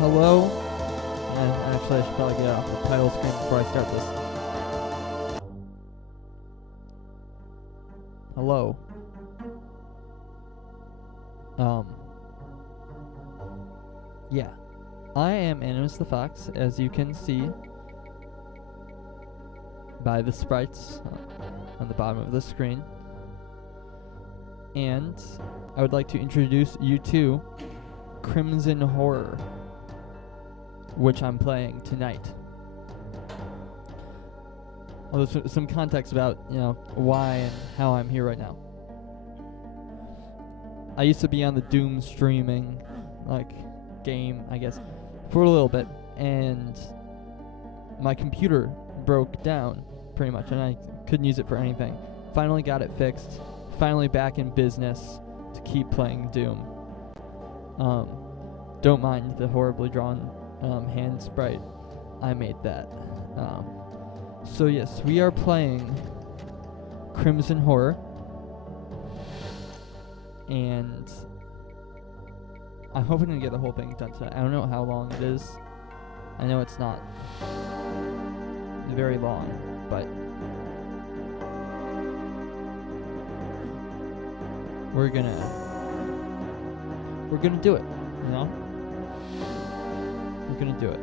hello. And actually, I should probably get off the title screen before I start this. Hello. Yeah. I am Animus the Fox, as you can see by the sprites on the bottom of the screen. And I would like to introduce you to Crimson Horror, which I'm playing tonight. Well, there's some context about, why and how I'm here right now. I used to be on the Doom streaming, game, I guess, for a little bit, and my computer broke down, pretty much, and I couldn't use it for anything. Finally got it fixed, finally back in business to keep playing Doom. Don't mind the horribly drawn hand sprite. I made that. So yes, we are playing Crimson Horror, and I'm hoping to get the whole thing done tonight. I don't know how long it is. I know it's not very long, but we're gonna do it, We're gonna do it.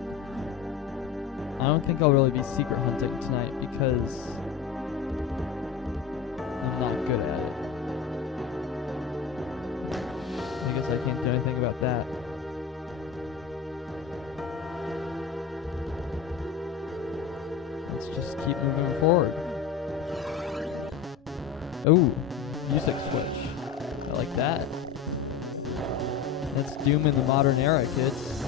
I don't think I'll really be secret hunting tonight because I'm not good at it. I guess I can't do anything about that. Let's just keep moving forward. Oh, music switch. I like that. That's Doom in the modern era, kids.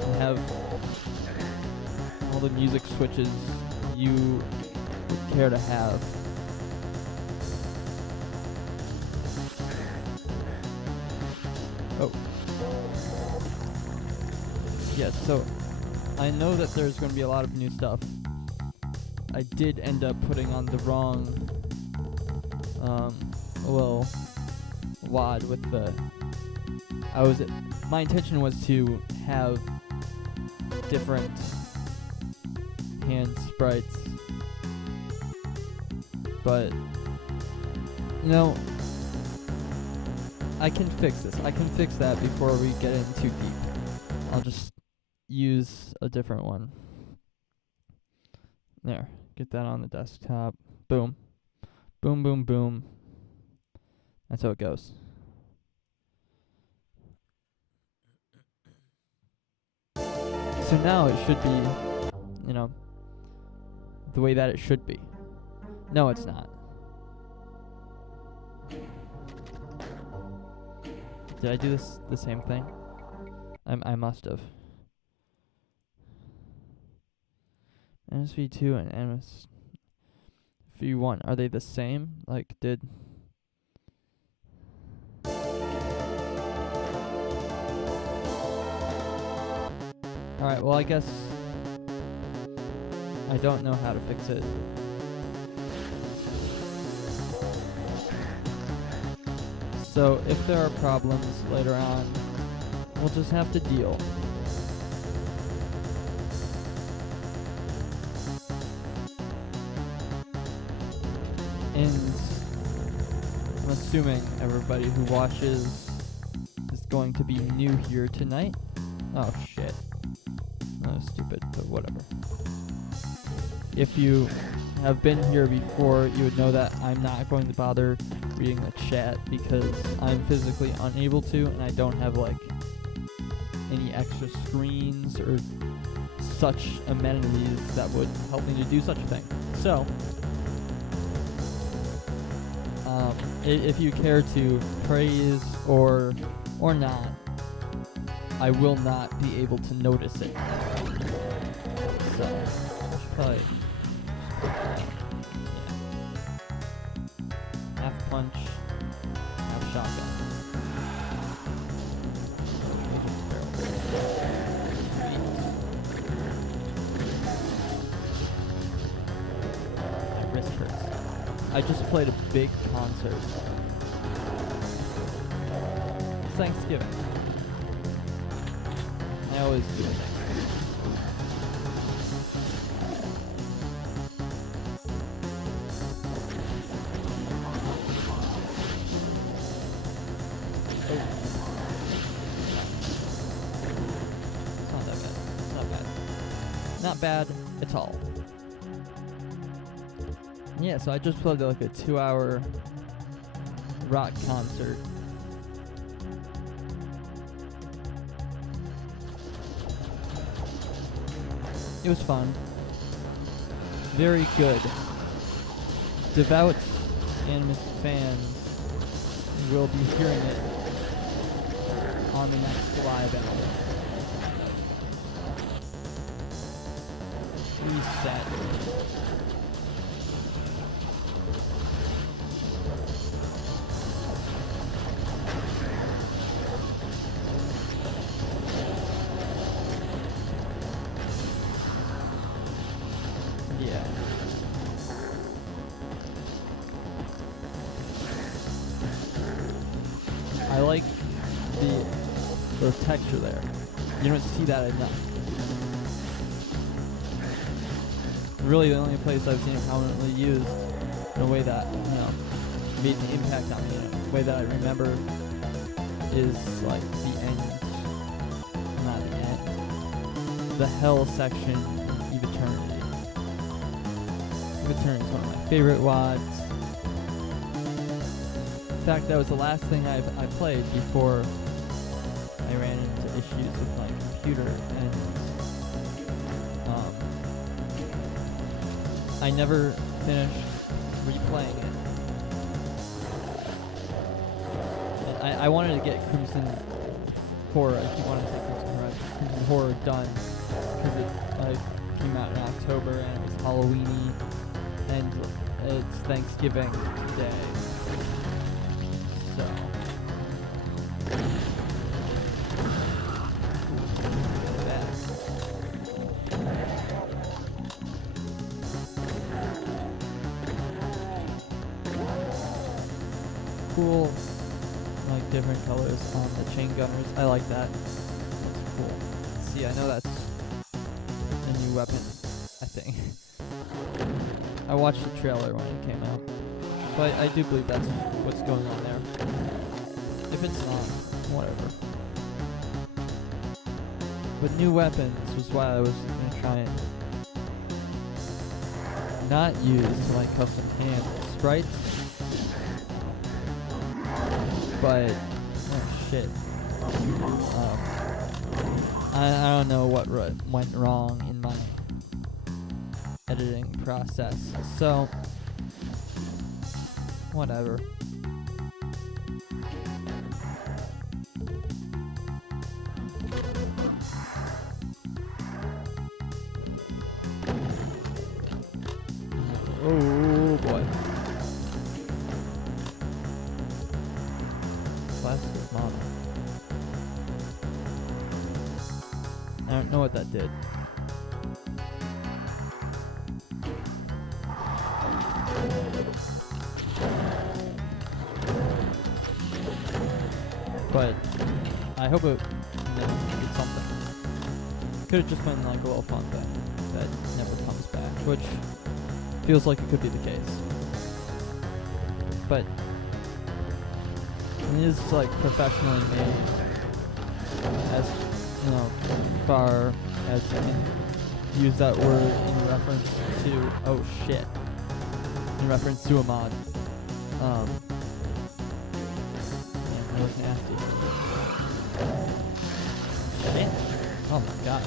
I have all the music switches you would care to have. Oh. Yes, so I know that there's going to be a lot of new stuff. I did end up putting on the wrong little WAD with the... My intention was to have different hand sprites, but I can fix this. I can fix that before we get in too deep. I'll just use a different one. There, get that on the desktop. Boom. Boom, boom, boom. That's how it goes. So now it should be, the way that it should be. No, it's not. Did I do this the same thing? I must have. NSV2 and NSV1, are they the same? Alright, well I guess I don't know how to fix it. So if there are problems later on, we'll just have to deal. And I'm assuming everybody who watches is going to be new here tonight. Oh shit. That was stupid, but whatever. If you have been here before, you would know that I'm not going to bother reading the chat because I'm physically unable to, and I don't have any extra screens or such amenities that would help me to do such a thing. So, if you care to praise or not, I will not be able to notice it. So, I should probably half punch, half shotgun. My wrist hurts. I just played a big concert. It's Thanksgiving. I always do. It's not that bad. It's not bad. Not bad at all. Yeah, so I just played like a 2-hour rock concert. It was fun. Very good. Devout Animus fans will be hearing it on the next live album. Reset. Yeah. I like the texture there. You don't see that enough. Really, the only place I've seen it prominently used in a way that, made an impact on me, in a way that I remember, is like the end. Not the end. The Hell section of Eve Eternity. Eve Eternity is one of my favorite WODs. In fact, that was the last thing I played before I ran into issues with my computer, and I never finished replaying it. And I wanted to get Crimson Horror. I keep wanting to say Crimson Horror done because it came out in October and it was Halloweeny, and it's Thanksgiving today. So. Cool, like different colors on the chain gunners. I like that. That's cool. See, I know that's a new weapon, I think. I watched the trailer when it came out. So I do believe that's what's going on there. If it's not, whatever. But new weapons was why I was gonna try and not use my custom hand sprites. But oh shit. I don't know what went wrong in my editing process. So whatever. Oh boy. Plastic model. I don't know what that did. But I hope it did something. Could have just been like a little fun thing that never comes back, which feels like it could be the case. But it is like professionally made, as far as you can use that word in reference to in reference to a mod. Man, that was nasty. Shit. Oh my god.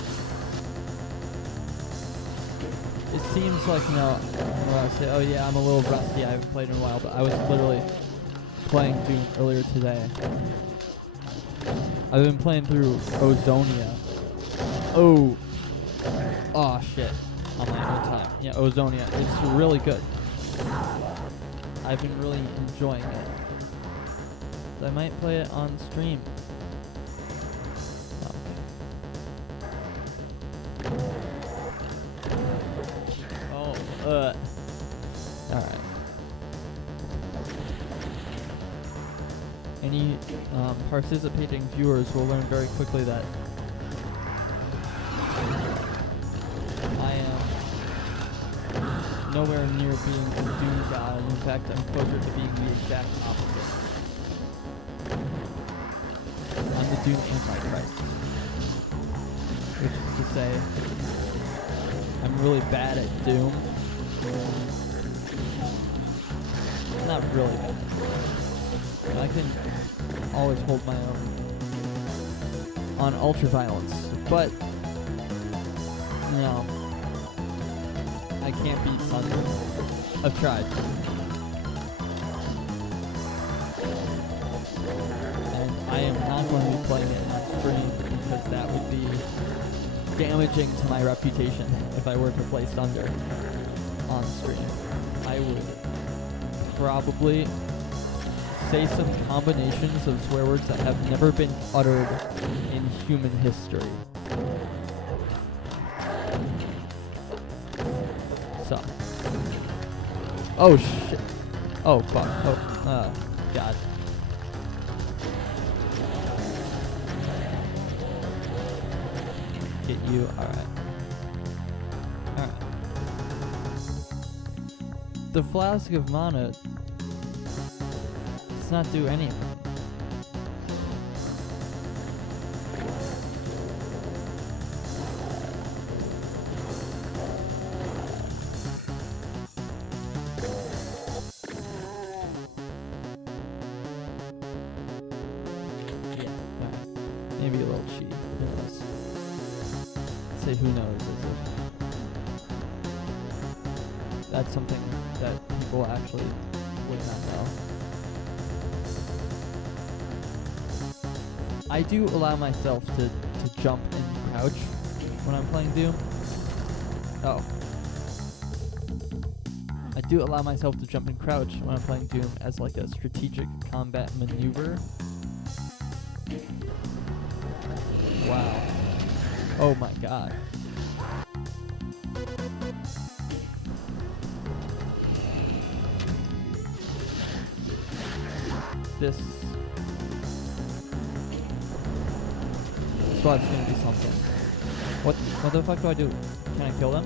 It seems like, when I say, oh yeah, I'm a little rusty, I haven't played in a while, but I was literally playing Doom earlier today. I've been playing through Ozonia. Oh shit. On my own time. Yeah, Ozonia. It's really good. I've been really enjoying it. So I might play it on stream. Alright. Any participating viewers will learn very quickly that nowhere near being a Doom god. In fact, I'm closer to being the exact opposite. I'm the Doom Antichrist. Which is to say, I'm really bad at Doom. Not really bad. I can always hold my own on ultraviolence, but no, I can't beat Thunder. I've tried. And I am not going to be playing it on stream because that would be damaging to my reputation if I were to play Thunder on stream. I would probably say some combinations of swear words that have never been uttered in human history. So. Oh shit. Oh fuck. Oh, god. Get you. Alright. Alright. The Flask of Mana does not do anything. Yeah, alright. Maybe a little cheat. Who knows? Say who knows as if that's something that people actually would not know. I do allow myself to jump and crouch when I'm playing Doom. Oh. I do allow myself to jump and crouch when I'm playing Doom as like a strategic combat maneuver. Wow. Oh my god. This spot's gonna be something. What the fuck do I do? Can I kill them?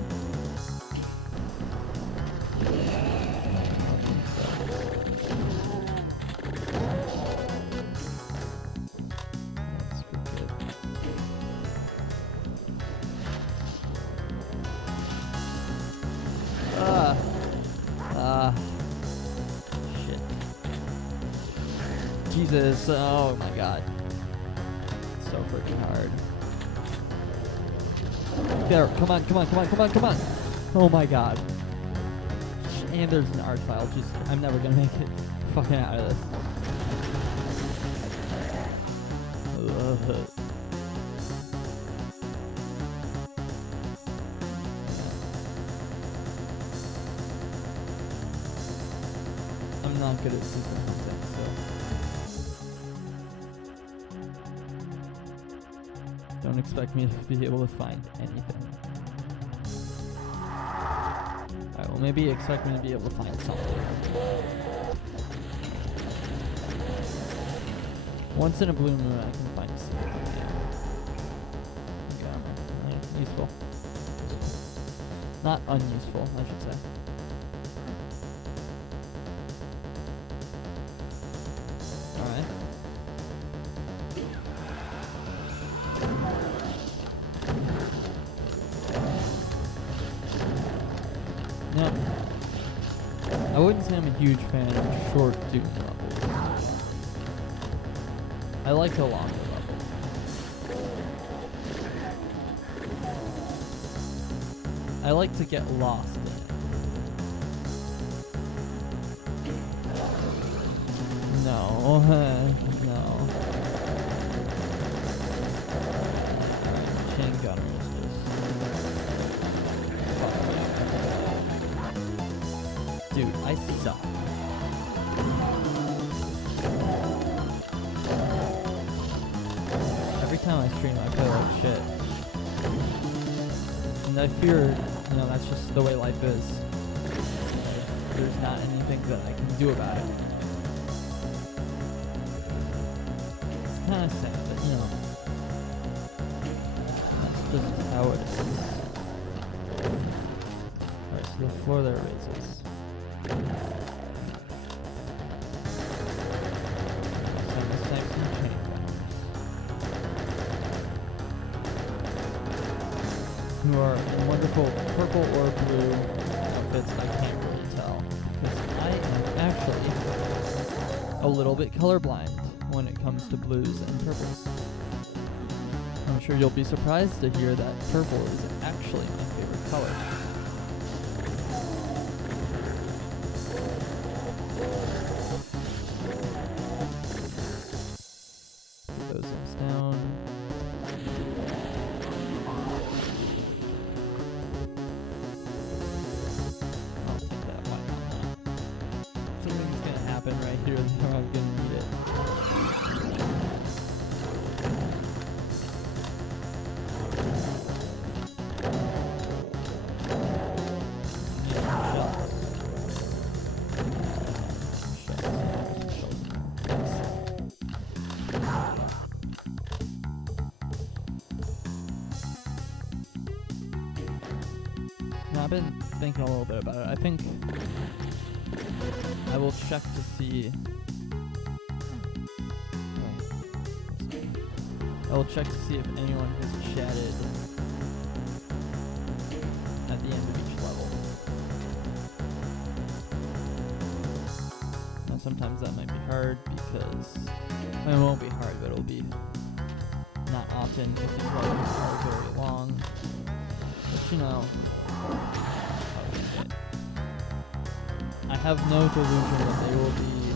That's pretty good. Shit. Jesus, oh my god. So freaking hard. There, come on. Oh my god. And there's an art file, just, I'm never gonna make it fucking out of this. Ugh. I'm not good at super hunting, so. Don't expect me to be able to find anything. Alright, well maybe expect me to be able to find something. Once in a blue moon I can find something. Yeah, useful. Not unuseful, I should say. Alright. No. I wouldn't say I'm a huge fan of short Doom levels. I like the longer levels. I like to get lost in it. No, no. Alright, chain gunner is just... Dude, I suck. Every time I stream, I play like shit. And I fear, that's just the way life is. There's not anything that I can do about it. It's kind of sad, but that's just how it is. Alright, The floor there raises. Send the snipes and chain bombs. Who are in wonderful purple or blue outfits, I can't really tell. Because I am actually a little bit colorblind when it comes to blues and purples. I'm sure you'll be surprised to hear that purple is actually my favorite color. Put those zips down. I'll take that. Why not? Something's gonna happen right here, or I'm gonna need it. Now, I've been thinking a little bit about it. I think I will check to see. I will check to see if anyone has chatted at the end of each level. Now, sometimes that might be hard because it won't be hard, but it'll be not often because these levels are very long. But you know. I have no delusion that they will be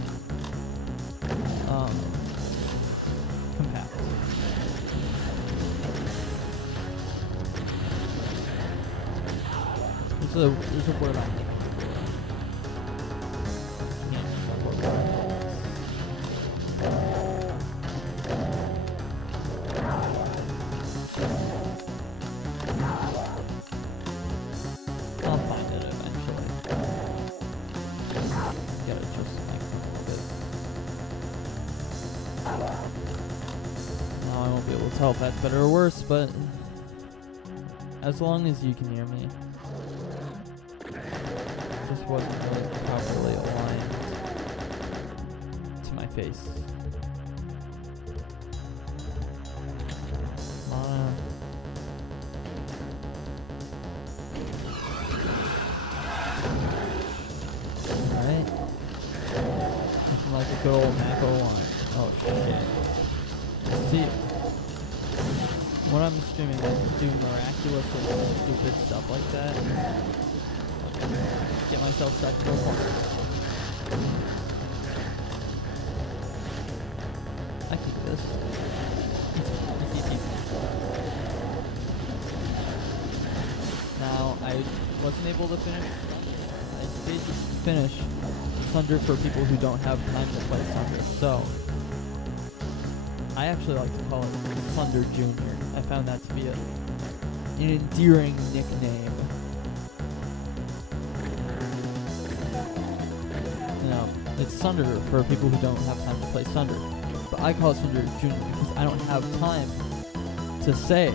compatible. There's a word I'm looking for. Can't remember what word I'll find it eventually. Gotta just make a little bit. Now I won't be able to tell if that's better or worse, but as long as you can hear me. Just wasn't really properly aligned to my face. Alright. Looking like a good old Mako one. Oh shit. See, when I'm streaming, I just do miraculous and stupid stuff like that. Get myself stuck for a while. I can do this. Easy. Now, I wasn't able to finish. I did finish Thunder for people who don't have time to play Thunder. So, I actually like to call it Thunder Junior. I found that to be an endearing nickname. It's Thunder for people who don't have time to play Thunder. But I call it Thunder Junior because I don't have time to say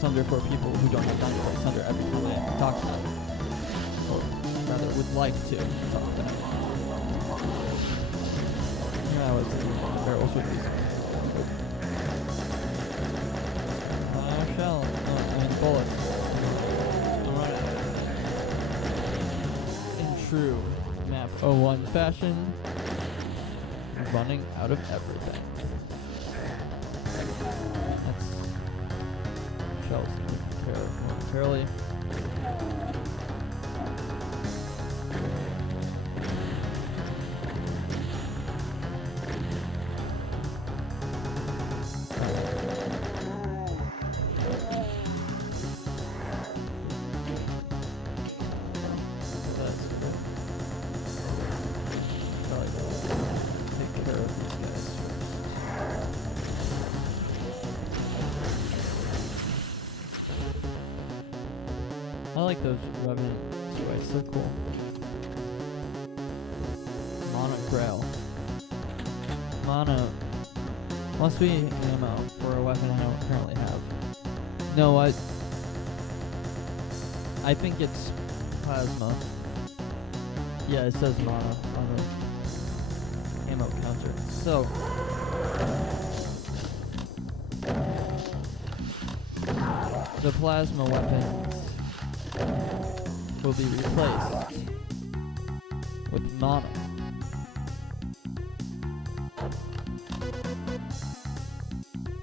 Thunder for people who don't have time to play Thunder every time I talk about it. Or rather, would like to talk about it. Yeah, I was barrels with these. Shell. Bullets. Alright. In true Map 01 fashion, running out of everything. That's Shell's taken care of momentarily. I like those Revenant sprites, they're cool. Mono Grail. Mono. Must be ammo for a weapon I don't currently have. No, I think it's plasma. Yeah, it says mana on the ammo counter. So the plasma weapons will be replaced with mana.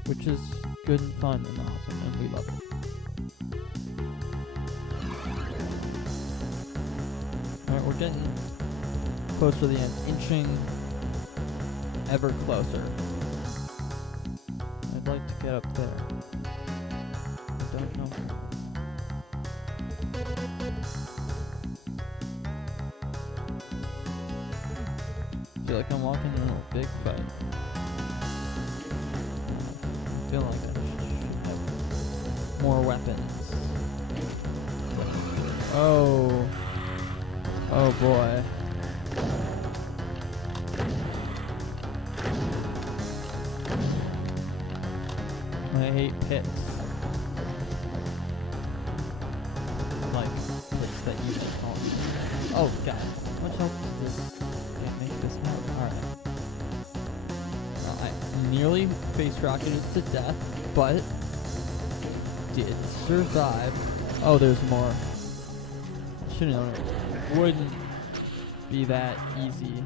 Which is good and fun and awesome, and we love it. Alright, we're getting closer to the end, inching ever closer. I'd like to get up there. I don't know. I feel like I'm walking in a big fight. I feel like I should have more weapons. Oh. Oh boy. I hate pits. Like pits that you just call. Oh god. How much health does this make this have? Alright. I nearly face rocketed to death, but did survive. Oh, there's more. Should've known it wouldn't be that easy.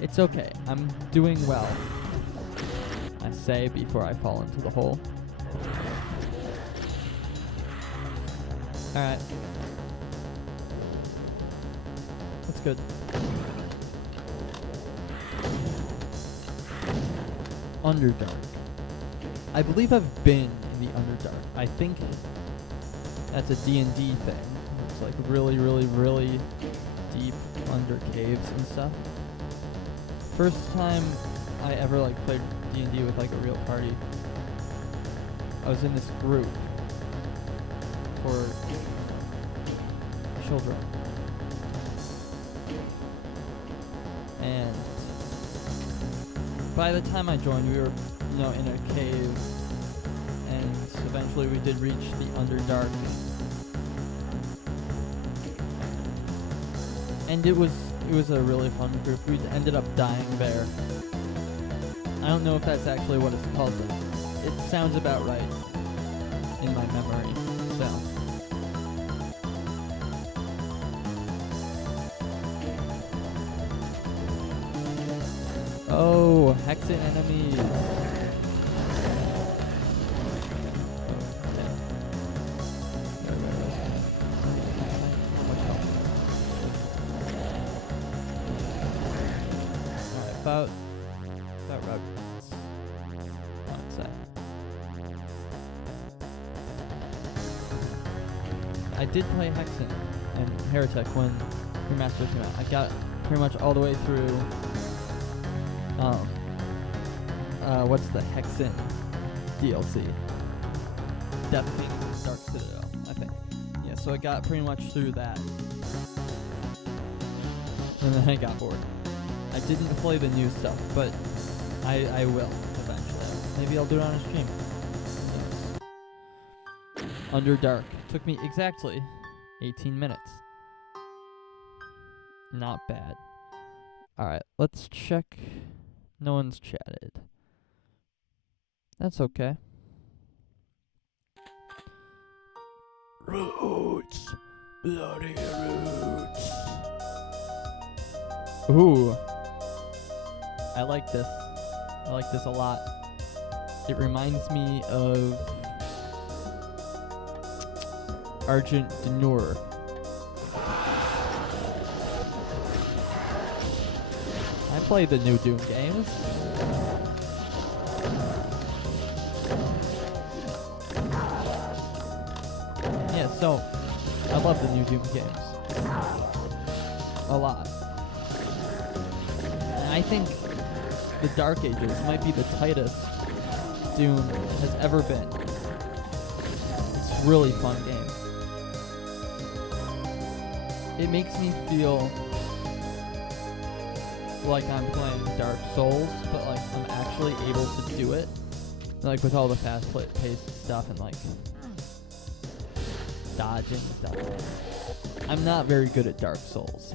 It's okay. I'm doing well. I say before I fall into the hole. Alright. That's good. Underdark. I believe I've been in the Underdark. I think that's a D&D thing. It's like really, really, really deep under caves and stuff. First time I ever like played D&D with like a real party, I was in this group for children. And by the time I joined, we were, in a cave, and eventually we did reach the Underdark. And it was a really fun group. We ended up dying there. I don't know if that's actually what it's called, but it sounds about right in my memory. So oh, Hexen enemies. About rugrats. One sec. I did play Hexen and Heretic when Remastered came out. I got pretty much all the way through what's the Hexen DLC? Death King's Dark Citadel, I think. Yeah, so I got pretty much through that. And then I got bored. I didn't play the new stuff, but I will eventually. Maybe I'll do it on a stream. Yes. Underdark. Took me exactly 18 minutes. Not bad. Alright, let's check. No one's chatted. That's okay. Roots. Bloody roots. Ooh. I like this. I like this a lot. It reminds me of Argent D'Nur. I played the new Doom games. Yeah, so I love the new Doom games. A lot. And I think the Dark Ages might be the tightest Doom has ever been. It's a really fun game. It makes me feel like I'm playing Dark Souls, but like I'm actually able to do it, like with all the fast-paced stuff and like dodging stuff. I'm not very good at Dark Souls.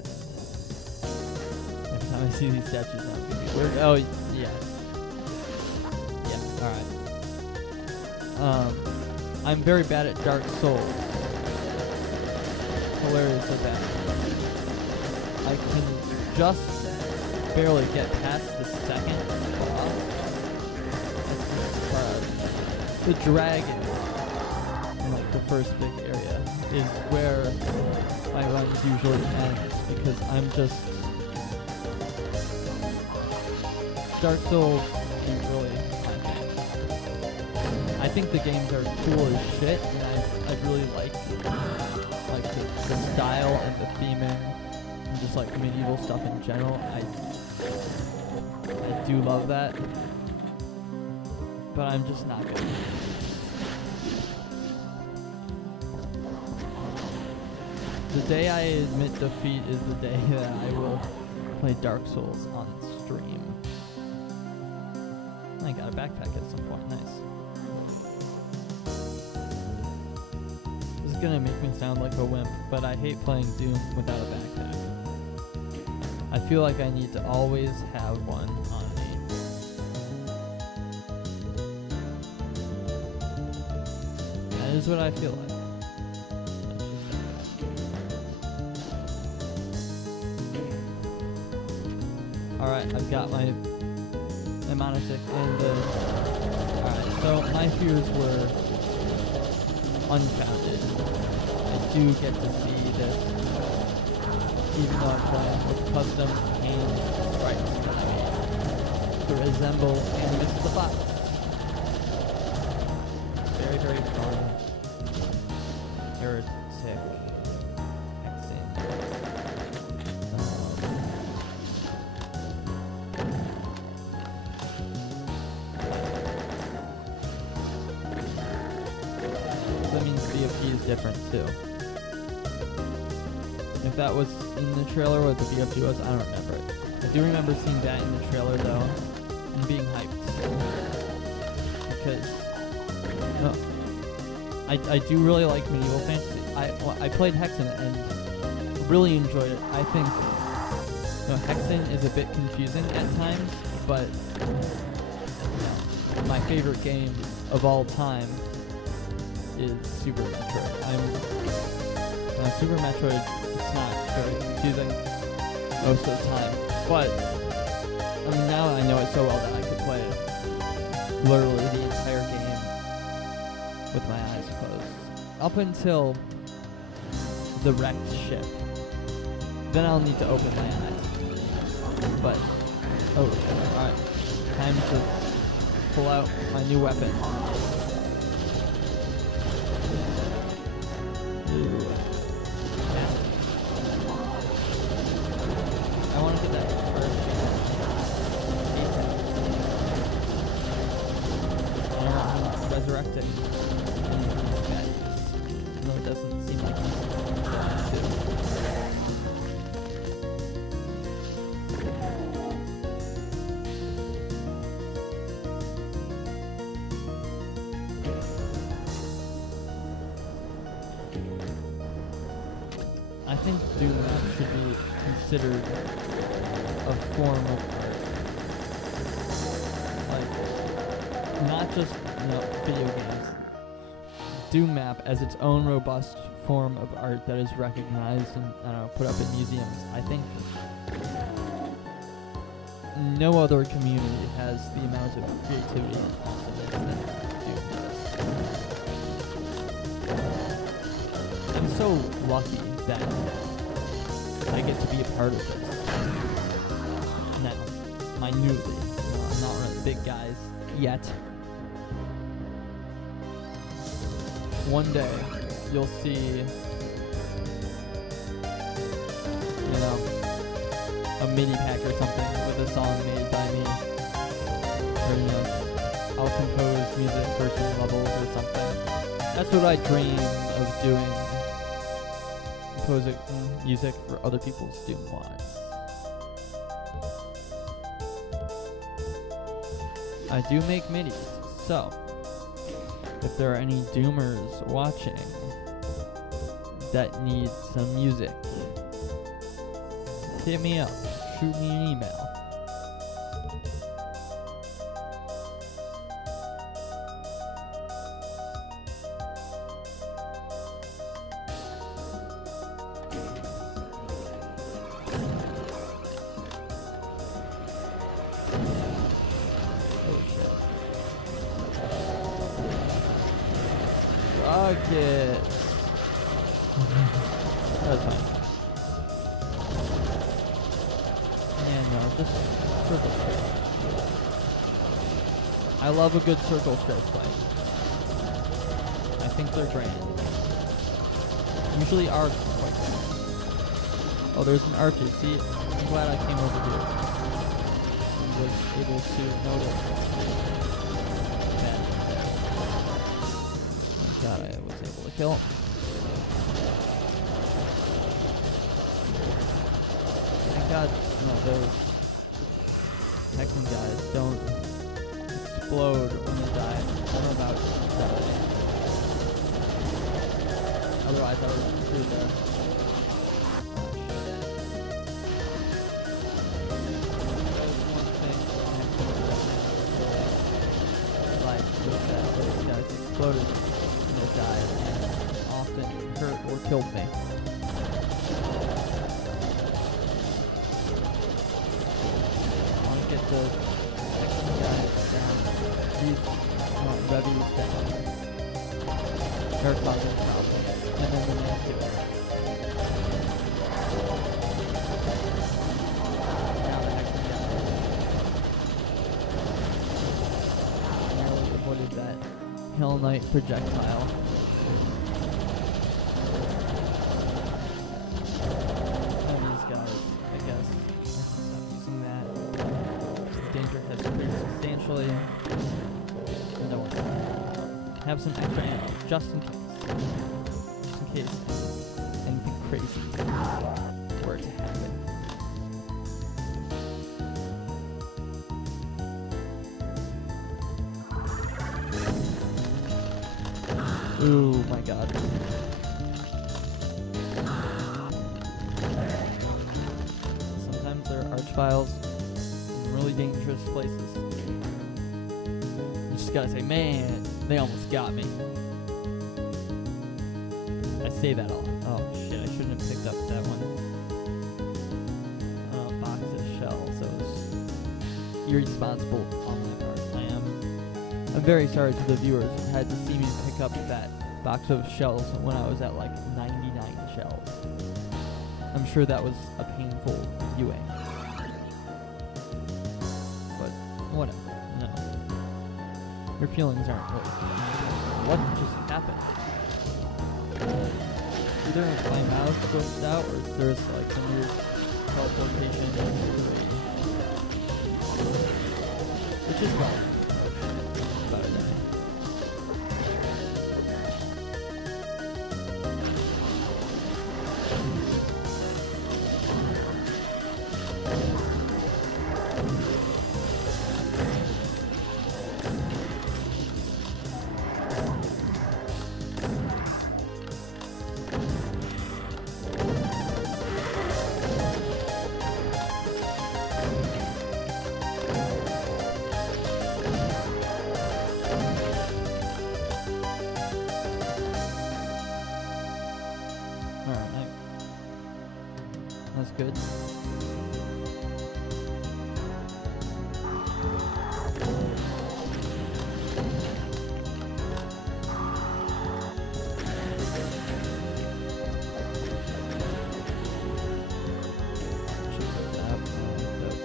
Every time I see these statues, I'm gonna be weird. Oh, yeah. Yeah, alright. I'm very bad at Dark Souls. Hilariously bad. I can just barely get past the second boss. The dragon, like the first big area, is where my runs usually end because I'm just Dark Souls is really my thing. I think the games are cool as shit, and I really like the style and the theming and just like medieval stuff in general. I do love that, but I'm just not good. The day I admit defeat is the day that I will play Dark Souls on stream. I got a backpack at some point. Nice. This is gonna make me sound like a wimp, but I hate playing Doom without a backpack. I feel like I need to always have one on me. That is what I feel like. Alright, I've got my monolithic and alright, so my fears were unfounded. I do get to see this, even though I'm playing with custom and sprites that I made to resemble Animus the Box. Very, very fun. Heretic. Hexing. That means BFG is different too. If that was in the trailer or what the BFG was, I don't remember it. I do remember seeing that in the trailer though, and being hyped. Because I do really like medieval fantasy. I played Hexen and really enjoyed it. I think Hexen is a bit confusing at times, but my favorite game of all time is Super Metroid. Super Metroid, it's not very confusing most of the time, but I mean now I know it so well that I could play literally the entire game with my eyes closed. Up until the wrecked ship. Then I'll need to open my eyes. But, oh shit, alright. Time to pull out my new weapon. I want to get that first resurrecting. No, it doesn't seem like he's I think Doom should be considered a form of art. Like, not just video games. Doom Map as its own robust form of art that is recognized and put up in museums. I think no other community has the amount of creativity and awesomeness that Doom does. I'm so lucky that I get to be a part of this. Now, minutely. I'm not one of the big guys yet. One day, you'll see, a mini pack or something with a song made by me. Or, I'll compose music for certain levels or something. That's what I dream of doing. Composing music for other people's Doom mods. I do make midis, so if there are any Doomers watching, that needs some music, hit me up. Shoot me an email. Fuck it. That's fine. Yeah, no, just circle stretch. I love a good circle stretch play. I think they're grand. Usually arcs are quite good. Oh, there's an archer. See, I'm glad I came over here. And was able to notice that. Oh god, I was able to kill him. Thank god, no, those Texan guys don't explode when they die. I'm about to die. Otherwise I would have screwed there. Those guys exploded when they died and often hurt or killed me. I want to get the Texan guys down. These revies down. They're causing problems. And then the man too. Now the Texan guys. Narrowly avoided that Hell Knight projectile. And these guys, I guess, I should stop using that. This danger has increased substantially. And I want to have some extra ammo, just in case. Just in case anything crazy were to happen. Ooh, my god. Sometimes there are archviles in really dangerous places. You just gotta say, man, they almost got me. I say that a lot. Oh shit, I shouldn't have picked up that one. Box of shells. That was irresponsible on my part. I'm very sorry to the viewers who had to see me pick up that box of shells when I was at like 99 shells. I'm sure that was a painful viewing. But whatever. No. Your feelings aren't really feelings. What just happened? Either my mouse glitched out or there's like some weird teleportation which is wrong. About it, Alright, that's good. Should put that up. That's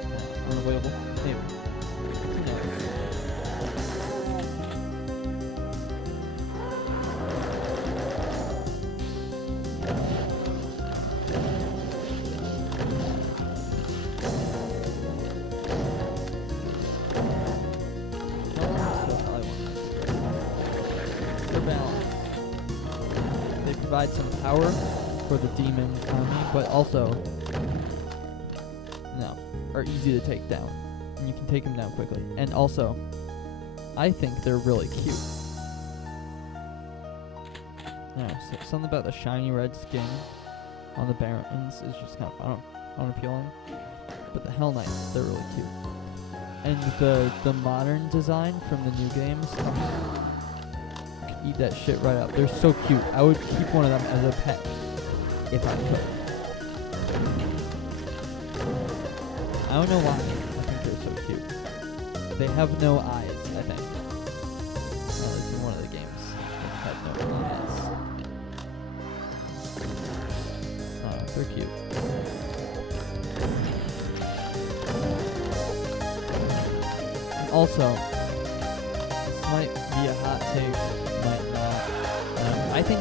unavoidable. Anyway. They provide some power for the demon army, but also are easy to take down. And you can take them down quickly. And also, I think they're really cute. I don't know, something about the shiny red skin on the Barons is just kind of unappealing. But the Hell Knights, they're really cute. And the modern design from the new games, could eat that shit right up. They're so cute. I would keep one of them as a pet if I could. I don't know why. I think they're so cute. They have no eyes, I think. At least in one of the games, they have no eyes. Oh, they're cute. And also, this might be a hot take, might not. I think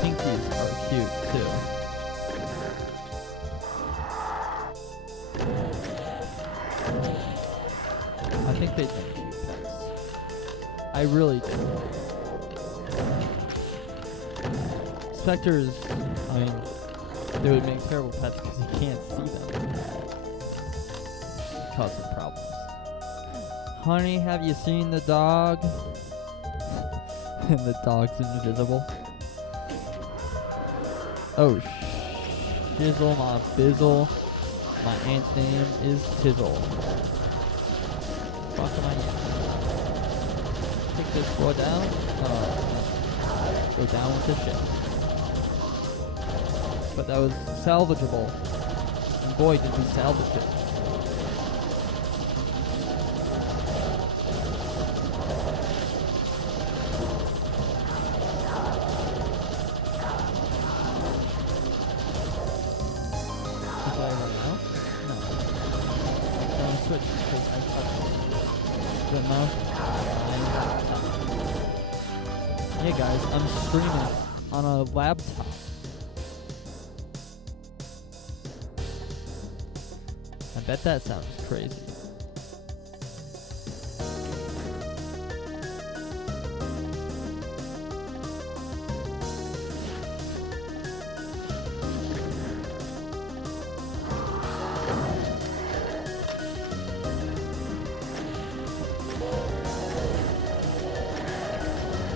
Pinkies are cute too. I think they'd make cute pets. I really do. Spectres, I mean, they would make terrible pets because you can't see them. Cause some problems. Honey, have you seen the dog? And the dog's invisible. Oh, shizzle my bizzle. My aunt's name is Tizzle. Fuck am I in? Take this boy down. Go down with the ship. But that was salvageable. And boy, did we salvage it. Did I run out? No. I'm switch because I touched the mouse. Hey guys, I'm streaming on a laptop. I bet that sounds crazy.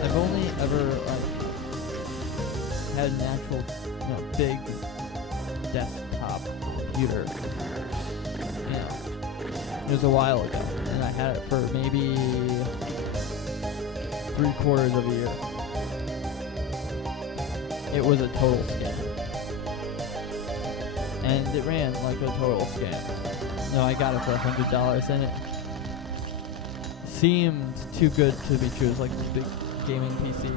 I've only ever had an actual, big desktop computer. It was a while ago, and I had it for maybe 3/4 of a year. It was a total scam. And it ran like a total scam. No, I got it for $100, and it seemed too good to be true. It was like this big gaming PC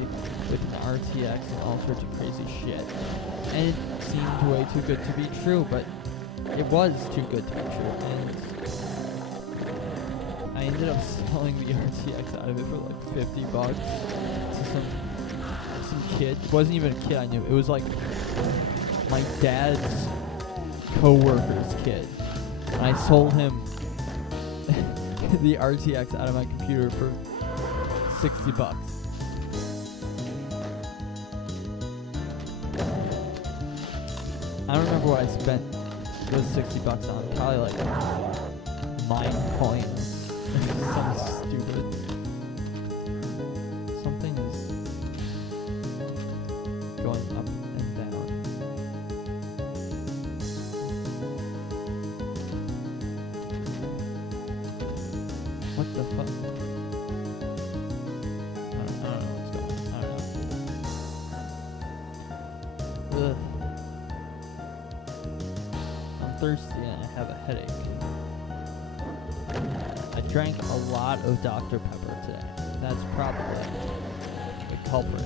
with an RTX and all sorts of crazy shit. And it seemed way too good to be true, but it was too good to be true. And I ended up selling the RTX out of it for like $50 to some kid. It wasn't even a kid I knew. It was like my dad's co-worker's kid. And I sold him the RTX out of my computer for $60. I don't remember what I spent those $60 on. Probably like mine coins. Something stupid. Something is going up and down. What the fuck? I don't know what's going on. I don't know. Ugh. I'm thirsty and I have a headache. I drank a lot of Dr. Pepper today. That's probably the culprit.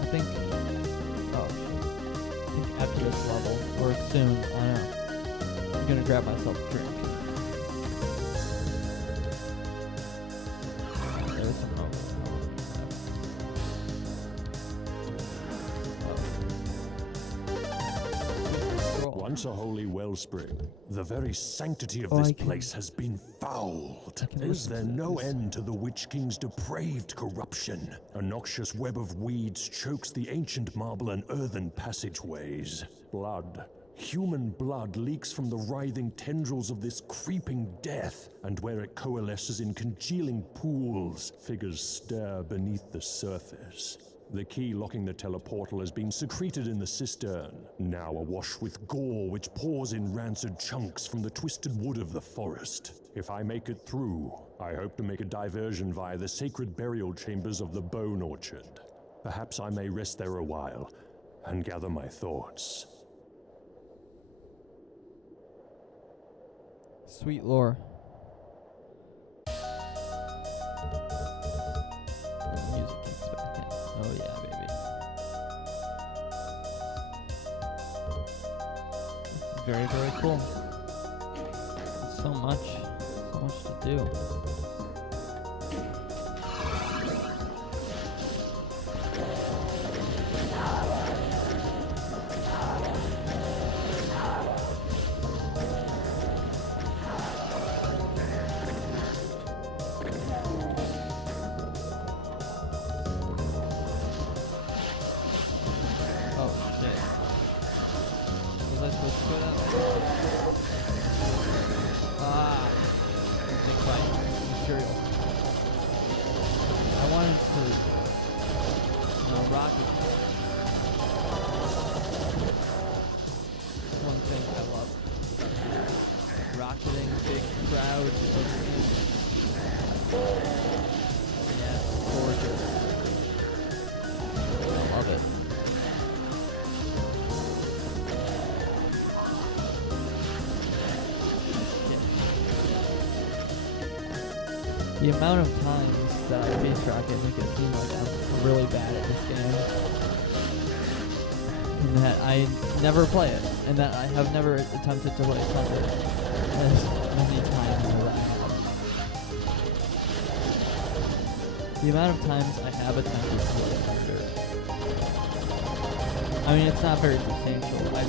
I think after this level, or soon, I don't know, I'm gonna grab myself a drink. There's some over. Once a holy wellspring, the very sanctity of Oh, this I can- place has been fouled. I can Is listen there to no this. end to the Witch King's depraved corruption? A noxious web of weeds chokes the ancient marble and earthen passageways. Blood. Human blood leaks from the writhing tendrils of this creeping death, and where it coalesces in congealing pools, figures stir beneath the surface. The key locking the teleportal has been secreted in the cistern, now awash with gore which pours in rancid chunks from the twisted wood of the forest. If I make it through, I hope to make a diversion via the sacred burial chambers of the Bone Orchard. Perhaps I may rest there a while and gather my thoughts. Sweet lore. Music kicks back in. Oh yeah, baby. Very, very cool. So much to do. Oh shit. Was I supposed to go that way? Ah. Big fight. Material. I wanted to rocket. One thing I love. Rocketing big crowds of things. Yeah, gorgeous. I love it. The amount of times that I face rocket make it seem like I'm really bad at this game. And that I never play it. And that I have never attempted to play Thunder as many times as I have. The amount of times I have attempted to play Thunder. I mean, it's not very substantial. I've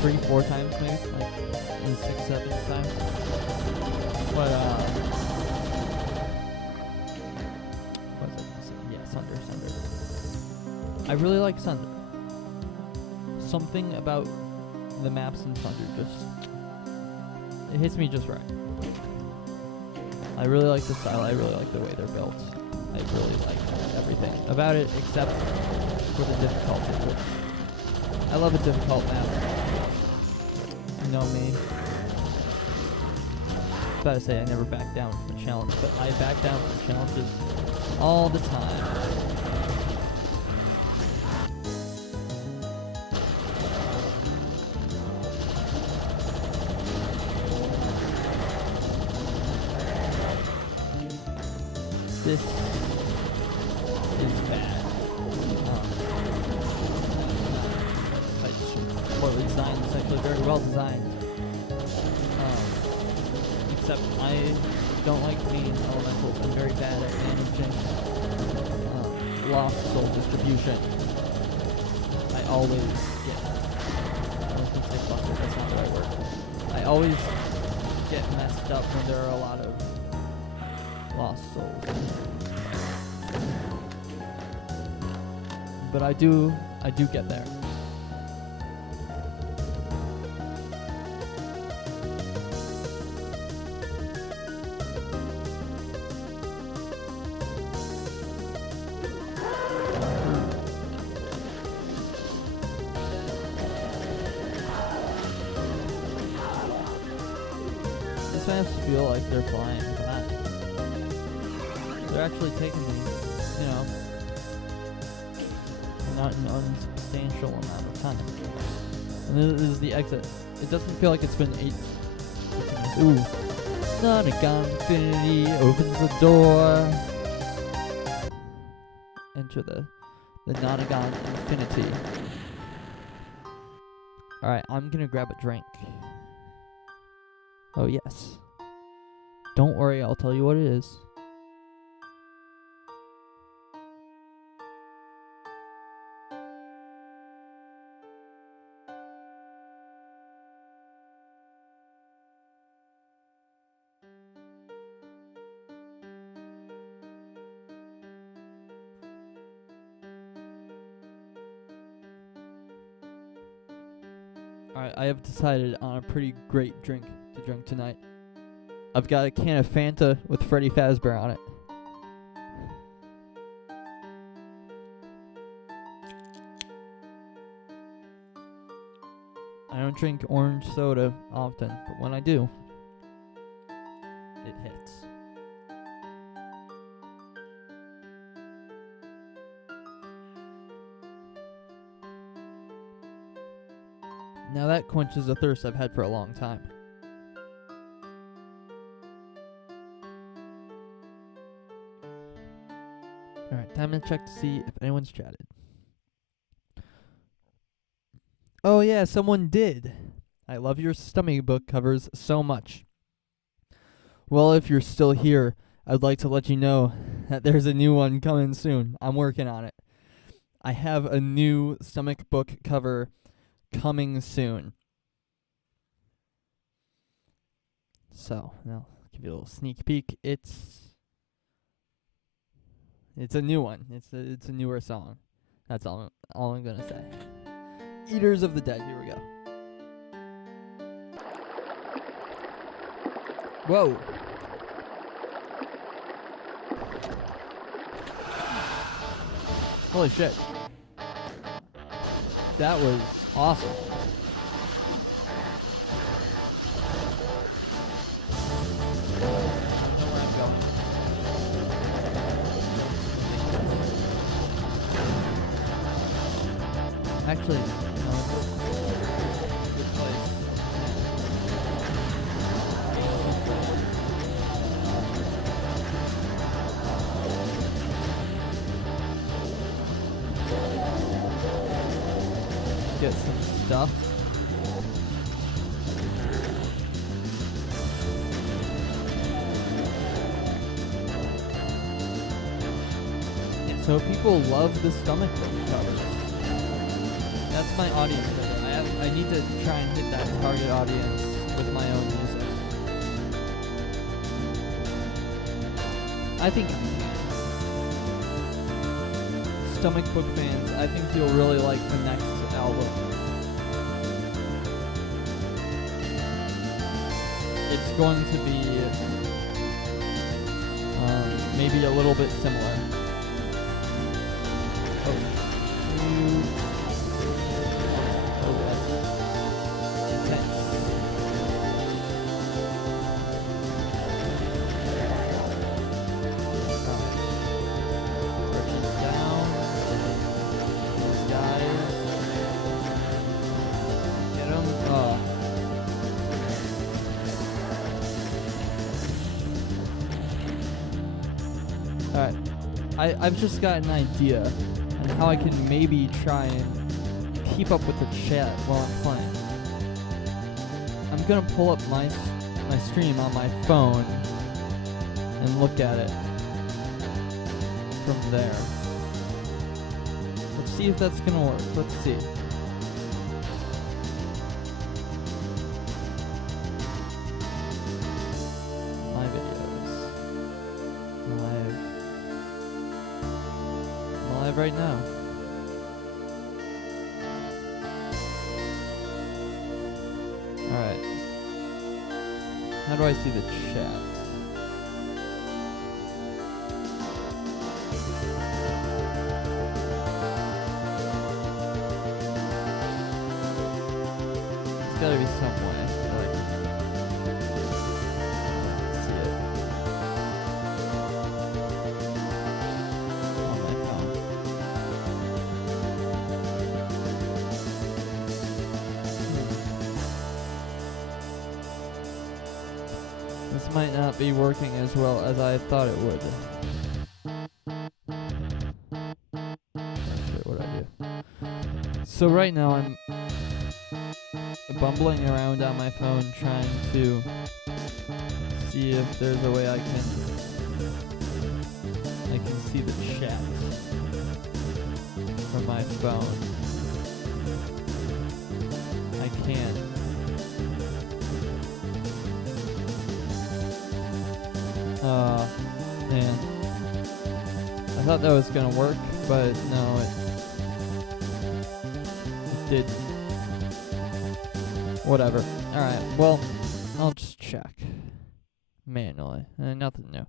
3-4 times maybe, like 6-7 times. But what was I gonna say? Yeah, Sunder. I really like Sunder. Something about the maps in Sunder it hits me just right. I really like the style. I really like the way they're built. I really like everything about it except for the difficulty. I love a difficult map. You know me. I was about to say I never back down from a challenge, but I back down from challenges all the time. This is bad. It's poorly designed. It's actually very well designed. Except I don't like main elementals. I'm very bad at managing lost soul distribution. I always get. I was gonna say clustered. That's not the right word. I always get messed up when there are a lot of lost souls. But I do get there. This maps feel like they're flying by. They're actually taking me, you know, not an unsubstantial amount of time. And this is the exit. It doesn't feel like it's been 8 minutes. Ooh. Nonagon Infinity opens the door. Enter the Nonagon Infinity. Alright, I'm gonna grab a drink. Oh yes. Don't worry, I'll tell you what it is. Alright, I have decided on a pretty great drink to drink tonight. I've got a can of Fanta with Freddy Fazbear on it. I don't drink orange soda often, but when I do, it hits. Now that quenches a thirst I've had for a long time. Alright, time to check to see if anyone's chatted. Oh yeah, someone did. I love your stomach book covers so much. Well, if you're still here, I'd like to let you know that there's a new one coming soon. I'm working on it. I have a new stomach book cover coming soon. So, I'll give you a little sneak peek. It's a new one. It's a newer song. That's all I'm gonna say. Eaters of the Dead. Here we go. Whoa. Holy shit. That was awesome. I don't know where I'm going. Actually, good place. Get some stuff. Yeah, so people love the stomach book covers. That's my audience right there. I need to try and hit that target audience with my own music. I think stomach book fans, I think you'll really like the next album. It's going to be maybe a little bit similar. Oh, that's intense. Working down. These guys. Get them. Oh. Alright. I've just got an idea on how I can maybe try and keep up with the chat while I'm playing. I'm gonna pull up my stream on my phone and look at it from there. Let's see if that's gonna work. Let's see. My videos. Live right now. Alright. How do I see the chat? There's gotta be some way that I can see it on my phone. This might not be working as well as I thought it would. Shit, what I do? So right now I'm bumbling around on my phone trying to see if there's a way I can see the chat from my phone. I can't. Man. I thought that was gonna work, but no, it didn't. Whatever. Alright, well, I'll just check. Manually. Nothing new.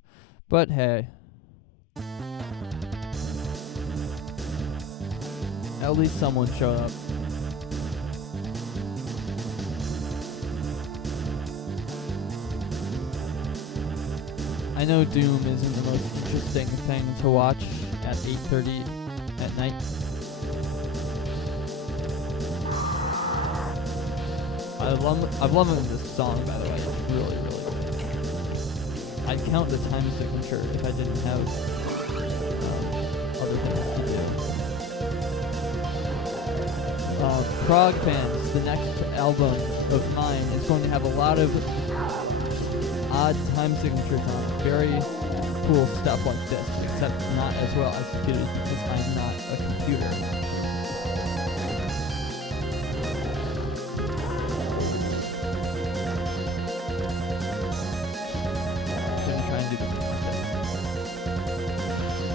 But hey. At least someone showed up. I know Doom isn't the most interesting thing to watch at 8:30 at night. I've loved this song, by the way. It's really, really good. I'd count the time signature if I didn't have other things to do. Prog Fans, the next album of mine, is going to have a lot of odd time signatures on it. Very cool stuff like this, except not as well executed because I'm not a computer.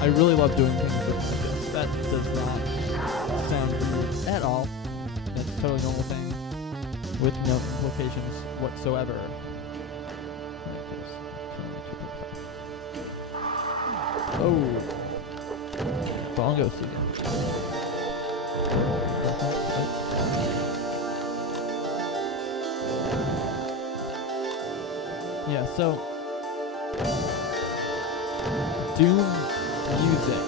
I really love doing things with this. That does not sound weird at all. That's a totally normal thing with no implications whatsoever. Oh, bongo season. Yeah, so Doom music,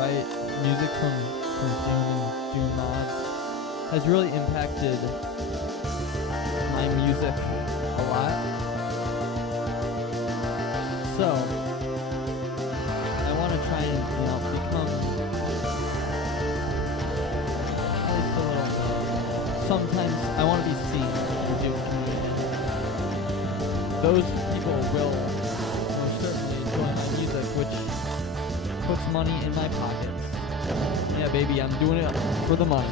right? Music from Doom mods has really impacted my music a lot. So I want to try and become at least a little. Sometimes I want to be seen and do it. Those people will most certainly enjoy my music, which puts money in my pockets. Yeah, baby, I'm doing it for the money.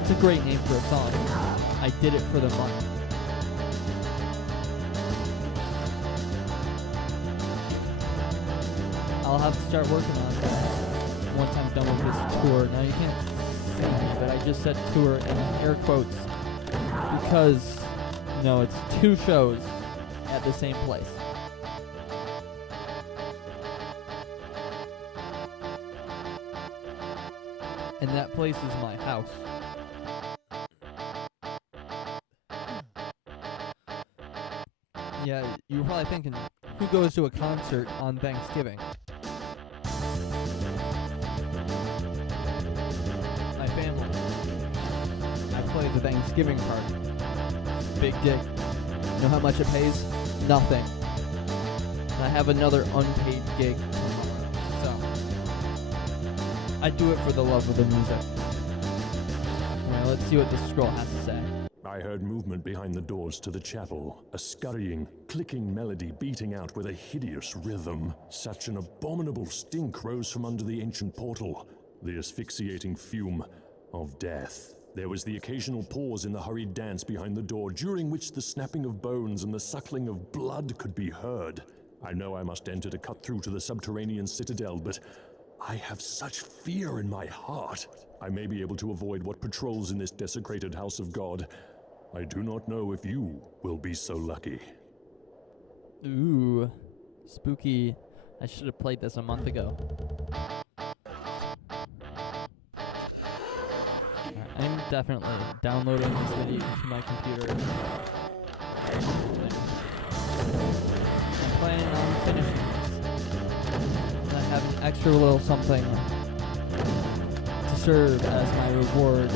It's a great name for a song. I did it for the money. I'll have to start working on that once I'm done with this tour. Now you can't see me, but I just said tour in air quotes because, no, it's 2 shows at the same place. And that place is my house. Yeah, you were probably thinking, who goes to a concert on Thanksgiving? My family. I play the Thanksgiving party. Big dick. You know how much it pays? Nothing. And I have another unpaid gig. I do it for the love of the music. Alright, let's see what this scroll has to say. I heard movement behind the doors to the chapel, a scurrying, clicking melody beating out with a hideous rhythm. Such an abominable stink rose from under the ancient portal, the asphyxiating fume of death. There was the occasional pause in the hurried dance behind the door, during which the snapping of bones and the suckling of blood could be heard. I know I must enter to cut through to the subterranean citadel, but I have such fear in my heart. I may be able to avoid what patrols in this desecrated house of God. I do not know if you will be so lucky. Ooh, spooky. I should have played this a month ago. I'm definitely downloading this video to my computer. I'm planning on finishing this. I have an extra little something to serve as my reward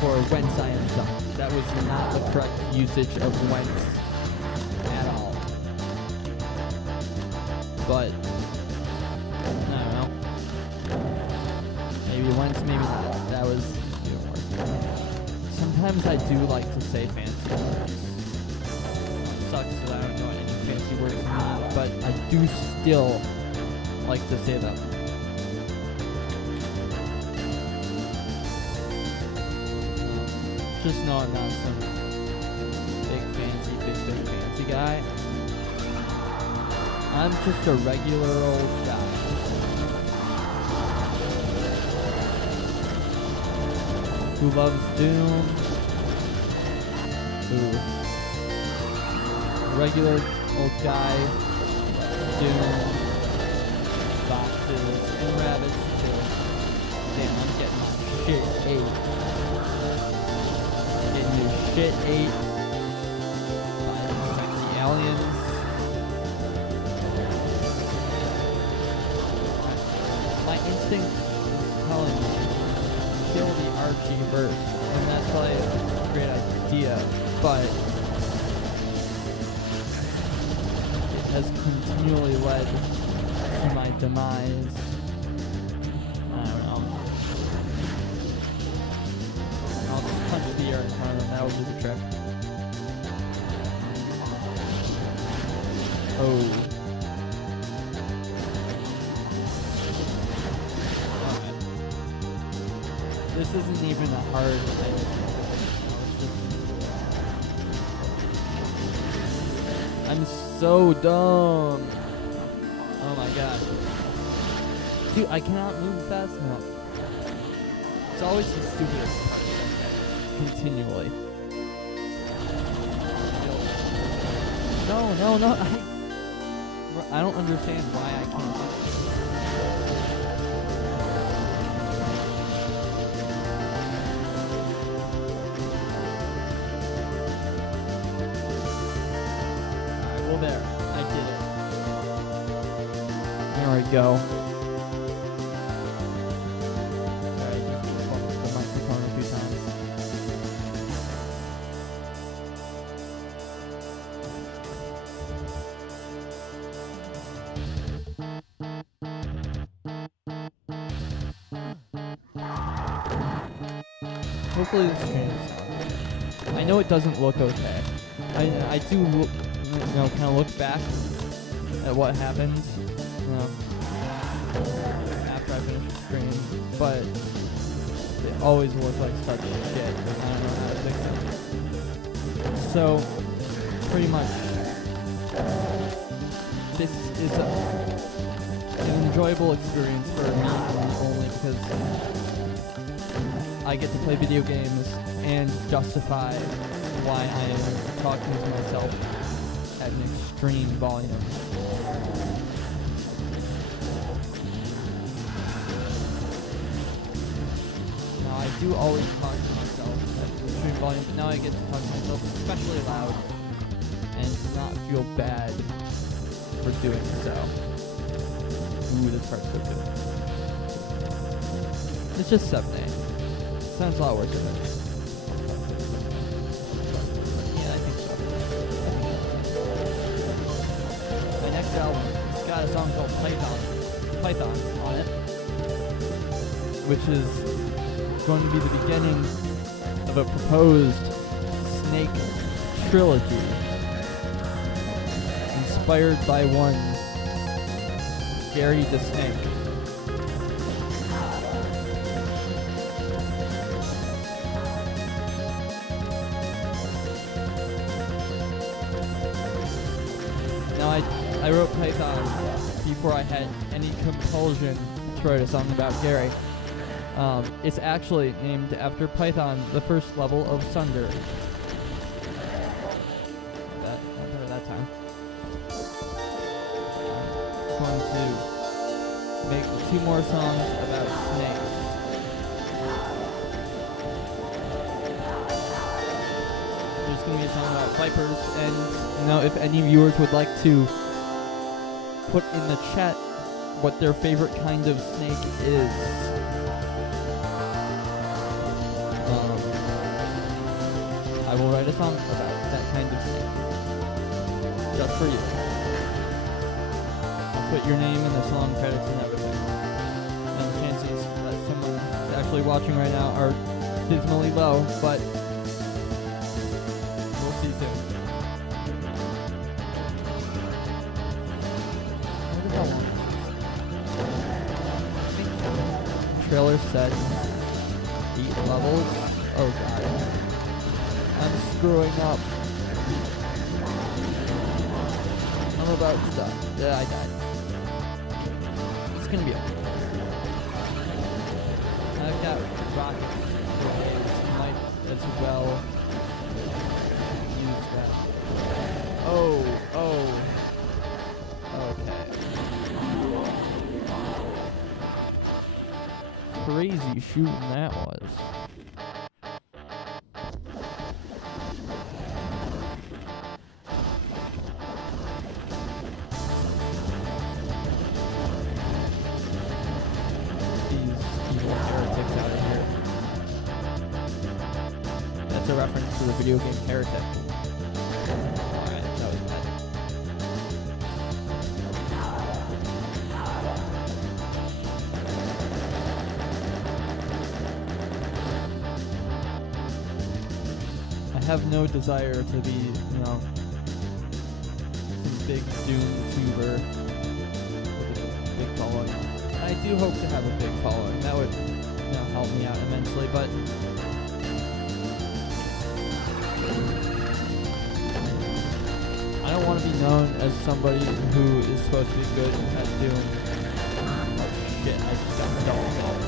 for whence I am done. That was not the correct usage of whence at all. But, I don't know. Maybe whence, maybe not. That was even worse. Sometimes I do like to say fancy words. Sucks that I don't know any fancy words mean, but I do still like to say them. Just know I'm not some big fancy guy. I'm just a regular old guy. Who loves Doom? Ooh. Regular old guy. Doom. Boxes. And rabbits too. Damn, I'm getting my shit ate. Getting your shit ate by the aliens. My instinct is telling me kill the Archie first, and that's probably a great idea, but it has continually led to my demise. I don't know. I'll just punch the air in front of them, that'll do the trick. Oh. This isn't even a hard thing. I'm so dumb. Oh my god. Dude, I cannot move fast enough. It's always the stupidest part that I get. Continually. No. I don't understand why I can't. There, I did it. There we go. Sorry, just bumped the microphone a few times. Hopefully this changes. I know it doesn't look okay. I do look, kind of look back at what happened, after I finish the stream, but it always looks like such shit, and I don't know how to fix it. So, pretty much, this is an enjoyable experience for me only because I get to play video games and justify why I am talking to myself at an extreme volume. Now I do always talk to myself at an extreme volume, but now I get to talk to myself especially loud and not feel bad for doing so. Ooh, this part's so good. It's just 7A. Sounds a lot worse than this. Album. It's got a song called Python on it, which is going to be the beginning of a proposed Snake trilogy inspired by one Gary the Snake. I wrote Python before I had any compulsion to write a song about Gary. It's actually named after Python, the first level of Sunder. That time. I'm going to make 2 more songs about snakes. There's going to be a song about vipers, and if any viewers would like to put in the chat what their favorite kind of snake is. I will write a song about that kind of snake. Just for you. I'll put your name in the song credits and everything. And the chances that someone is actually watching right now are dismally low, but we'll see soon. Trailer said 8 levels. Oh god. I'm screwing up. I'm about to die. Yeah, I died. It's gonna be okay. I've got rockets. as well use that. Oh, okay. Crazy shooting that was. Heretics out of here. That's a reference to the video game Heretic. Alright, that was bad. I have no desire to be, some big Doom tuber with a big following. I do hope to have a big following. That would, help me out immensely, but I don't want to be known as somebody who is supposed to be good at Doom. Oh shit, I just got double killed.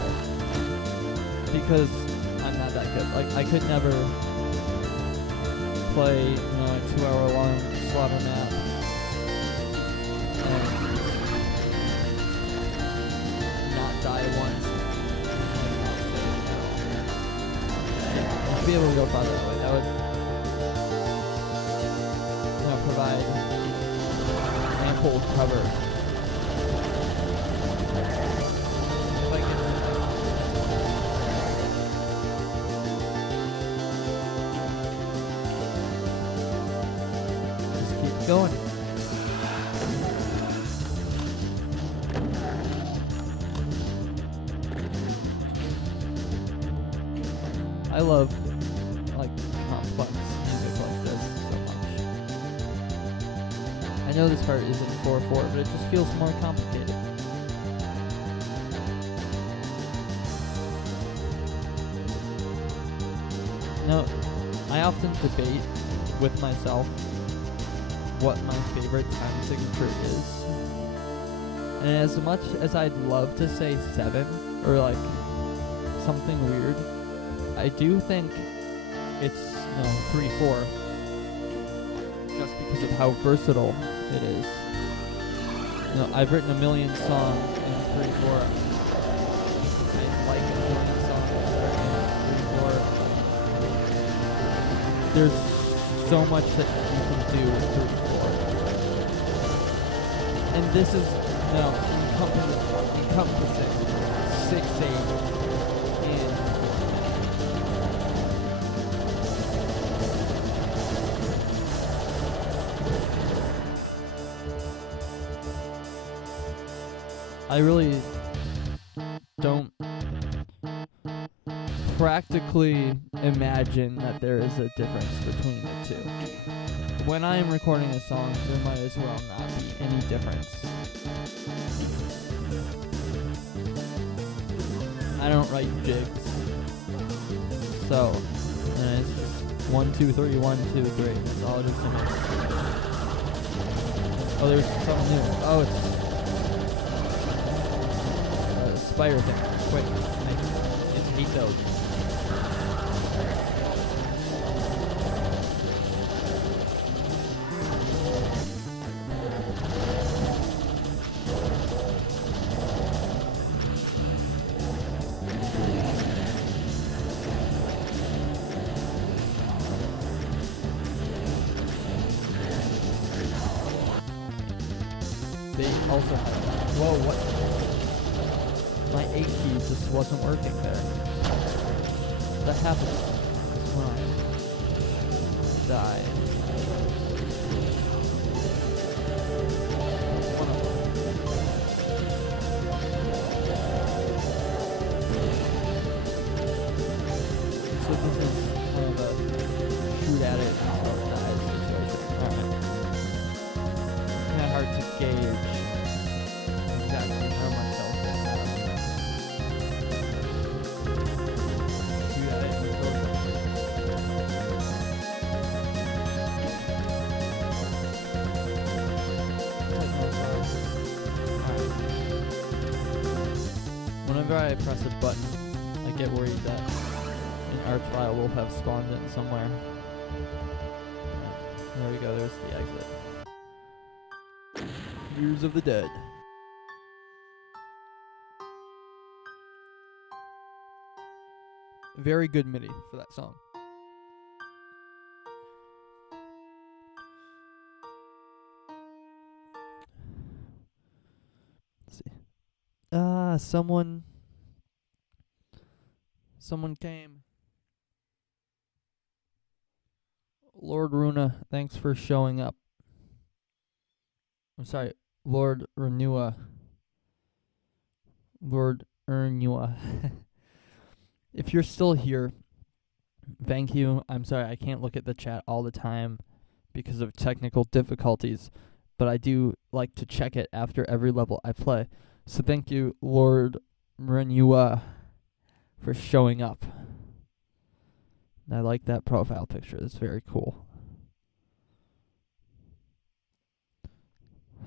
Because I'm not that good. Like, I could never play, a 2-hour-long slaughter map. Die once. To be able to go farther that way, that would provide ample cover. If I can just keep going. I love complex music like this so much. I know this part isn't 4/4, but it just feels more complicated. I often debate with myself what my favorite time signature is. And as much as I'd love to say 7 or something weird, I do think it's 3/4, just because of how versatile it is. I've written a million songs in 3/4. I like a million songs in 3/4. There's so much that you can do with 3/4, and this is encompassing 6/8 and I really don't practically imagine that there is a difference between the two. When I am recording a song, there might as well not be any difference. I don't write jigs. So, it's just 1, 2, 3, 1, 2, 3. That's all it is to me. Oh, there's something new. Oh, it's spider thing. Quick. I just hate those. They also have that. Whoa, what? My 8 key just wasn't working there. That happens when I die. So this is kind of a shoot at it until it dies situation. Alright. Kinda hard to gauge exactly how much I'll get out of it. Shoot at it until it dies. Whenever I press a button, I get worried that an arch file will have spawned in somewhere. There we go, there's the exit. Years of the Dead. Very good MIDI for that song. Let's see. Someone came. Lord Runa, thanks for showing up. I'm sorry, Lord Renua. Lord Ernua. If you're still here, thank you. I'm sorry I can't look at the chat all the time because of technical difficulties, but I do like to check it after every level I play. So thank you, Lord Renua, for showing up. I like that profile picture. It's very cool.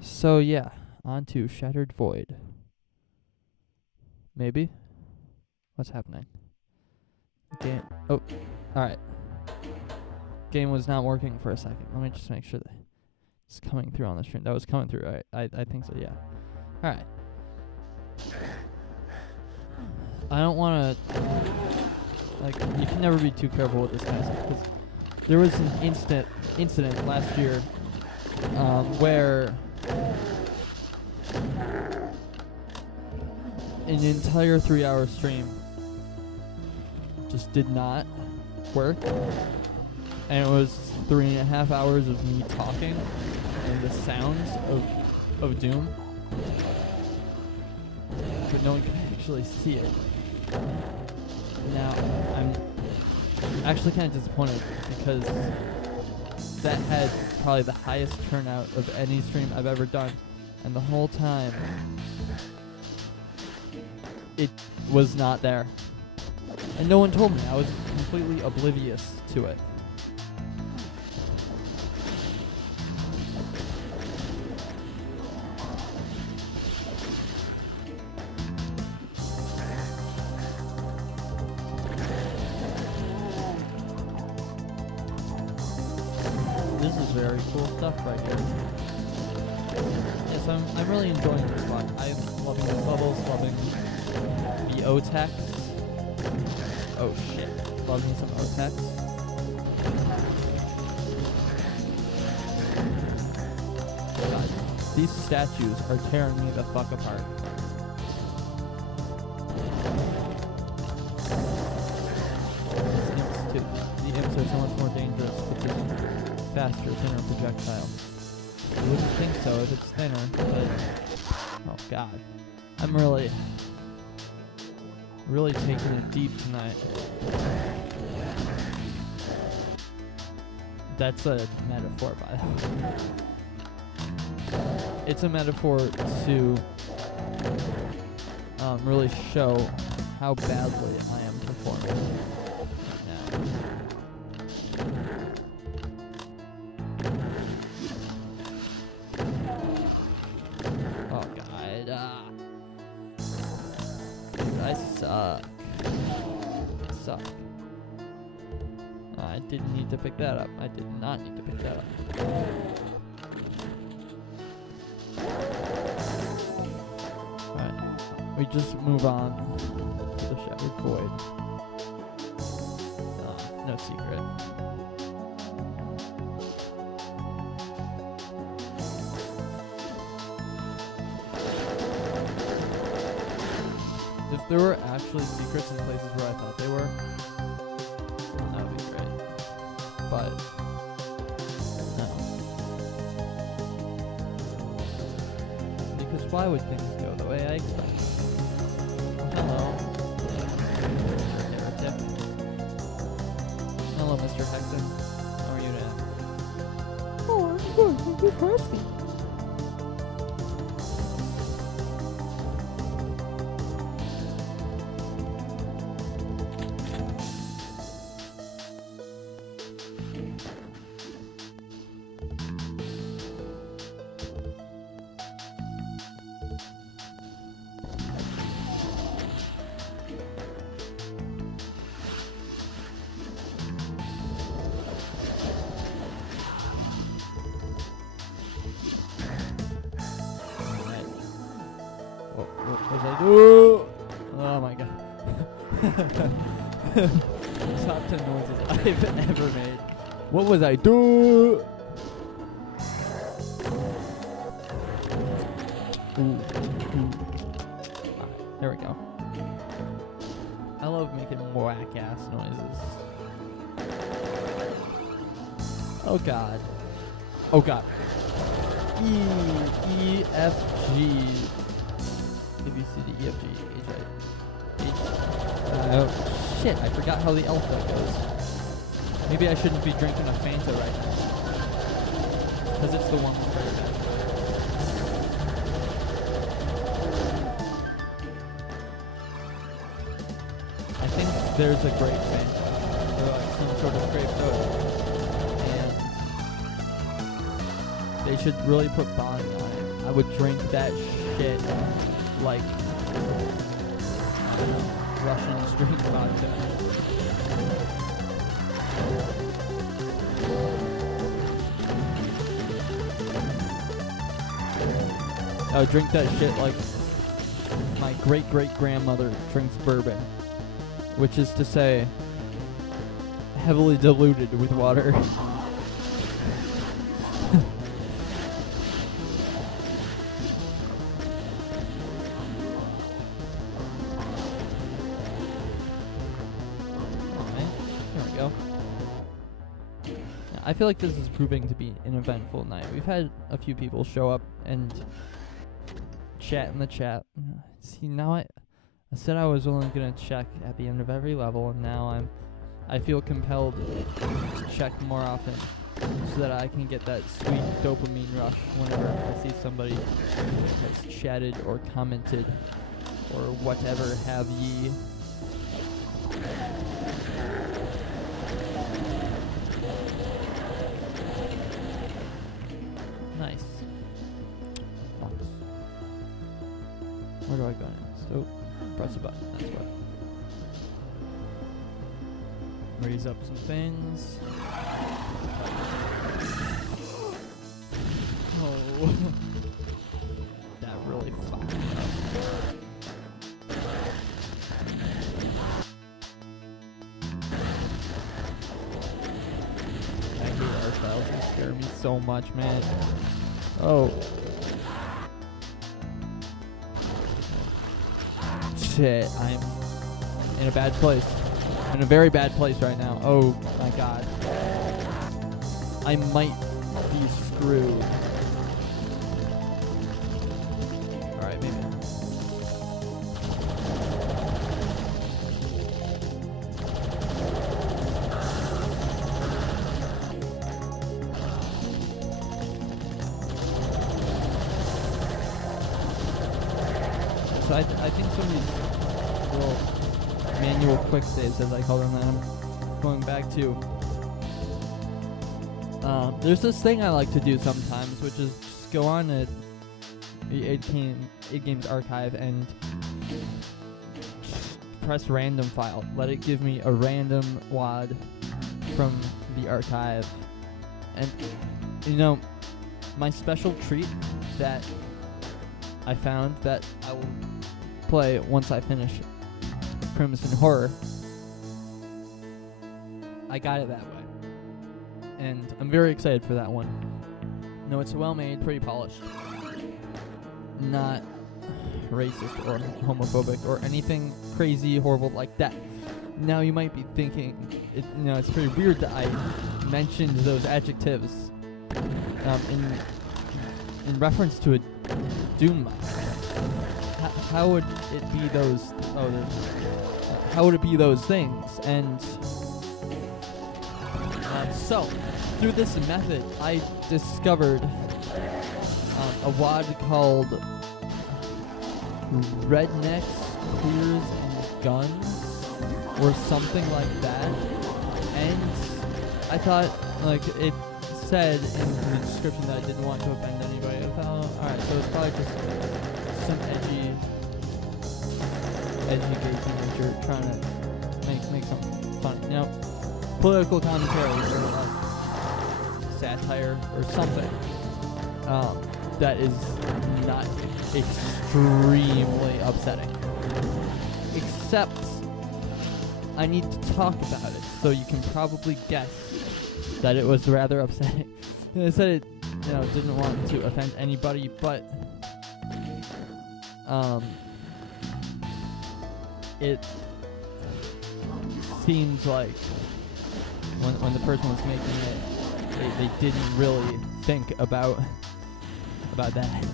So yeah, on to Shattered Void. Maybe? What's happening? Game. Oh, alright. Game was not working for a second. Let me just make sure that it's coming through on the stream. That was coming through, right? I think so, yeah. Alright. I don't want to... Like, you can never be too careful with this kind of stuff, because there was an incident last year where an entire 3-hour stream just did not work, and it was 3.5 hours of me talking and the sounds of Doom, but no one could actually see it. Now I'm actually kind of disappointed because that had probably the highest turnout of any stream I've ever done, and the whole time it was not there. And no one told me. I was completely oblivious to it. This is very cool stuff right here. Yes, I'm really enjoying this one. I'm loving these levels, loving the O-Tex. Oh shit. Love me some O-Tex. God, these statues are tearing me the fuck apart. These imps too. The imps are so much more dangerous because faster, thinner projectile. You wouldn't think so if it's thinner, but oh god. I'm really taking it deep tonight. That's a metaphor, by the way. It's a metaphor to really show how badly I am performing right now. Oh god. Dude, I suck. I didn't need to pick that up. I did not need to pick that up. Alright. We just move on to the Shattered Void. No secret. If there were actually secrets in places where I thought they were, that would be great. But no. Because why would things go the way I expect? Hello. Heretic. Hello, Mr. Hexen. How are you today? Oh, I'm good. Thank you for asking. Ooh. Oh my god. Top 10 noises I've ever made. What was I do? Ooh. Alright, there we go. I love making whack-ass noises. Oh god. Oh god. E, F, G. A, B, C, D, E, F, G, H, I, H. Oh, shit, I forgot how the alphabet goes. Maybe I shouldn't be drinking a Fanta right now. Because it's the one with very bad. I think there's a grape Fanta. Or like some sort of grape soda. And they should really put Bonnie on it. I would drink that shit like Russians drink vodka. I would drink that shit like my great-great-grandmother drinks bourbon, which is to say, heavily diluted with water. I feel like this is proving to be an eventful night. We've had a few people show up and chat in the chat. See, now I said I was only gonna check at the end of every level, and now I feel compelled to check more often so that I can get that sweet dopamine rush whenever I see somebody that's chatted or commented or whatever have ye. Nice. Where do I go next? Oh, press a button. That's what. Raise up some things. Oh. That really fucked me up. I hate Archiles. They scare me so much, man. Oh. Shit, I'm in a bad place. I'm in a very bad place right now. Oh my god. I might be screwed. Alright, maybe. So I think some of these little manual quick saves, as I call them, that I'm going back to. There's this thing I like to do sometimes, which is just go on to 8Games Archive and press random file. Let it give me a random WAD from the archive. And, you know, my special treat that I found that I will play once I finish Crimson Horror, I got it that way. And I'm very excited for that one. No, it's well made, pretty polished. Not racist or homophobic or anything crazy, horrible like that. Now you might be thinking, it's pretty weird that I mentioned those adjectives in reference to a Doom mod. How would it be those? How would it be those things? And so, through this method, I discovered a WAD called Rednecks, Queers, and Guns, or something like that. And I thought, it said in the description that I didn't want to offend anybody. I thought, alright, so it's probably just some edgy gay teenager trying to make something funny. Political commentary or satire or something that is not extremely upsetting. except I need to talk about it, so you can probably guess that it was rather upsetting. I said it, didn't want to offend anybody, but it seems like when the person was making it, they didn't really think about that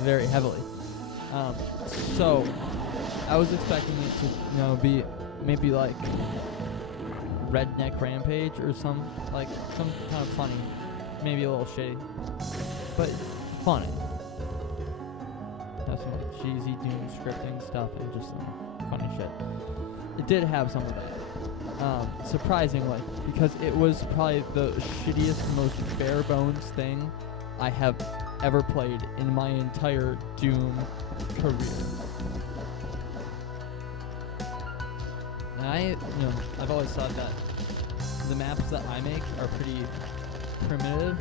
very heavily. So I was expecting it to, be maybe like Redneck Rampage or some kind of funny, maybe a little shitty, but funny. Have some like cheesy Doom scripting stuff and just some funny shit. It did have some of that, surprisingly, because it was probably the shittiest, most bare bones thing I have ever played in my entire Doom career. And I've always thought that the maps that I make are pretty primitive.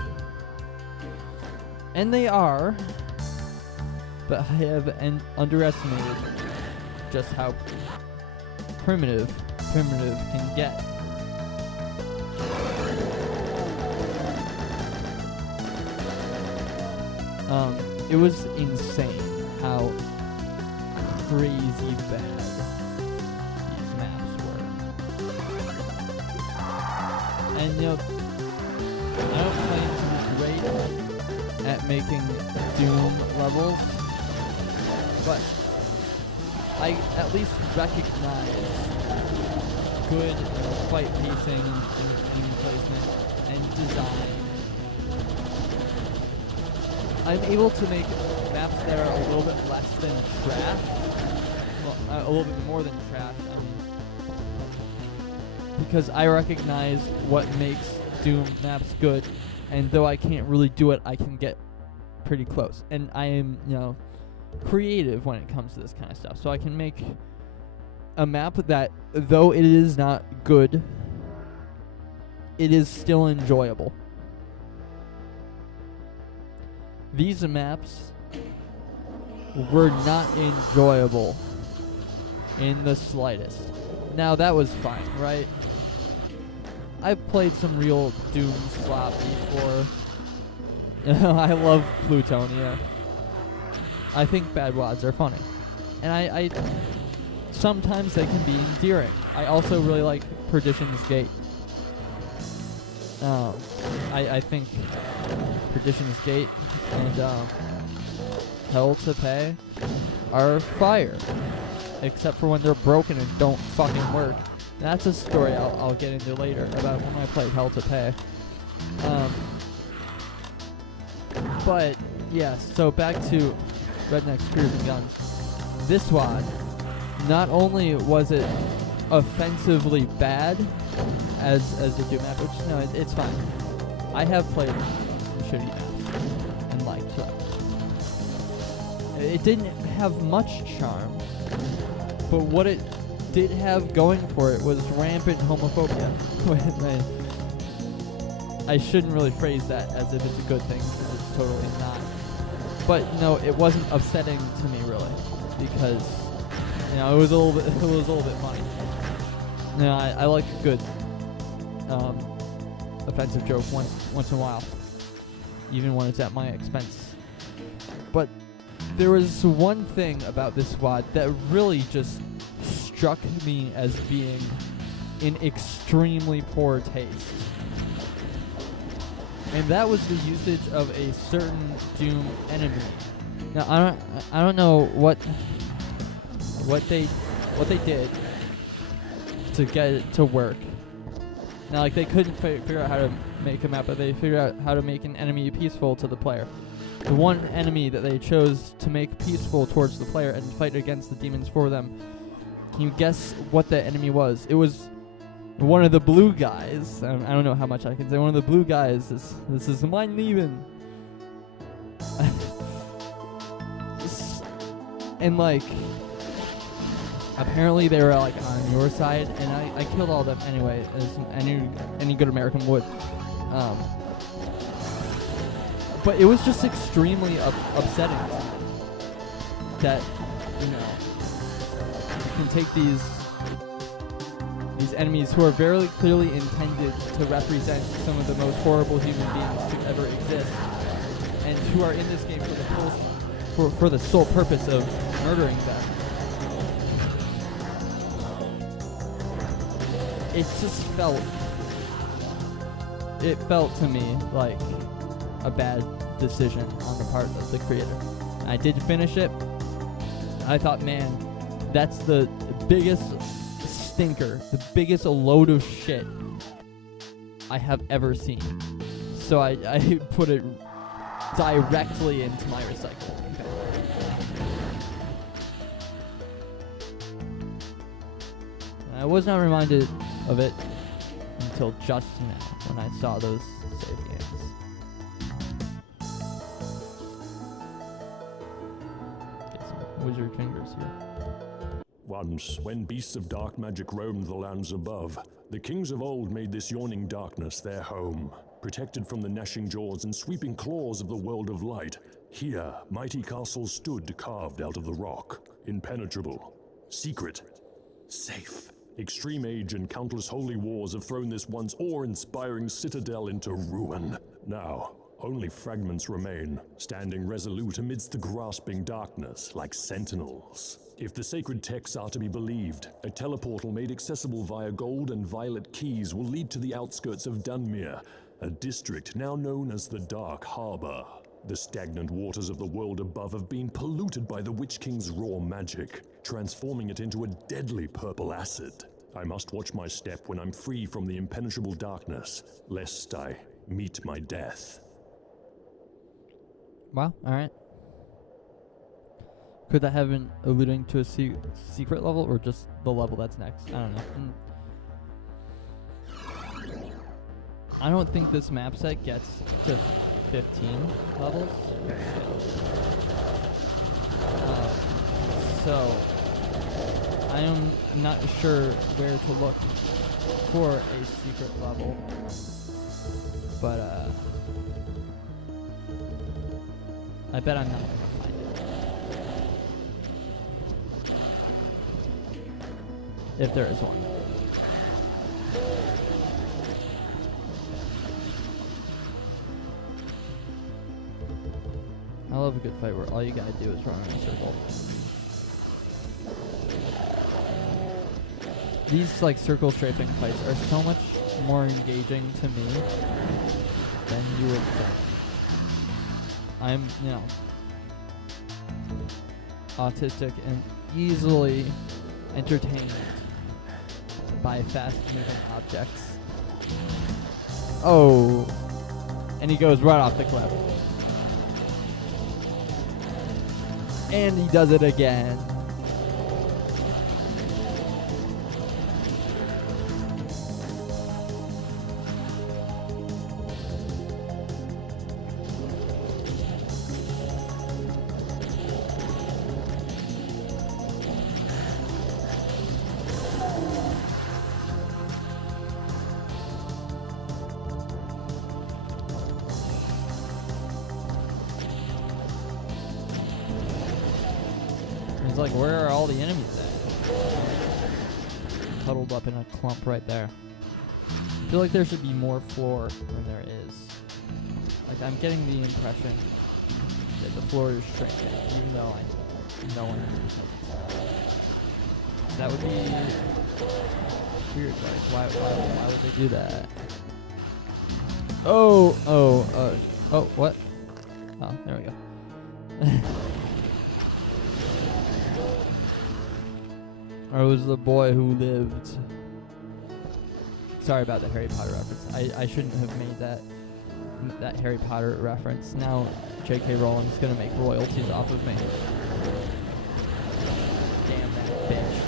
And they are, but I have underestimated just how primitive can get. It was insane how crazy bad these maps were. And I don't claim to be great at making Doom levels, but I at least recognize good fight pacing and placement and design. I'm able to make maps that are a little bit less than trash. Well, a little bit more than trash. Because I recognize what makes Doom maps good, and though I can't really do it, I can get pretty close. And I am, creative when it comes to this kind of stuff. So I can make a map that, though it is not good, it is still enjoyable. These maps were not enjoyable in the slightest. Now that was fine, right? I've played some real Doom slop before. I love Plutonia. I think bad wads are funny. And I sometimes they can be endearing. I also really like Perdition's Gate. I think Perdition's Gate and Hell to Pay are fire, except for when they're broken and don't fucking work. That's a story I'll get into later about when I played Hell to Pay. But yeah, so back to Redneck Spears and Guns. This WAD, not only was it offensively bad as a Doom map, which it's fine. I have played some shitty maps and liked them. It didn't have much charm, but what it did have going for it was rampant homophobia. I shouldn't really phrase that as if it's a good thing, because it's totally not. But no, it wasn't upsetting to me really, because it was a little bit funny. I like a good offensive joke once in a while, even when it's at my expense. But there was one thing about this WAD that really just struck me as being in extremely poor taste. And that was the usage of a certain Doom enemy. Now I don't know what they did to get it to work. Now, they couldn't figure out how to make a map, but they figured out how to make an enemy peaceful to the player. The one enemy that they chose to make peaceful towards the player and fight against the demons for them. Can you guess what the enemy was? It was one of the blue guys. I don't know how much I can say. One of the blue guys. This is mein Leben. And apparently they were on your side, and I killed all of them anyway, as any good American would. But it was just extremely upsetting that can take these enemies who are very clearly intended to represent some of the most horrible human beings to ever exist, and who are in this game for the sole purpose of murdering them. It just felt to me like a bad decision on the part of the creator. I did finish it. I thought, man, that's the biggest stinker, the biggest load of shit I have ever seen. So I put it directly into my recycle. Okay. I was not reminded of it until just now when I saw those save games. Get some wizard fingers here. Once, when beasts of dark magic roamed the lands above, the kings of old made this yawning darkness their home. Protected from the gnashing jaws and sweeping claws of the world of light, here, mighty castles stood carved out of the rock. Impenetrable, secret, safe. Extreme age and countless holy wars have thrown this once awe-inspiring citadel into ruin. Now, only fragments remain, standing resolute amidst the grasping darkness like sentinels. If the sacred texts are to be believed, a teleportal made accessible via gold and violet keys will lead to the outskirts of Dunmere, a district now known as the Dark Harbor. The stagnant waters of the world above have been polluted by the Witch King's raw magic, transforming it into a deadly purple acid. I must watch my step when I'm free from the impenetrable darkness, lest I meet my death. Wow, alright. Could that have been alluding to a secret level, or just the level that's next? I don't know. I don't think this map set gets to 15 levels. So I am not sure where to look for a secret level, but I bet I'm not gonna find it, if there is one. I love a good fight where all you gotta do is run in a circle. These like circle strafing fights are so much more engaging to me than you would think. I'm, autistic and easily entertained by fast-moving objects. Oh, and he goes right off the cliff. And he does it again. He's like, where are all the enemies at? Huddled up in a clump right there. I feel like there should be more floor than there is. Like, I'm getting the impression that the floor is shrinking, even though I know 100%. That would be weird, like, why would they do that? Oh, what? Oh, there we go. I was the boy who lived. Sorry about the Harry Potter reference. I shouldn't have made that Harry Potter reference. Now J.K. Rowling's gonna make royalties off of me. Damn that bitch.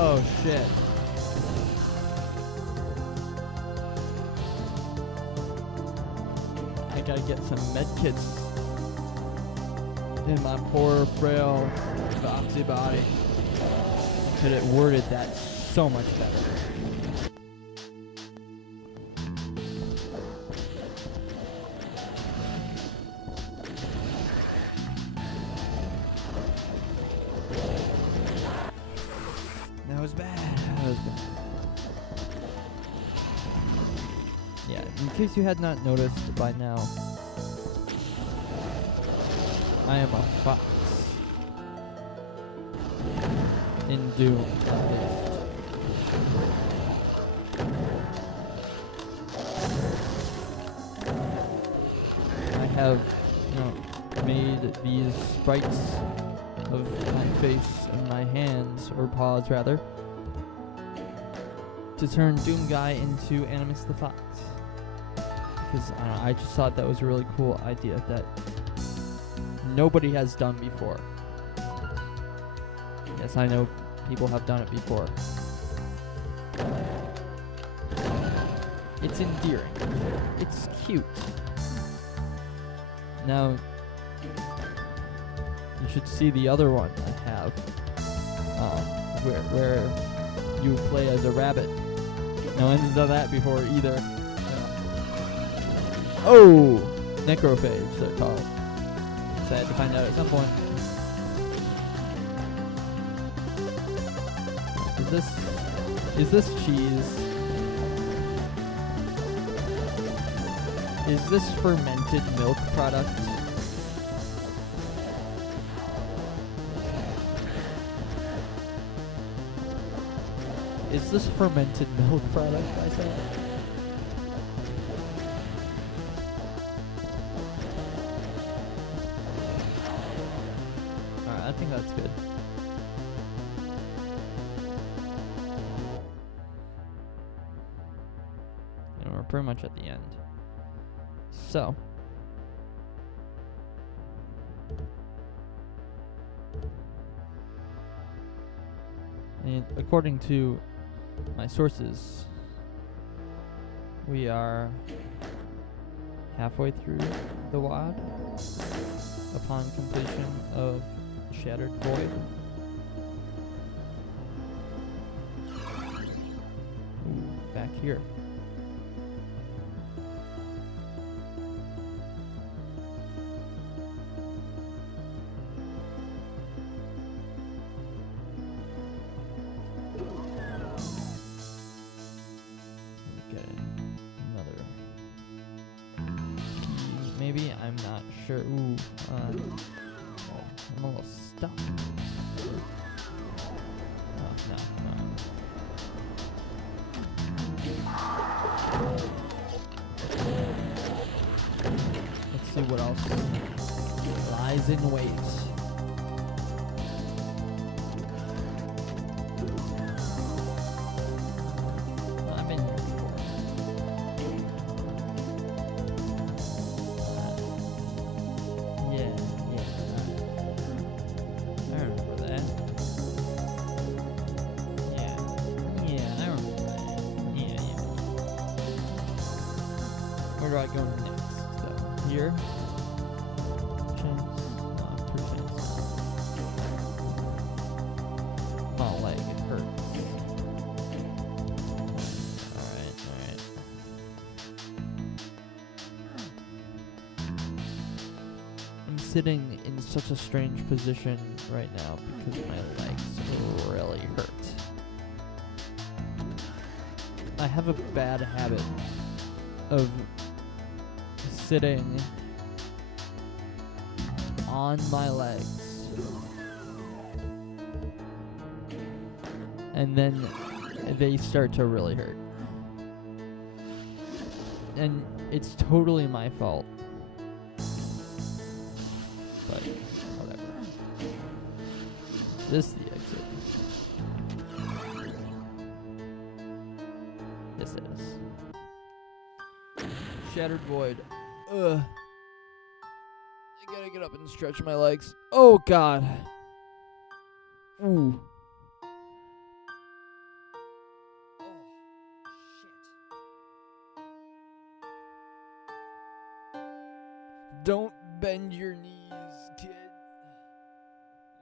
Oh shit. I gotta get some medkits in my poor, frail, foxy body. Could have worded that so much better. That was bad. That was bad. Yeah, in case you had not noticed by now, I am a fox. In Doom, at least. I have, made these spikes of my face and my hands, or paws rather, to turn Doom Guy into Animus the Fox. Because I just thought that was a really cool idea that nobody has done before. Yes, I know people have done it before. It's endearing. It's cute. Now, you should see the other one I have, where you play as a rabbit. No one's done that before either. Oh! Necrophage, they're called. So I had to find out at some point. Is this cheese? Is this fermented milk product? Is this fermented milk product, I said? Alright, I think that's good. And we're pretty much at the end. So. And according to my sources, we are halfway through the WAD upon completion of Shattered Void. Ooh, back here. Maybe, I'm not sure. Ooh, I'm a little stuck. Oh, no. Let's see what else lies in wait. I've been here before. Yeah. I remember that. Yeah, I remember that. Yeah. Where do I go next? So, here. Chance. Perchance. My leg, it hurts. Alright. I'm sitting in such a strange position right now because my legs really hurt. I have a bad habit of sitting on my legs and then they start to really hurt. And it's totally my fault. But whatever. This is the exit. This is Shattered Void. Ugh. I gotta get up and stretch my legs. Oh god. Ooh. Don't bend your knees, kid.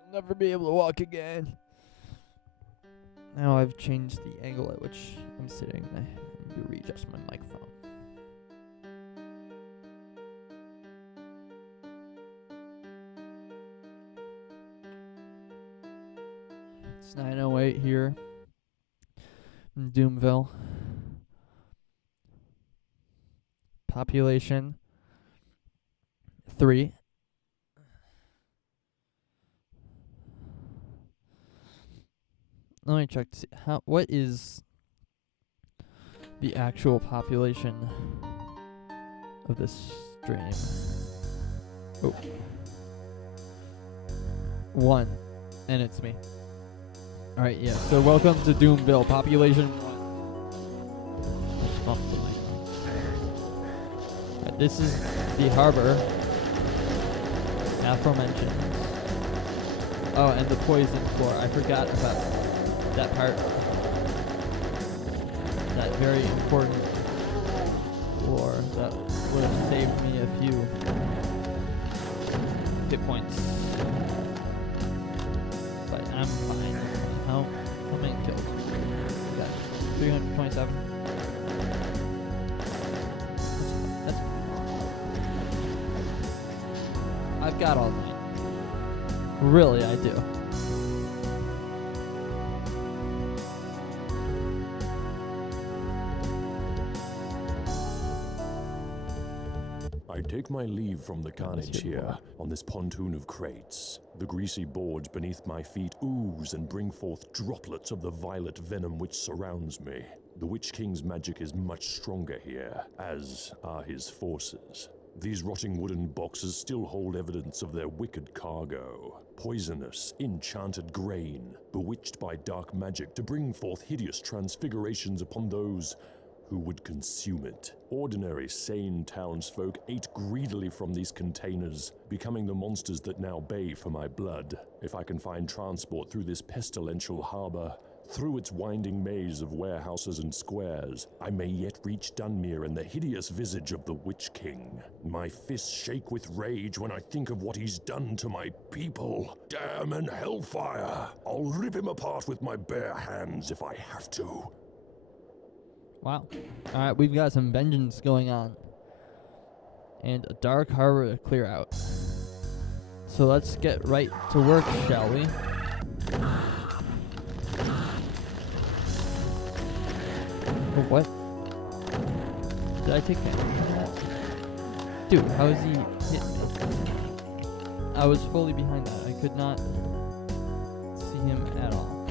You'll never be able to walk again. Now I've changed the angle at which I'm sitting. I need to readjust my microphone. It's 9:08 here in Doomville. Population 3. Let me check to see what is the actual population of this stream. Oh. 1, and it's me. All right, yeah. So welcome to Doomville, population 1. This is the harbor, aforementioned. Oh, and the poison floor. I forgot about that part. That very important floor that would have saved me a few hit points. But I'm fine. How many kills? We got 327. I've got all night. Really, I do. I take my leave from the carnage here, on this pontoon of crates. The greasy boards beneath my feet ooze and bring forth droplets of the violet venom which surrounds me. The Witch King's magic is much stronger here, as are his forces. These rotting wooden boxes still hold evidence of their wicked cargo. Poisonous, enchanted grain, bewitched by dark magic to bring forth hideous transfigurations upon those who would consume it. Ordinary, sane townsfolk ate greedily from these containers, becoming the monsters that now bay for my blood. If I can find transport through this pestilential harbor, through its winding maze of warehouses and squares, I may yet reach Dunmere and the hideous visage of the Witch King. My fists shake with rage when I think of what he's done to my people. Damn and hellfire! I'll rip him apart with my bare hands if I have to. Wow. Alright, we've got some vengeance going on. And a dark harbor to clear out. So let's get right to work, shall we? Oh, what? Did I take damage from that? Dude, how is he hitting me? I was fully behind that. I could not see him at all.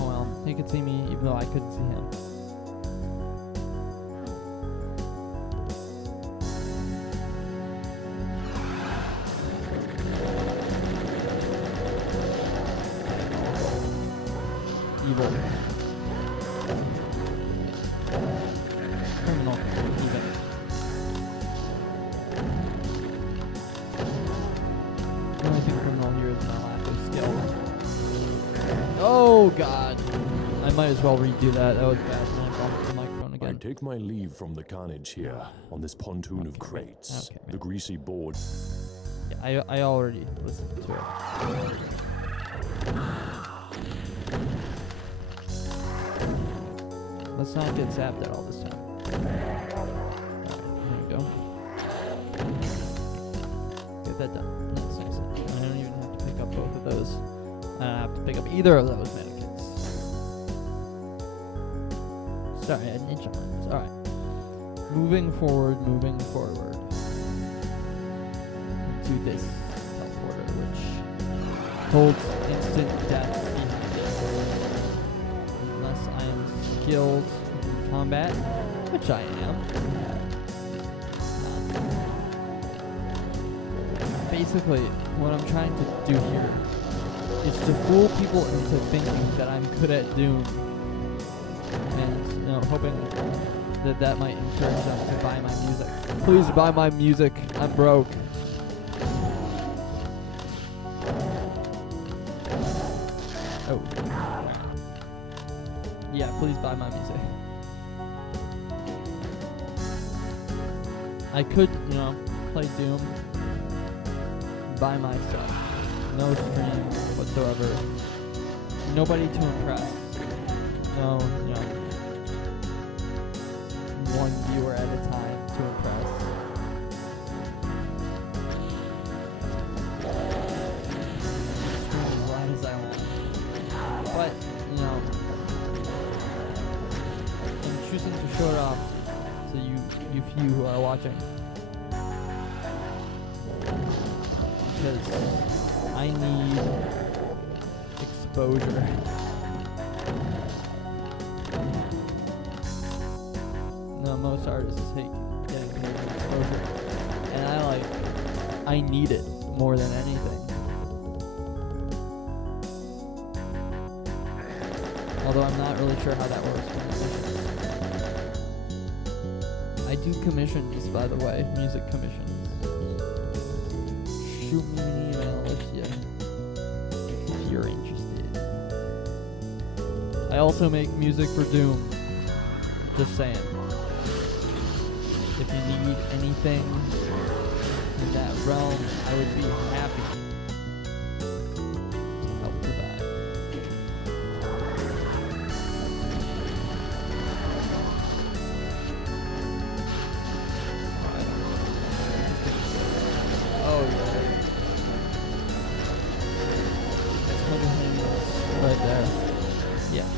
Oh well, he could see me even though I couldn't see him. Evil. Criminal. Even. The only thing criminal here is my lack of skill. Oh god. I might as well redo that. That was bad. And I bumped the microphone I again. take my leave from the carnage here, on this pontoon of crates. Okay, The greasy board. Yeah, I already listened to it. Let's not get zapped at all this time. Alright, there we go. Get that done. That's nice. I don't even have to pick up both of those. I don't have to pick up either of those medikits. Sorry, I didn't jump. Alright. Moving forward. To this teleporter, which holds instant death behind it. Unless I am skilled in combat, which I am. Basically, what I'm trying to do here is to fool people into thinking that I'm good at Doom, and hoping that might encourage them to buy my music. Please buy my music. I'm broke. Oh. Yeah, please buy my music. I could, play Doom by myself. No stream whatsoever. Nobody to impress. No, one viewer at a time to impress. Stream as loud as I want. But, I'm choosing to show it off to you few who are watching. Because I need exposure. No, most artists hate getting exposure. And I need it more than anything. Although I'm not really sure how that works for musicians. I do commissions, by the way, music commissions. Shoot me an email if you're interested. I also make music for Doom. Just saying. If you need anything in that realm, I would be happy to help with that. Oh yeah. That's right there. Yeah.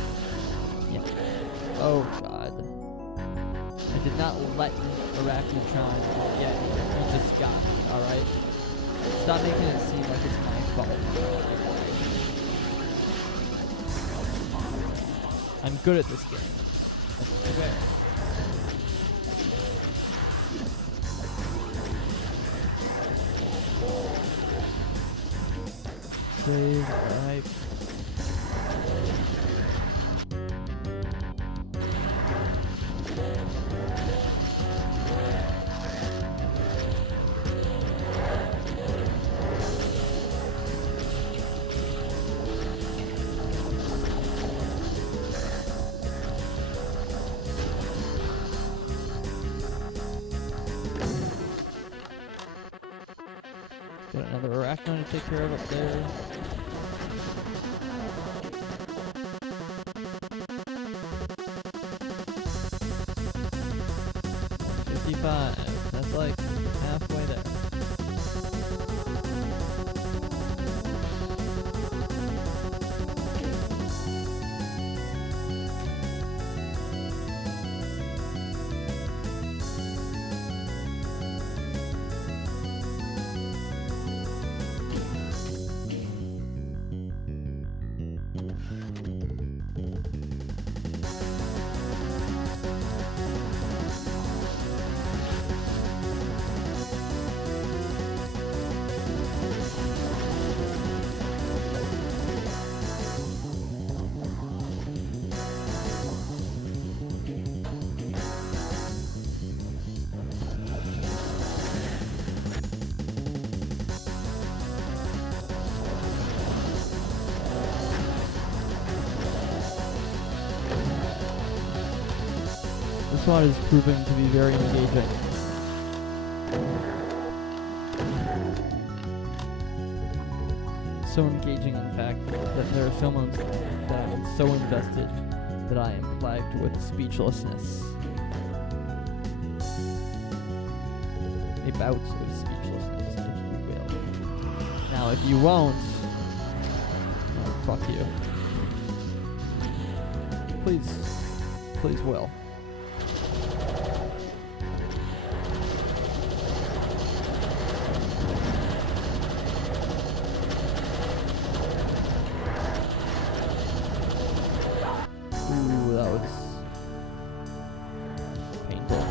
Oh god. I did not let Arachnotron get here. He just got me, alright? Stop making it seem like it's my fault. I'm good at this game. I swear. Save, alright. Got another Arachno to take care of up there. $55. That's like halfway there. This one is proving to be very engaging. So engaging, in fact, that there are so moments that I'm so invested that I am plagued with speechlessness. A bout of speechlessness, if you will. Now, if you won't, oh, fuck you. Please will. Ooh, that was painful.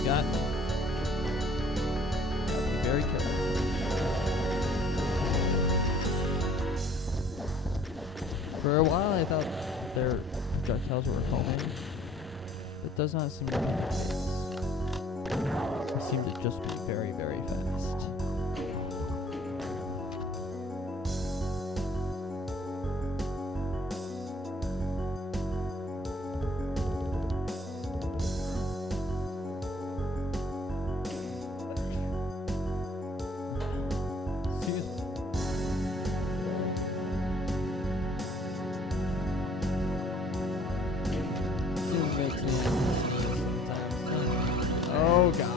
You got me. Gotta be very careful. For a while I thought their projectiles were homing. It does not seem to be the case. They seem to just be very, very fast. Excuse me. This makes me sometimes. Oh god.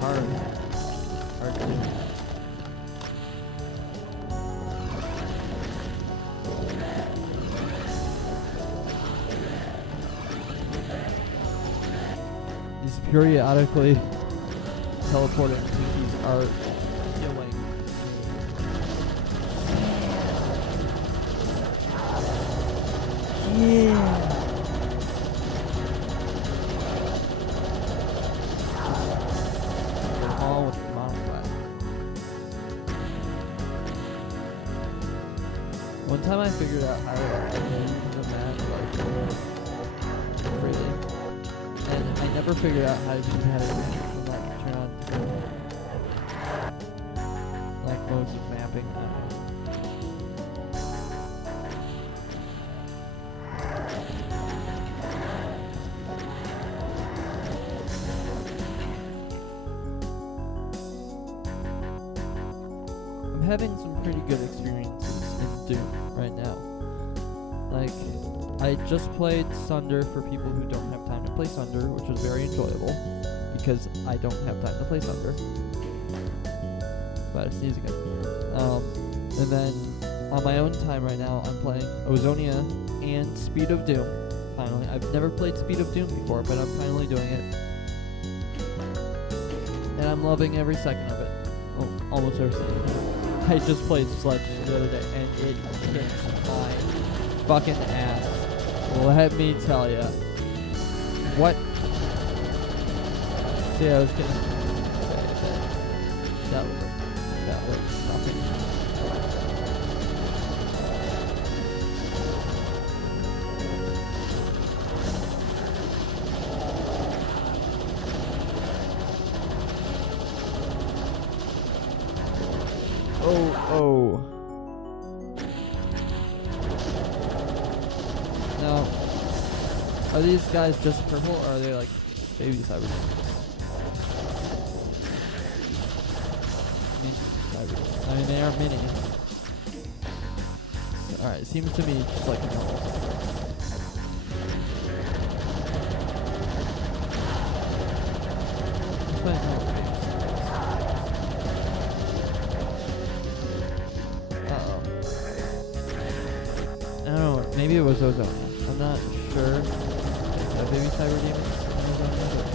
Hard. Hard to do. These periodically teleporting pinkies are killing. Yeah. All with the monoclass. One time I figured out how to move the map like freely, and I never figured out how to do that when that turn on like modes of mapping. I'm having some pretty good experiences in Doom right now. Like, I just played Sunder for people who don't have time to play Sunder, which was very enjoyable, because I don't have time to play Sunder. But it's easy again. And then, on my own time right now, I'm playing Ozonia and Speed of Doom, finally. I've never played Speed of Doom before, but I'm finally doing it. And I'm loving every second of it. Oh, almost every second. I just played Sledge the other day, and it kicks my fucking ass. Let me tell ya. What? See, I was gonna say that was nothing. Oh. Now, are these guys just purple, or are they like baby cyber demons? I mean, they are mini. Alright, it seems to me just like a normal. I don't know, maybe it was Ozonia. I'm not sure. Baby cyber demons in Ozonia, but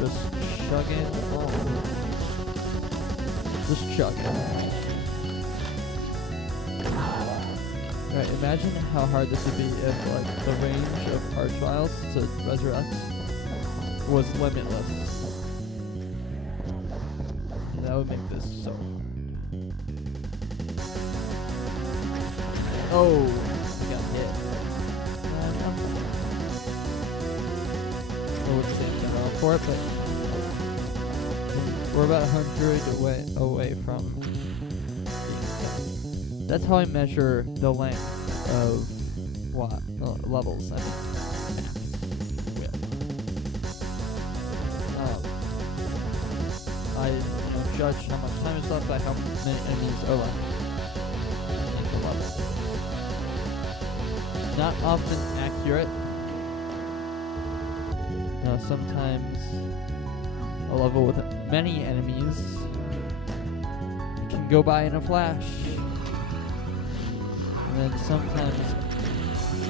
just chugging on. Just chugging. Alright, imagine how hard this would be if like the range of Archviles to resurrect was limitless. That would make this so hard. Oh, we got hit. I would say I'm going for it, but we're about 100 away from being. That's how I measure the length of levels. I mean, I judge how much time is left by how many enemies are left. not often accurate. Sometimes a level with many enemies can go by in a flash. And then sometimes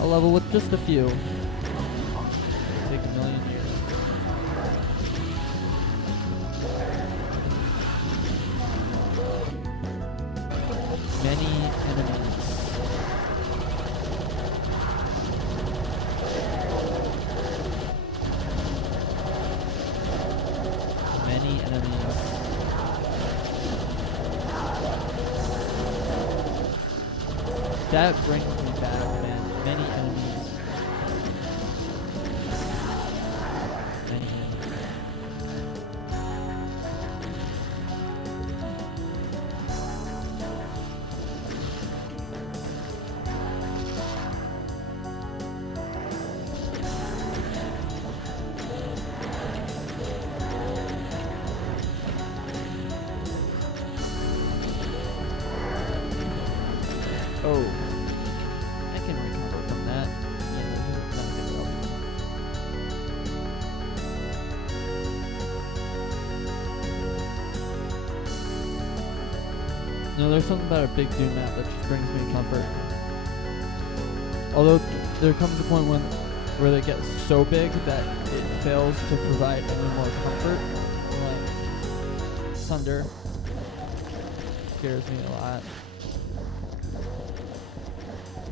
a level with just a few can take a million years. Many enemies. Many enemies. That brings me back, man. Many enemies. Many enemies. Oh, I can recover from that. Yeah, not a big deal. No, there's something about a big Doom map that just brings me comfort. Although there comes a point where they get so big that it fails to provide any more comfort. Like Thunder scares me a lot.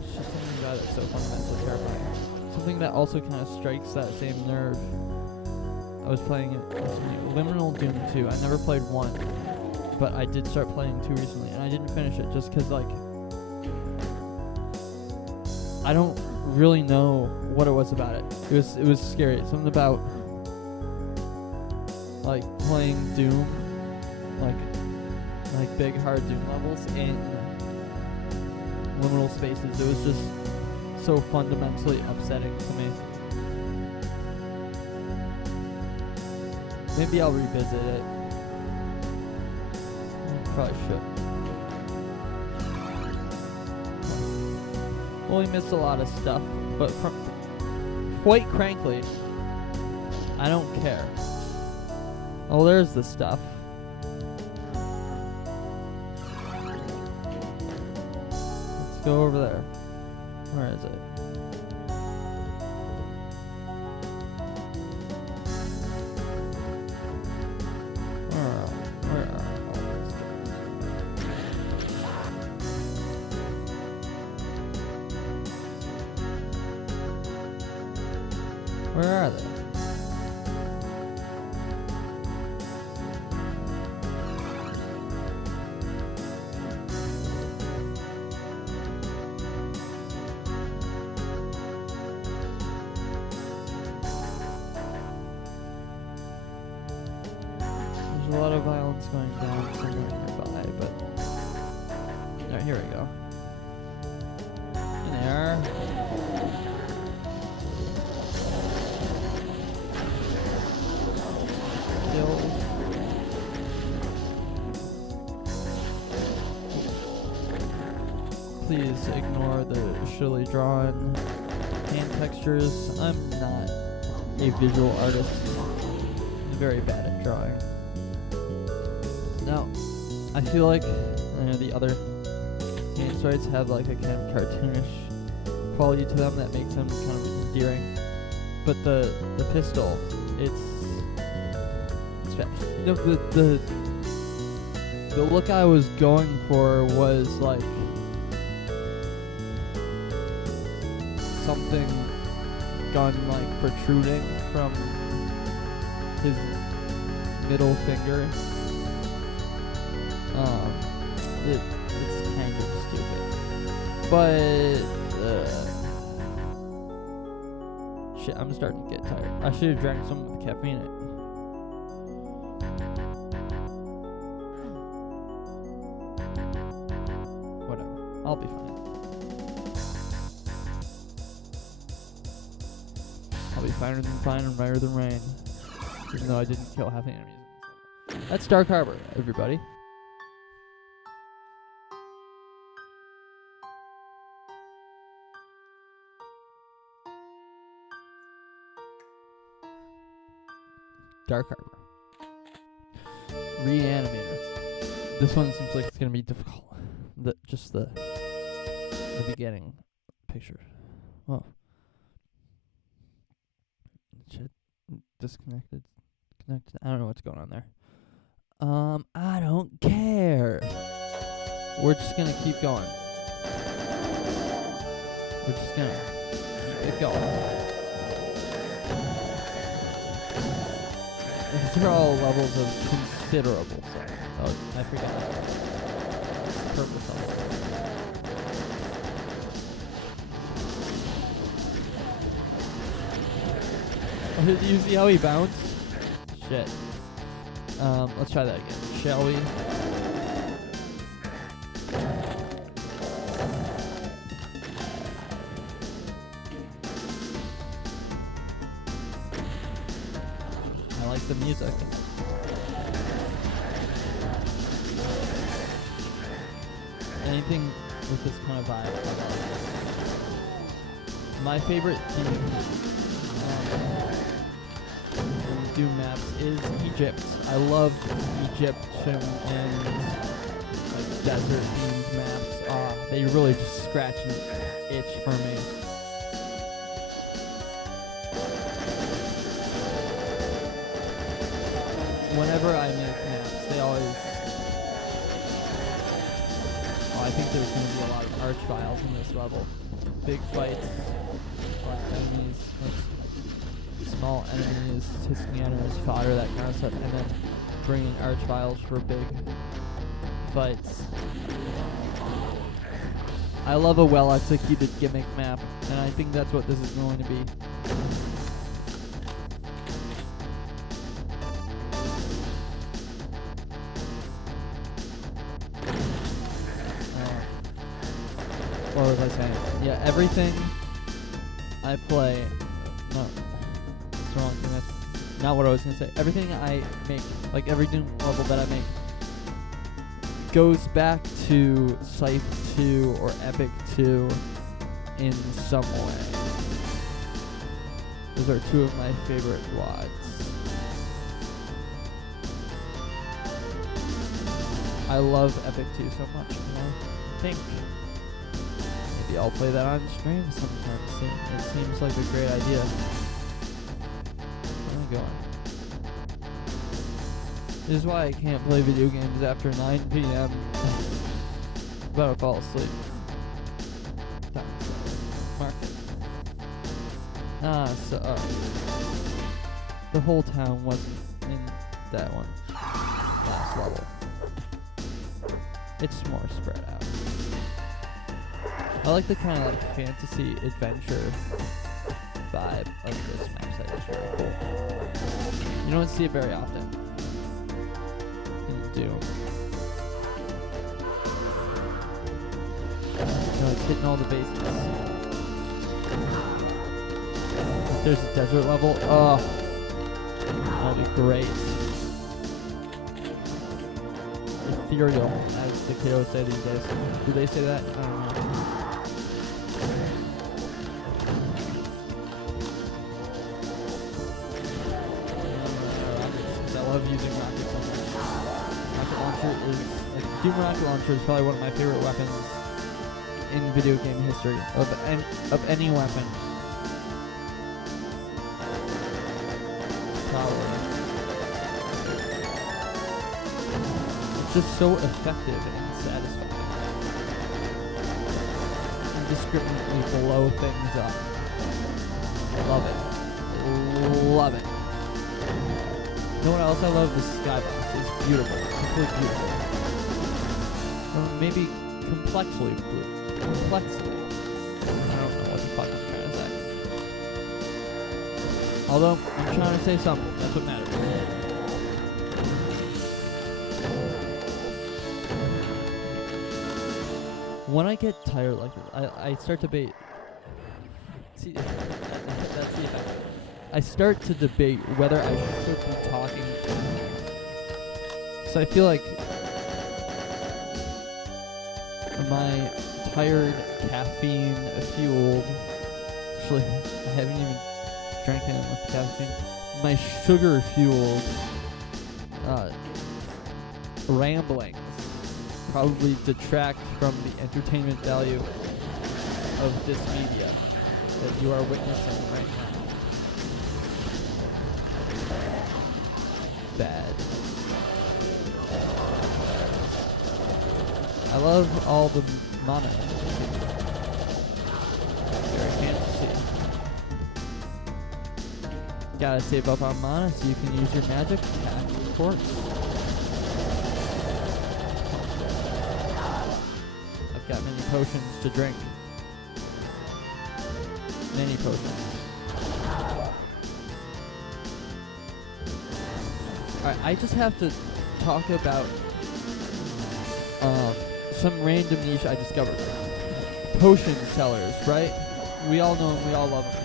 It's just something about it so fundamentally terrifying. Something that also kind of strikes that same nerve. I was playing Liminal Doom 2. I never played 1, but I did start playing 2 recently, and I didn't finish it just because, like, I don't really know what it was about it. It was scary. Something about like playing Doom, like big hard Doom levels in liminal spaces. It was just so fundamentally upsetting to me. Maybe I'll revisit it. Probably should. Well, we missed a lot of stuff, but quite frankly, I don't care. Oh, there's the stuff. Let's go over there. Where is it? Where are all these guys? Where are they? There's a lot of violence going down somewhere nearby, but... Alright, here we go. In there. Please ignore the shittily drawn hand textures. I'm not a visual artist. I'm very bad at drawing. Now, I feel like the other hand sprites have like a kind of cartoonish quality to them that makes them kind of endearing. But the pistol, it's the look I was going for was like something gun like protruding from his middle finger. It's kind of stupid, but shit, I'm starting to get tired. I should have drank some with caffeine in it. Whatever, I'll be fine. I'll be finer than fine and brighter than rain. Even though I didn't kill half the enemies in this level. That's Dark Harbor, everybody. Dark Armor. Reanimator. This one seems like it's gonna be difficult. The beginning picture. Oh. Shit. Disconnected. Connected. I don't know what's going on there. I don't care. We're just gonna keep going. We're just gonna keep it going. These are all levels of considerable size. Oh, I forgot. Purple color. Oh, did you see how he bounced? Shit. Let's try that again, shall we? I like the music. Anything with this kind of vibe, I love. My favorite theme in Doom maps is Egypt. I love Egyptian and like desert themed maps. They really just scratch an itch for me. Whenever I make maps, they always... I think there's going to be a lot of archviles in this level. Big fights, lots of enemies, small enemies, Tiscaneers, fodder, that kind of stuff, and then bringing archviles for big fights. I love a well-executed gimmick map, and I think that's what this is going to be. What was I saying? Yeah, everything I play... No, that's the wrong thing. That's not what I was going to say. Everything I make, like every Doom level that I make, goes back to Scythe 2 or Epic 2 in some way. Those are two of my favorite WODs. I love Epic 2 so much, and I think maybe I'll play that on stream sometime soon. It seems like a great idea. Where am I going? This is why I can't play video games after 9 p.m. About to fall asleep. Market. The whole town wasn't in that one. Last level. It's more spread out. I like the kind of like fantasy adventure vibe of this map set. It's really cool. You don't see it very often in Doom. No, it's hitting all the bases. If there's a desert level, oh, that'll be great. Ethereal, as the kiddos say these days. Do they say that? I don't know. I love using rockets so much. Rocket launcher is, like, Doom rocket launcher is probably one of my favorite weapons in video game history of any weapon. Probably. It's just so effective and satisfying. Indiscriminately blow things up. Love it. Love it. You know what else I love? The skybox. It's beautiful. Completely beautiful. Or maybe complexly blue. Complexly. I don't know what the fuck I'm trying to say. Although, I'm trying to say something. That's what matters. When I get tired like this, I start to debate. See, that's the effect. I start to debate whether I should be talking. So I feel like my tired, caffeine-fueled... Actually, I haven't even drank any with caffeine. my sugar-fueled ramblings probably detract from the entertainment value of this media that you are witnessing right now. Bad. I love all the mana. Very fantasy. Gotta save up on mana so you can use your magic attack, of course. I've got many potions to drink. Many potions. Alright, I just have to talk about some random niche I discovered. Potion sellers, right? We all know them, we all love them.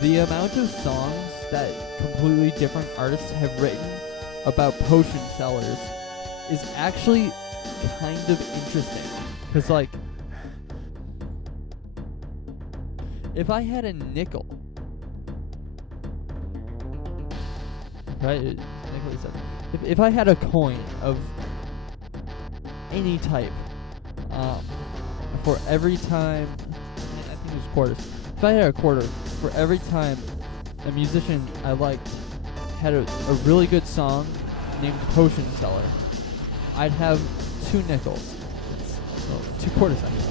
The amount of songs that completely different artists have written about potion sellers is actually kind of interesting. Because, like, if I had a nickel, right? Nickel is if I had a coin of any type, for every time, I think it was quarters. If I had a quarter for every time a musician I liked had a really good song named Potion Seller, I'd have 2 nickels. Well, 2 quarters, I mean.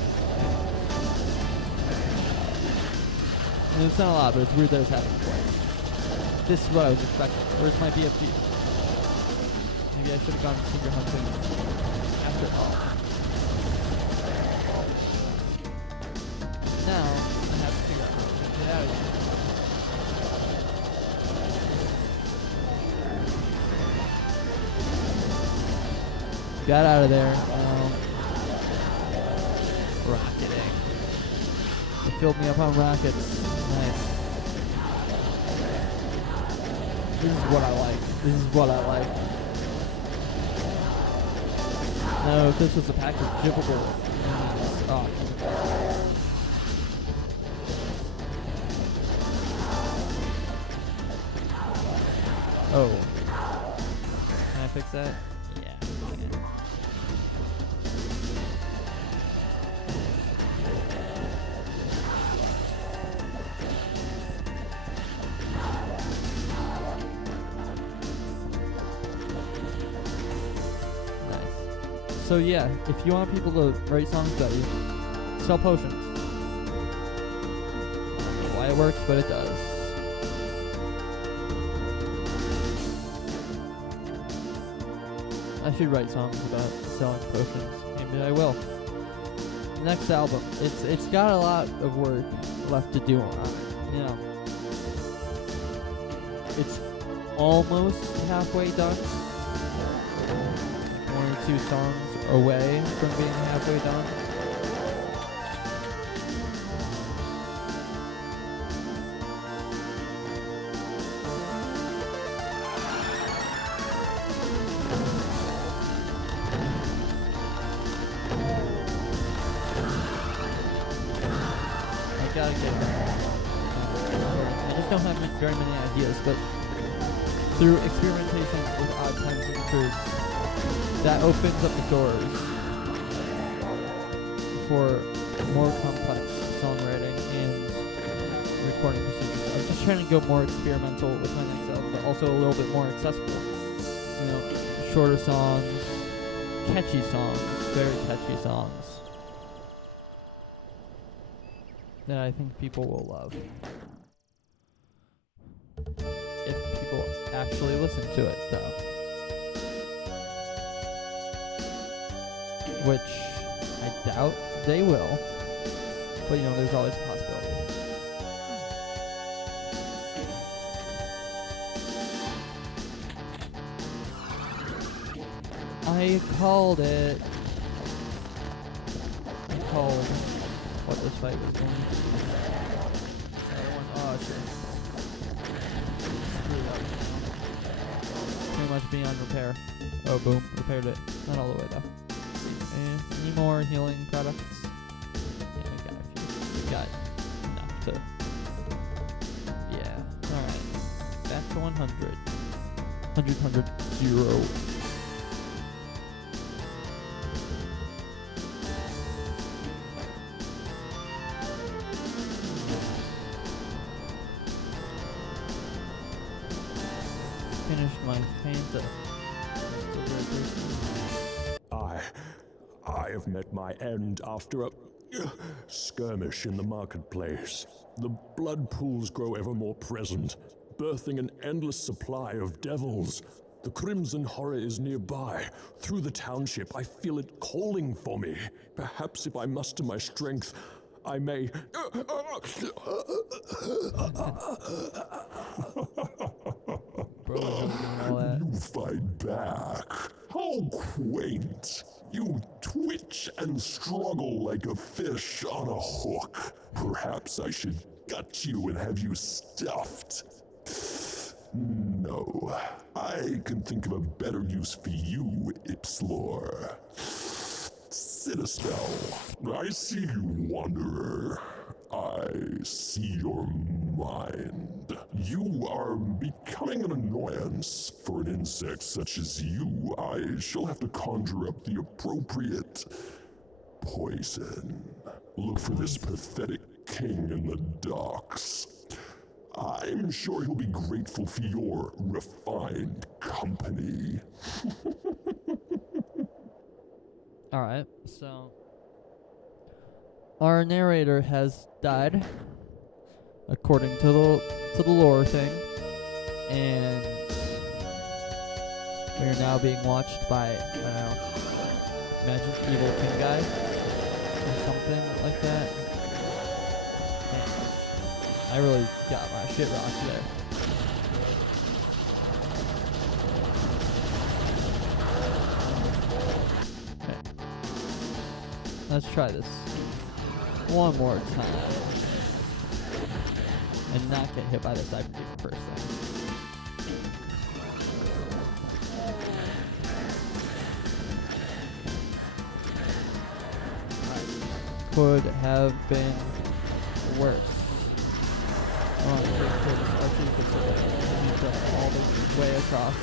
And it's not a lot, but it's weird that it's happening twice. This is what I was expecting. Where's my BFG? Maybe I should have gone secret hunting after all. Now, I have to figure out how to get out of here. Got out of there. Rocketing. They filled me up on rockets. Nice. This is what I like. This is what I like. No, if this was a pack of Jibble. Oh. Oh. Can I fix that? Yeah. Nice. So yeah, if you want people to write songs about you, sell potions. I don't know why it works, but it does. I should write songs about selling potions. Maybe I will. Next album. It's got a lot of work left to do on it. You know. It's almost halfway done. 1 or 2 songs away from being halfway done. Gotta get I just don't have very many ideas, but through experimentation with odd time signatures, that opens up the doors for more complex songwriting and recording procedures. I'm just trying to go more experimental with my next album, but also a little bit more accessible. You know, shorter songs, catchy songs, very catchy songs that I think people will love. If people actually listen to it, though. Which I doubt they will. But, you know, there's always a possibility. I called it. What this fight was going to be. Oh, shit. Screwed up. Too much beyond repair. Oh, boom. Repaired it. Not all the way, though. Any more healing products? Yeah, we got a few. We got enough to... Yeah. Alright. Back to 100. 0. Finished my Fanta. Still very thirsty. I have met my end after a skirmish in the marketplace. The blood pools grow ever more present, birthing an endless supply of devils. The crimson horror is nearby. Through the township, I feel it calling for me. Perhaps if I muster my strength, I may... Bro, all that. You fight back. How quaint. You twitch and struggle like a fish on a hook. Perhaps I should gut you and have you stuffed. No, I can think of a better use for you, Ipslor. Sit a spell. I see you, Wanderer. I see your mind. You are becoming an annoyance. For an insect such as you, I shall have to conjure up the appropriate poison. Look for this pathetic king in the docks. I'm sure he'll be grateful for your refined company. Alright, so our narrator has died, according to the lore thing, and we are now being watched by, I don't know, imagine evil king guy or something like that. Man, I really got my shit rocked there. Let's try this one more time and not get hit by the cyber demon first time. Could have been worse. Hold on, wait for this archery to go all the way across.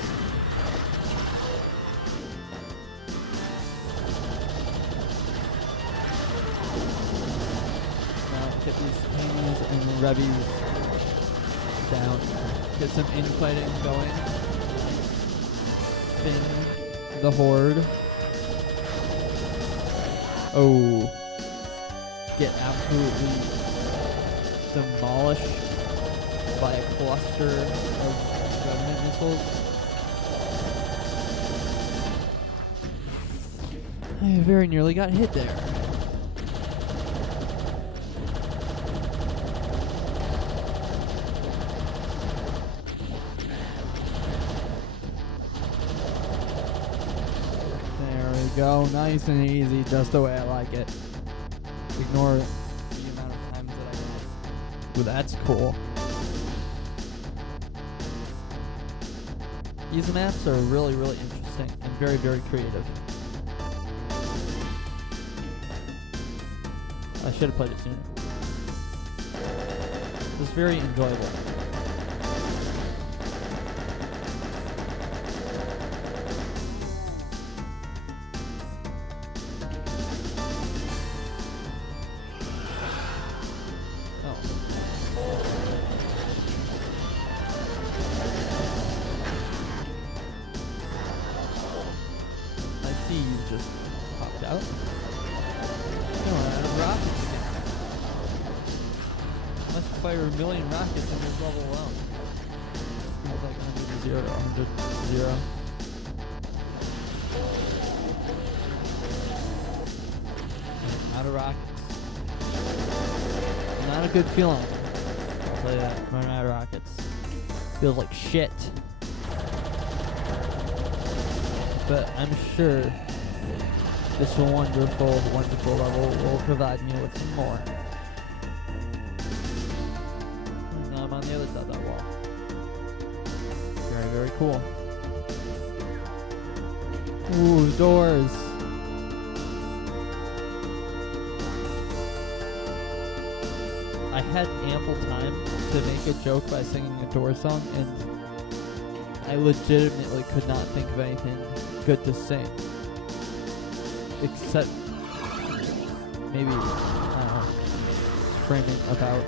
Get these Hamies and Revies down. Get some infighting going. Spin the horde. Oh. Get absolutely demolished by a cluster of Revenant missiles. I very nearly got hit there. Go nice and easy, just the way I like it. Ignore the amount of times that I get. Ooh, that's cool. These maps are really, really interesting and very, very creative. I should have played it sooner. It was very enjoyable. Fire a million rockets in this level alone. It's like 100 to 0, 100 to 0. And out of rockets. Not a good feeling. I'll tell you that. Running out of rockets. Feels like shit. But I'm sure this wonderful, wonderful level will provide me with some more. I'm on the other side of that wall. Very, very cool. Ooh, doors. I had ample time to make a joke by singing a door song, and I legitimately could not think of anything good to say. Except maybe, I don't know, framing about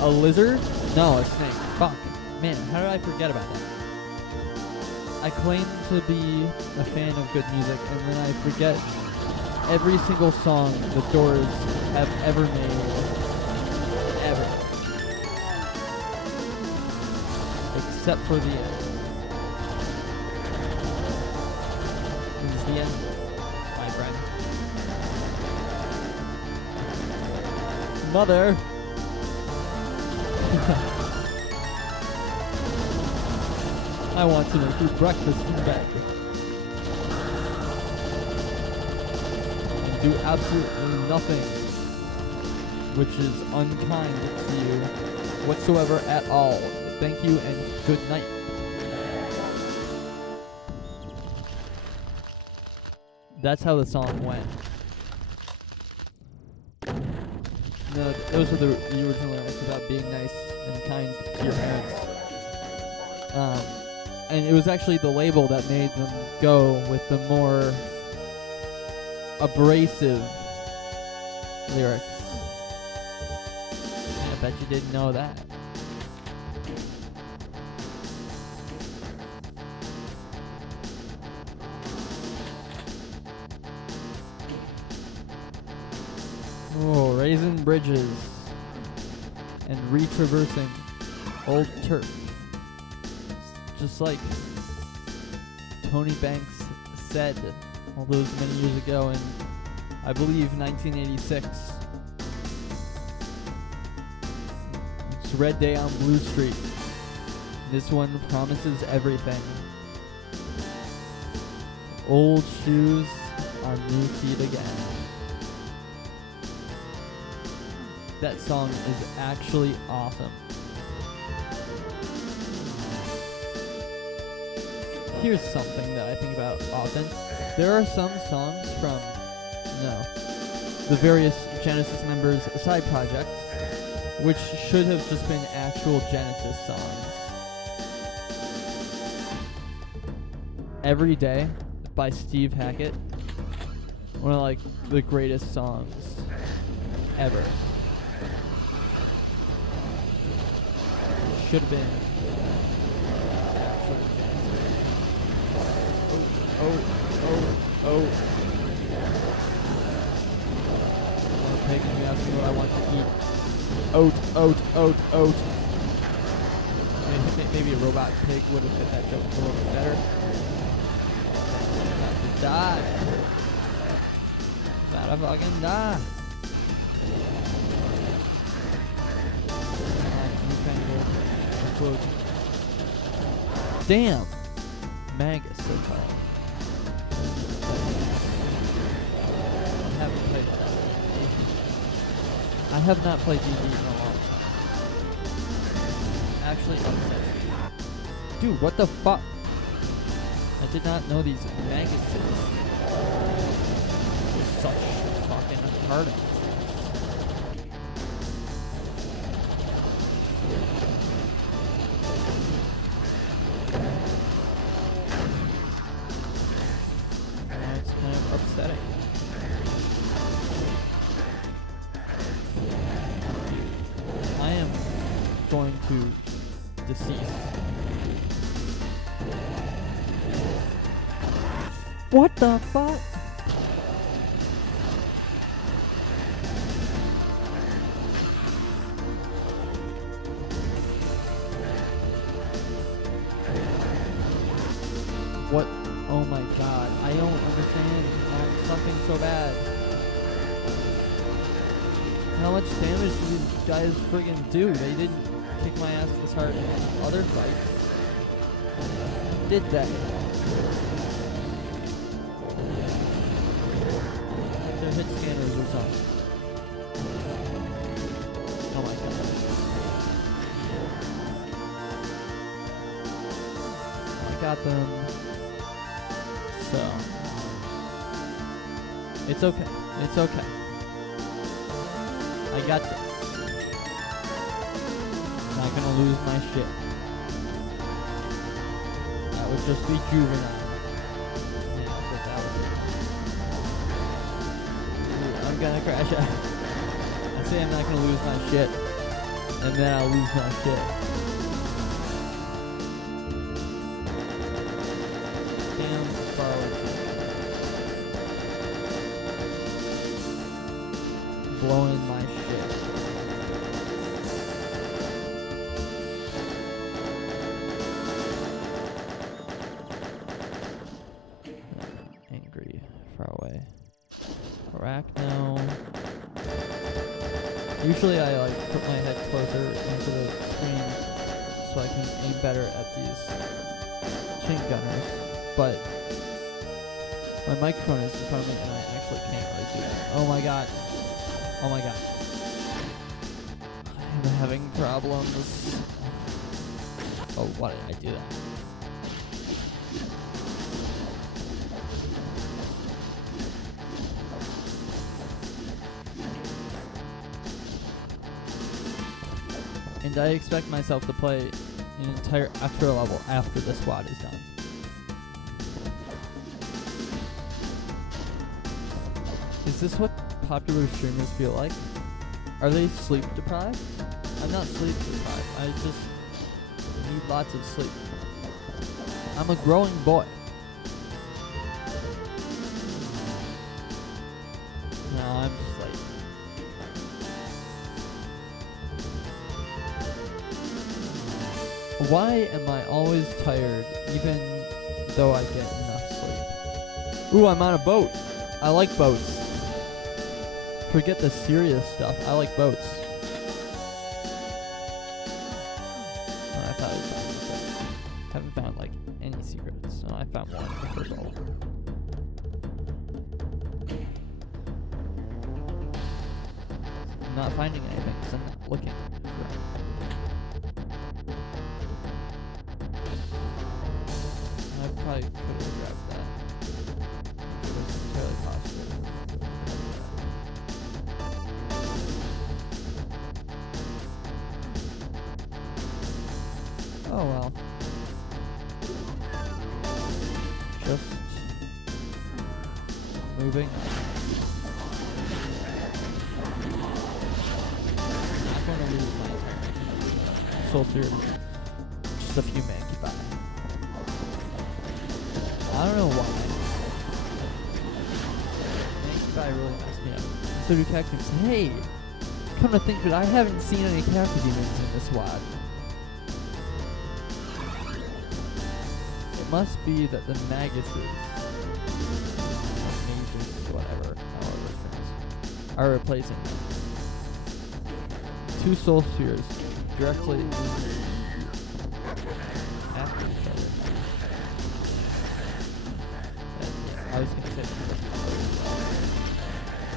a lizard? No, a snake. Fuck. Man, how did I forget about that? I claim to be a fan of good music, and then I forget every single song the Doors have ever made. Ever. Except for the end. This is the end, my friend. Mother! I want to make you breakfast in bed. And do absolutely nothing which is unkind to you whatsoever at all. Thank you and good night. That's how the song went. No, those are the original lyrics about being nice and kind to your parents. And it was actually the label that made them go with the more abrasive lyrics. I bet you didn't know that. Oh, raising bridges and retraversing old turf. Just like Tony Banks said all those many years ago in, I believe, 1986. It's Red Day on Blue Street. This one promises everything. Old shoes on new feet again. That song is actually awesome. Here's something that I think about often. There are some songs from, the various Genesis members' side projects, which should have just been actual Genesis songs. Every Day by Steve Hackett, one of the greatest songs ever. Should have been actual Genesis. Oh. Okay, can you ask me what I want to eat? Oat. Maybe a robot pig would have fit that joke a little bit better. About to die. About to fucking die. Damn. Magus, so called. I have not played DD in a long time. Actually, dude, what the fuck? I did not know these Maguses were such fucking hard. It's kind of upsetting. I am going to decease. What the fuck? What? Oh my god. I don't understand something so bad. How much damage did these guys friggin' do? They didn't kick my ass this hard in other fights. Did they? Their hit scanners or something. Oh my god. I got them. So. It's okay. It's okay. I got this. Not gonna lose my shit. would just be juvenile. Yeah, but that would be. Ooh, I'm gonna crash out. I say I'm not gonna lose my shit, and then I'll lose my shit. Damn, blowing my shit. Angry, far away. Arachno. Usually I like put my head closer into the screen so I can aim better at these chain gunners, but my microphone is in front of me and I actually can't really do that. Oh my god. Oh my god. I'm having problems. Oh, why did I do that? And I expect myself to play an entire extra level after this squad is done. Is this what popular streamers feel like? Are they sleep deprived? I'm not sleep deprived. I just need lots of sleep. I'm a growing boy. No, I'm just like... Why am I always tired even though I get enough sleep? Ooh, I'm on a boat. I like boats. Forget the serious stuff. I like boats. Oh, I thought it was okay. Haven't found like any secrets. No, I found one in the first level. I'm not finding anything because I'm not looking. I probably could have grabbed that. It was entirely possible. Oh well. Just moving. I'm not gonna lose my soul spirit. Just a few man keep by. I don't know why. Man keep by really messed me up. So do Cactus. Hey! Come to think of it, I haven't seen any Cactus demons in this WAD. Must be that the Maguses, whatever, however it's pronounced, are replacing them. 2 soul spheres directly after each other. And I was gonna say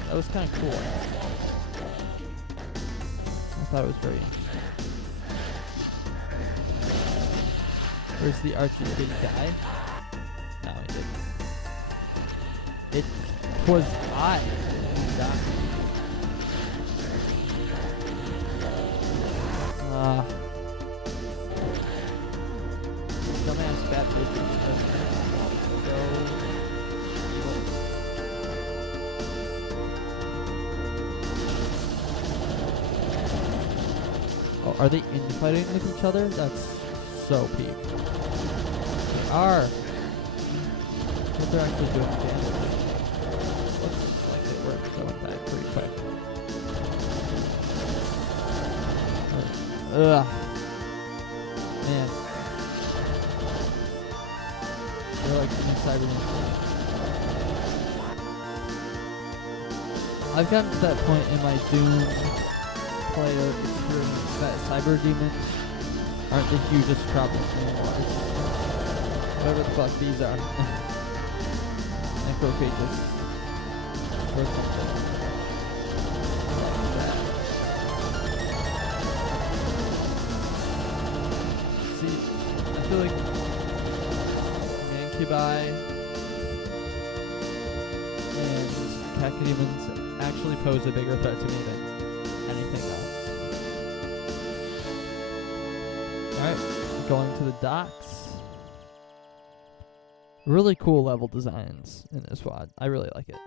that was kind of cool. I thought it was very interesting. Where's the Archie? Did he die? No, he didn't. It was I who died. Dumbass fat bitches. So oh, are they infighting with each other? That's so peak. They are. But they're actually doing damage. Looks like they were going back pretty quick. Ugh. Man. They're like inside of me. I've gotten to that point in my Doom player experience that cyber demons aren't the hugest problem anymore. Whatever the fuck these are. Necrophages. Or something. See, I feel like Mancubi and Cacodemons actually pose a bigger threat to me than anything else. Alright, going to the docks. Really cool level designs in this WAD. I really like it.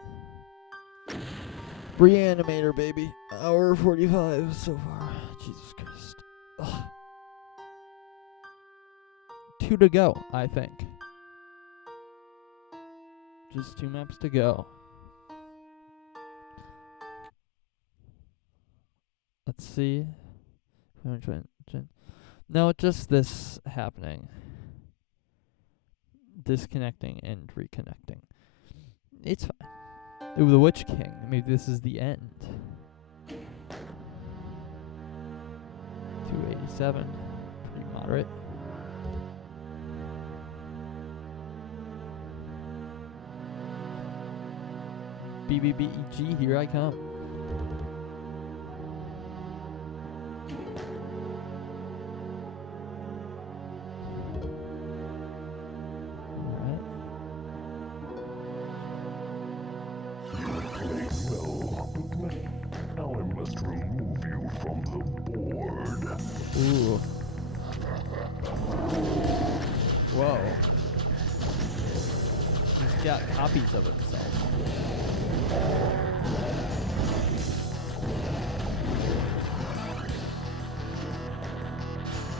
Reanimator, baby. Hour 45 so far. Jesus Christ. Ugh. 2 to go, I think. Just 2 maps to go. Let's see. No, just this happening. Disconnecting and reconnecting. It's fine. Ooh, the Witch King. Maybe this is the end. 287. Pretty moderate. BBBEG, here I come. Alright. You played well, but now I must remove you from the board. Ooh. Whoa. He's got copies of himself.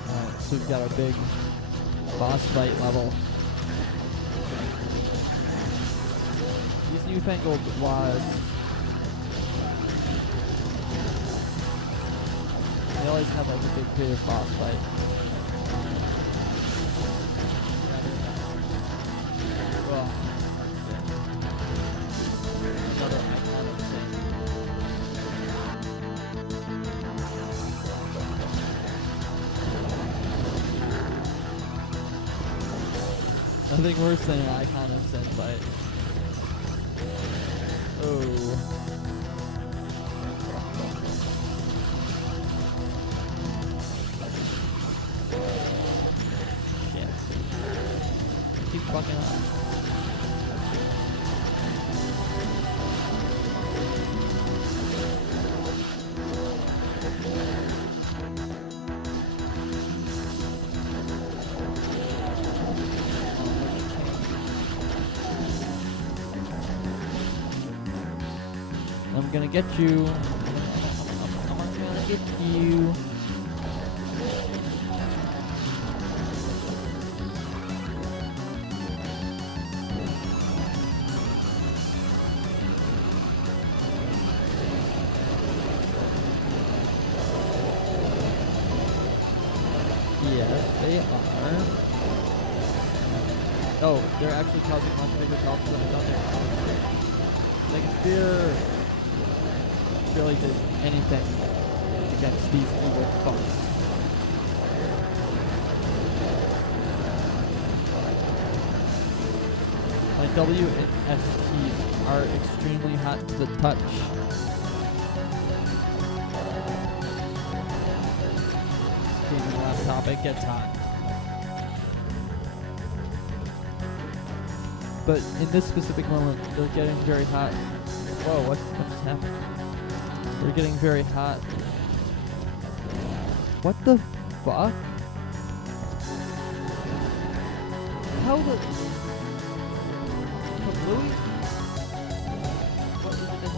Alright, so we've got our big boss fight level. These newfangled WADs, they always have like a big creative boss fight. Well, another icon of sin. Nothing worse than an icon of sin fight. Oh. Shit. Keep fucking up. I'm gonna get you. I'm gonna get you. Yes, they are. Oh, they're actually causing much bigger problems than I thought they were. Like fear really did anything against these evil fucks. My W and S keys are extremely hot to the touch. Gaming laptop, it gets hot. But in this specific moment, they're getting very hot. Whoa, what just happened? They're getting very hot. What the fuck? How the... Louis? What is this?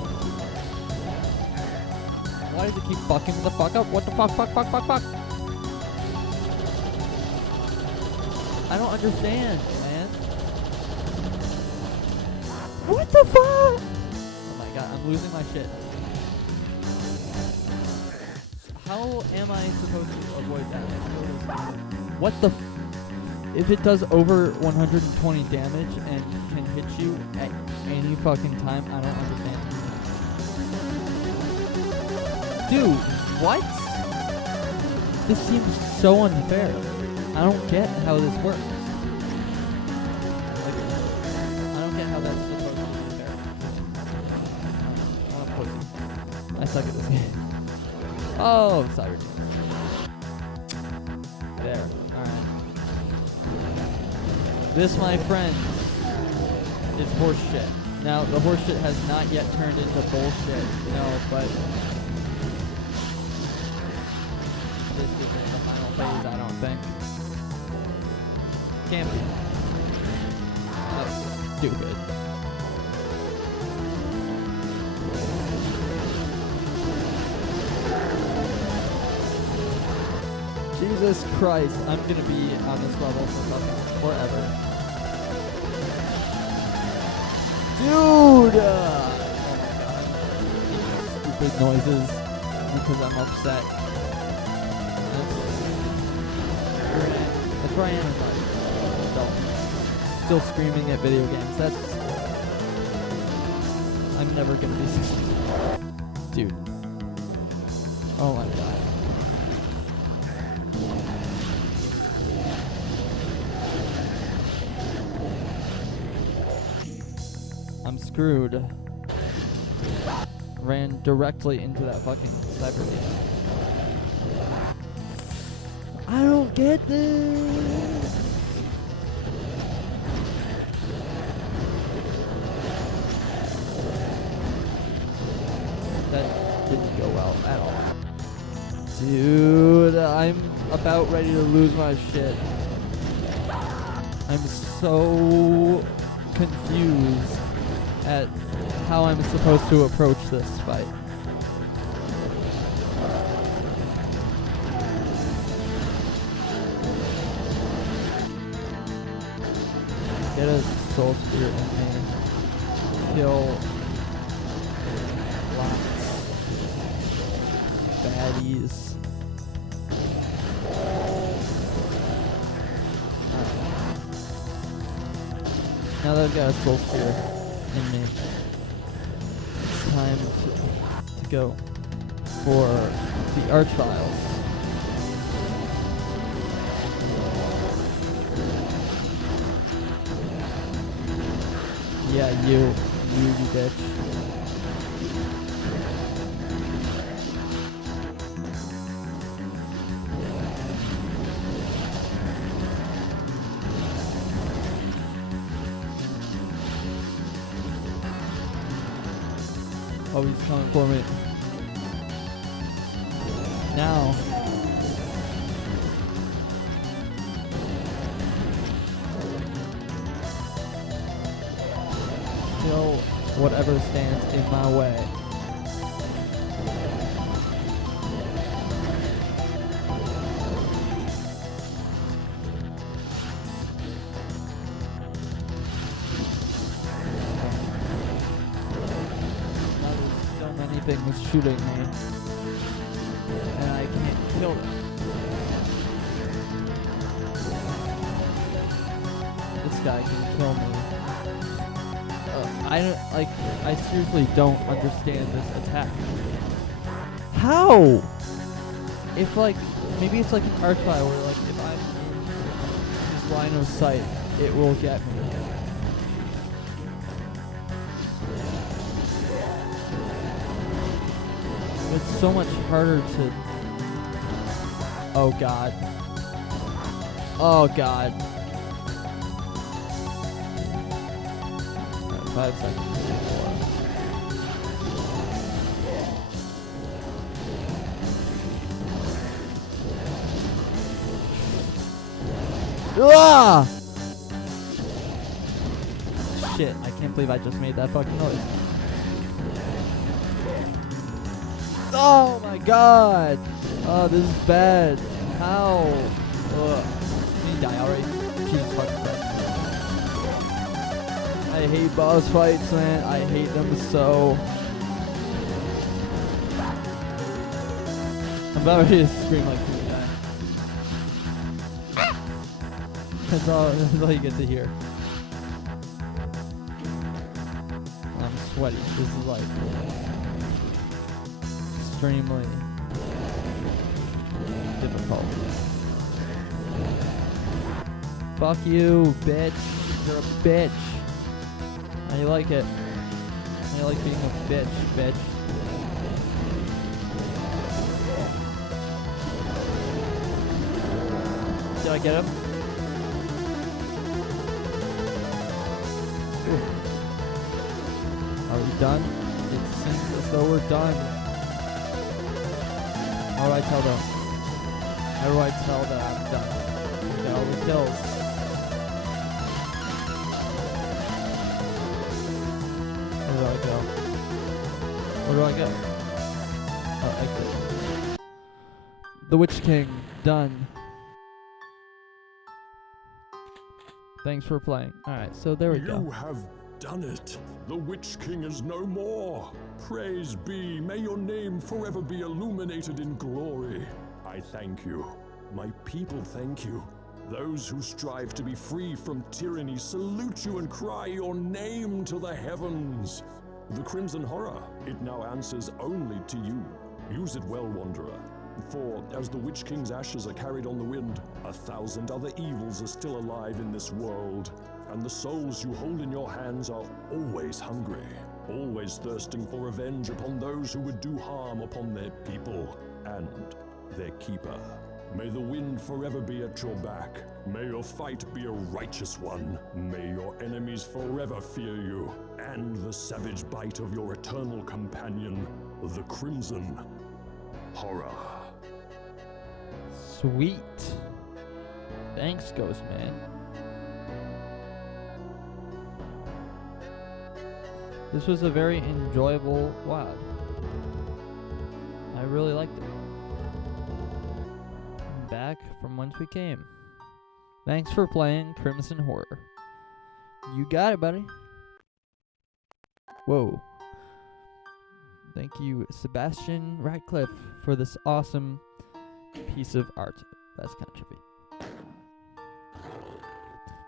Why does it keep fucking the fuck up? What the fuck, fuck? I don't understand, man. What the fuck? Oh my god, I'm losing my shit. How am I supposed to avoid that? What the if it does over 120 damage and can hit you at any fucking time, I don't understand. Dude, what? This seems so unfair. I don't get how this works. Like, I don't get how that's supposed to be fair. I'm a pussy. I suck at this game. Oh, Cyber. There. Alright. This, my friends, is horseshit. Now, the horseshit has not yet turned into bullshit. No, but this isn't the final phase, I don't think. Can't be. stupid. Jesus Christ, I'm gonna be on this level for fucking forever. Dude! Oh my god. Stupid noises because I'm upset. That's where I am in life. Still screaming at video games. I'm never gonna be successful. Dude. Oh my god. I'm screwed. Ran directly into that fucking cyber demon. I don't get this. That didn't go well at all. Dude, I'm about ready to lose my shit. I'm so confused at how I'm supposed to approach this fight. Get a soul spirit in me. Kill lots baddies. Now that I've got a soul spirit in me, it's time to go for the Archviles. Yeah, you bitch. Oh, he's coming for me. Now. Kill whatever stands in my way. Thing was shooting me, and I can't kill them. This guy can kill me. I seriously don't understand this attack. How? If maybe it's like an Archvile where if I'm in his line of sight, it will get me. It's so much harder to... Oh god. Oh god. Right, 5 seconds before. Ah! Shit, I can't believe I just made that fucking noise. Oh my god! Oh, this is bad. How? Ugh. Can you die already? Jesus fucking Christ. I hate boss fights, man. I hate them so. I'm about ready to scream like this guy. That's all you get to hear. I'm sweaty. This is like... extremely difficult. Fuck you, bitch. You're a bitch. How you like it? How you like being a bitch, bitch? Did I get him? Ooh. Are we done? It seems as though we're done. How do I tell them? How do I tell that I'm done? Get all the kills. Where do I go? Where do I go? Oh, exit. The Witch King. Done. Thanks for playing. Alright, so there we go. You have done it. The Witch King is no more. Praise be. May your name forever be illuminated in glory. I thank you. My people thank you. Those who strive to be free from tyranny salute you and cry your name to the heavens. The Crimson Horror, it now answers only to you. Use it well, Wanderer. For, as the Witch King's ashes are carried on the wind, 1,000 other evils are still alive in this world, and the souls you hold in your hands are always hungry, always thirsting for revenge upon those who would do harm upon their people and their keeper. May the wind forever be at your back. May your fight be a righteous one. May your enemies forever fear you, and the savage bite of your eternal companion, the Crimson Horror. Sweet. Thanks, Ghostman. This was a very enjoyable WoD. I really liked it. Back from whence we came. Thanks for playing Crimson Horror. You got it, buddy. Whoa. Thank you, Sebastian Ratcliffe, for this awesome piece of art. That's kind of trippy.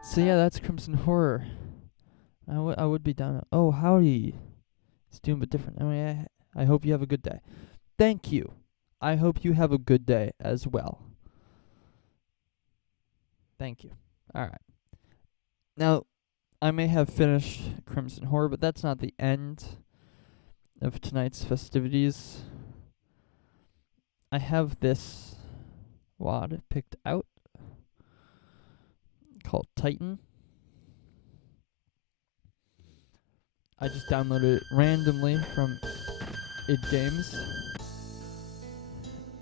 So yeah, that's Crimson Horror. I would be down. Oh, howdy. It's doing but different. I mean, I hope you have a good day. Thank you. I hope you have a good day as well. Thank you. Alright. Now, I may have finished Crimson Horror, but that's not the end of tonight's festivities. I have this WoD picked out called Titan. I just downloaded it randomly from id Games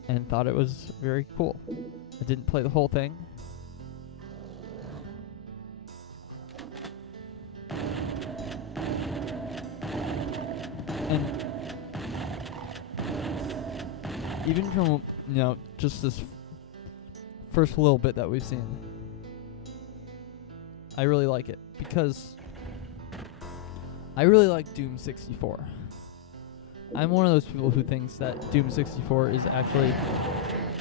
and thought it was very cool. I didn't play the whole thing. And even from, just this first little bit that we've seen, I really like it because I really like Doom 64. I'm one of those people who thinks that Doom 64 is actually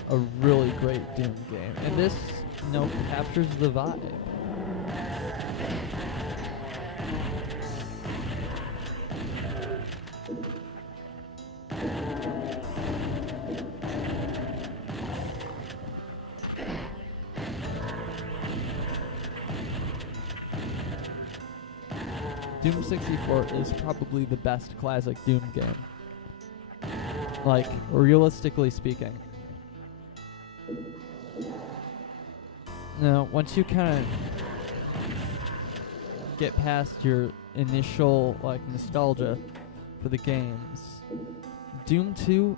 a really great Doom game, and this, captures the vibe. Doom 64 is probably the best classic Doom game. Like, realistically speaking. Now, once you kind of get past your initial, nostalgia for the games, Doom 2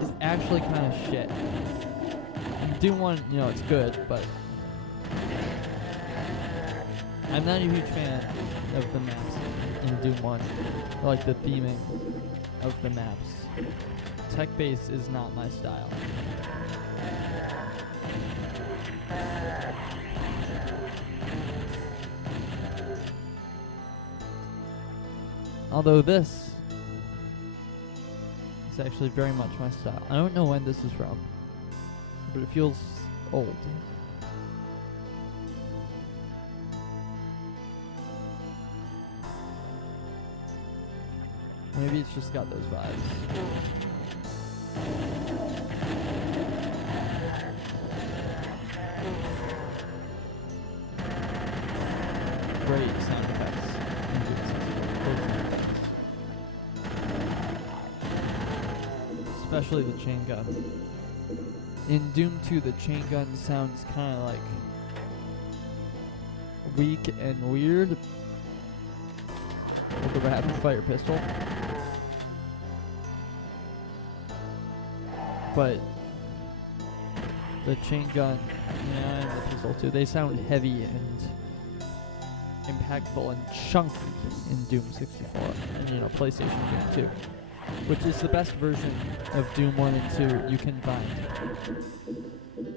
is actually kind of shit. And Doom 1, it's good, but I'm not a huge fan of the maps in Doom 1. I like the theming of the maps. Tech-based is not my style. Although this is actually very much my style. I don't know when this is from, but it feels old. Maybe it's just got those vibes. Great sound effects. Especially the chain gun. In Doom 2, the chain gun sounds kind of weak and weird. With the rapid fire pistol. But the chain gun and the pistol too, they sound heavy and impactful and chunky in Doom 64 and PlayStation Doom 2, which is the best version of Doom 1 and 2 you can find.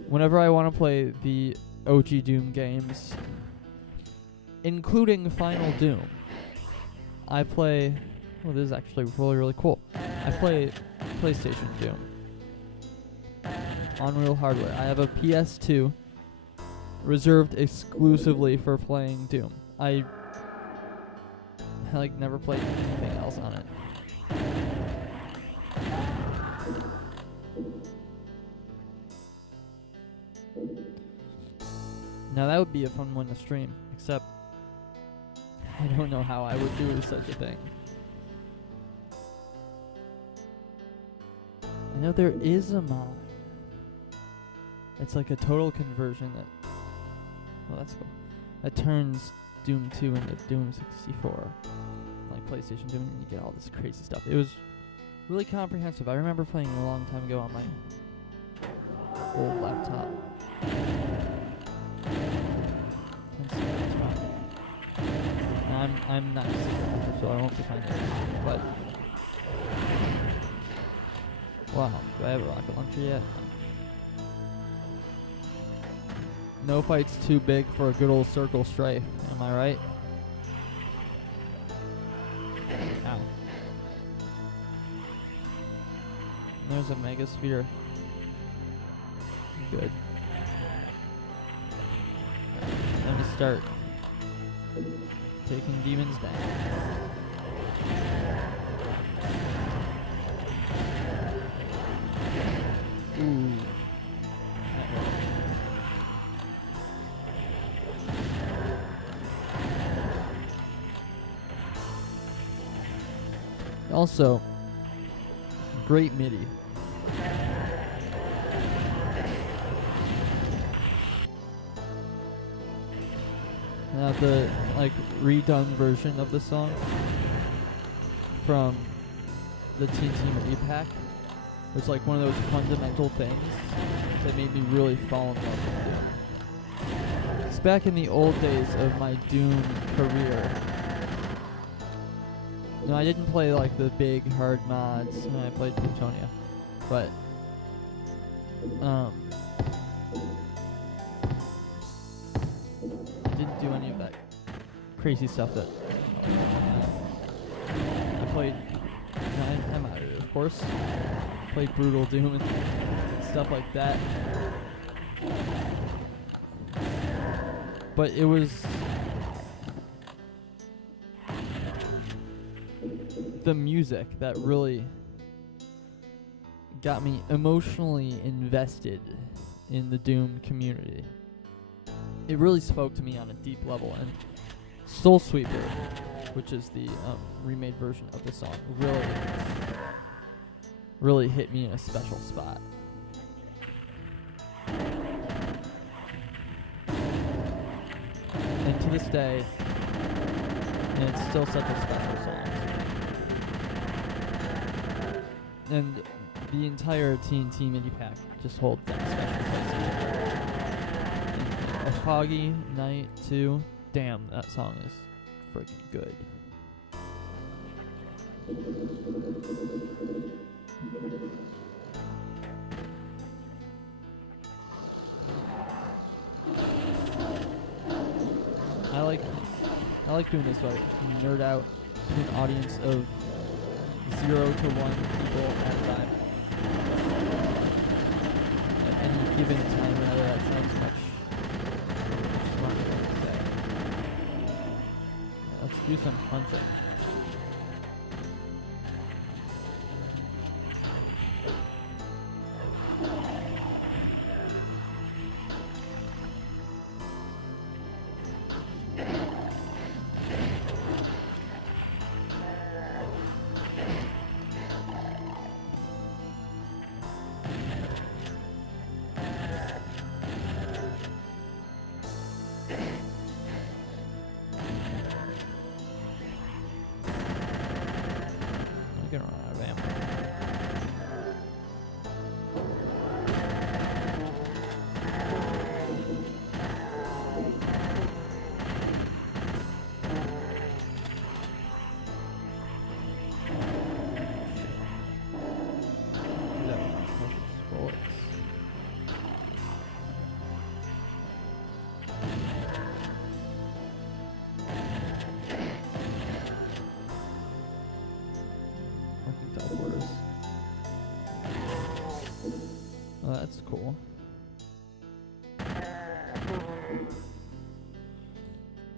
Whenever I want to play the OG Doom games, including Final Doom, I play... Oh, this is actually really cool. I play PlayStation Doom on real hardware. I have a PS2 reserved exclusively for playing Doom. I never played anything else on it. Now that would be a fun one to stream, except I don't know how I would do such a thing. I know there is a mod. It's like a total conversion that... Well, that's cool. That turns Doom 2 into Doom 64. Like PlayStation Doom, and you get all this crazy stuff. It was really comprehensive. I remember playing a long time ago on my old laptop. I'm not a secret, so I won't be finding it. But wow, do I have a rocket launcher yet? No fight's too big for a good old circle strafe. Am I right? Ow. There's a mega sphere. Good. Time to start taking demons down. Ooh. Also, great MIDI. Now the redone version of the song from the TNT MIDI pack was one of those fundamental things that made me really fall in love with Doom. It's back in the old days of my Doom career. No, I didn't play the big hard mods when I played Plutonia, but I didn't do any of that crazy stuff that I played. I'm out of it, of course. Played Brutal Doom and stuff like that, but it was the music that really got me emotionally invested in the Doom community. It really spoke to me on a deep level, and Soul Sweeper, which is the remade version of the song, really hit me in a special spot. And to this day, it's still such a special song. And the entire TNT MIDI pack just holds that special place. And A Foggy Night too. Damn, that song is freaking good. I like doing this, nerd out to an audience of 0 to 1 people at a time. At any given time, rather, that sounds much smarter to say. Let's do some punching. Oh, that's cool.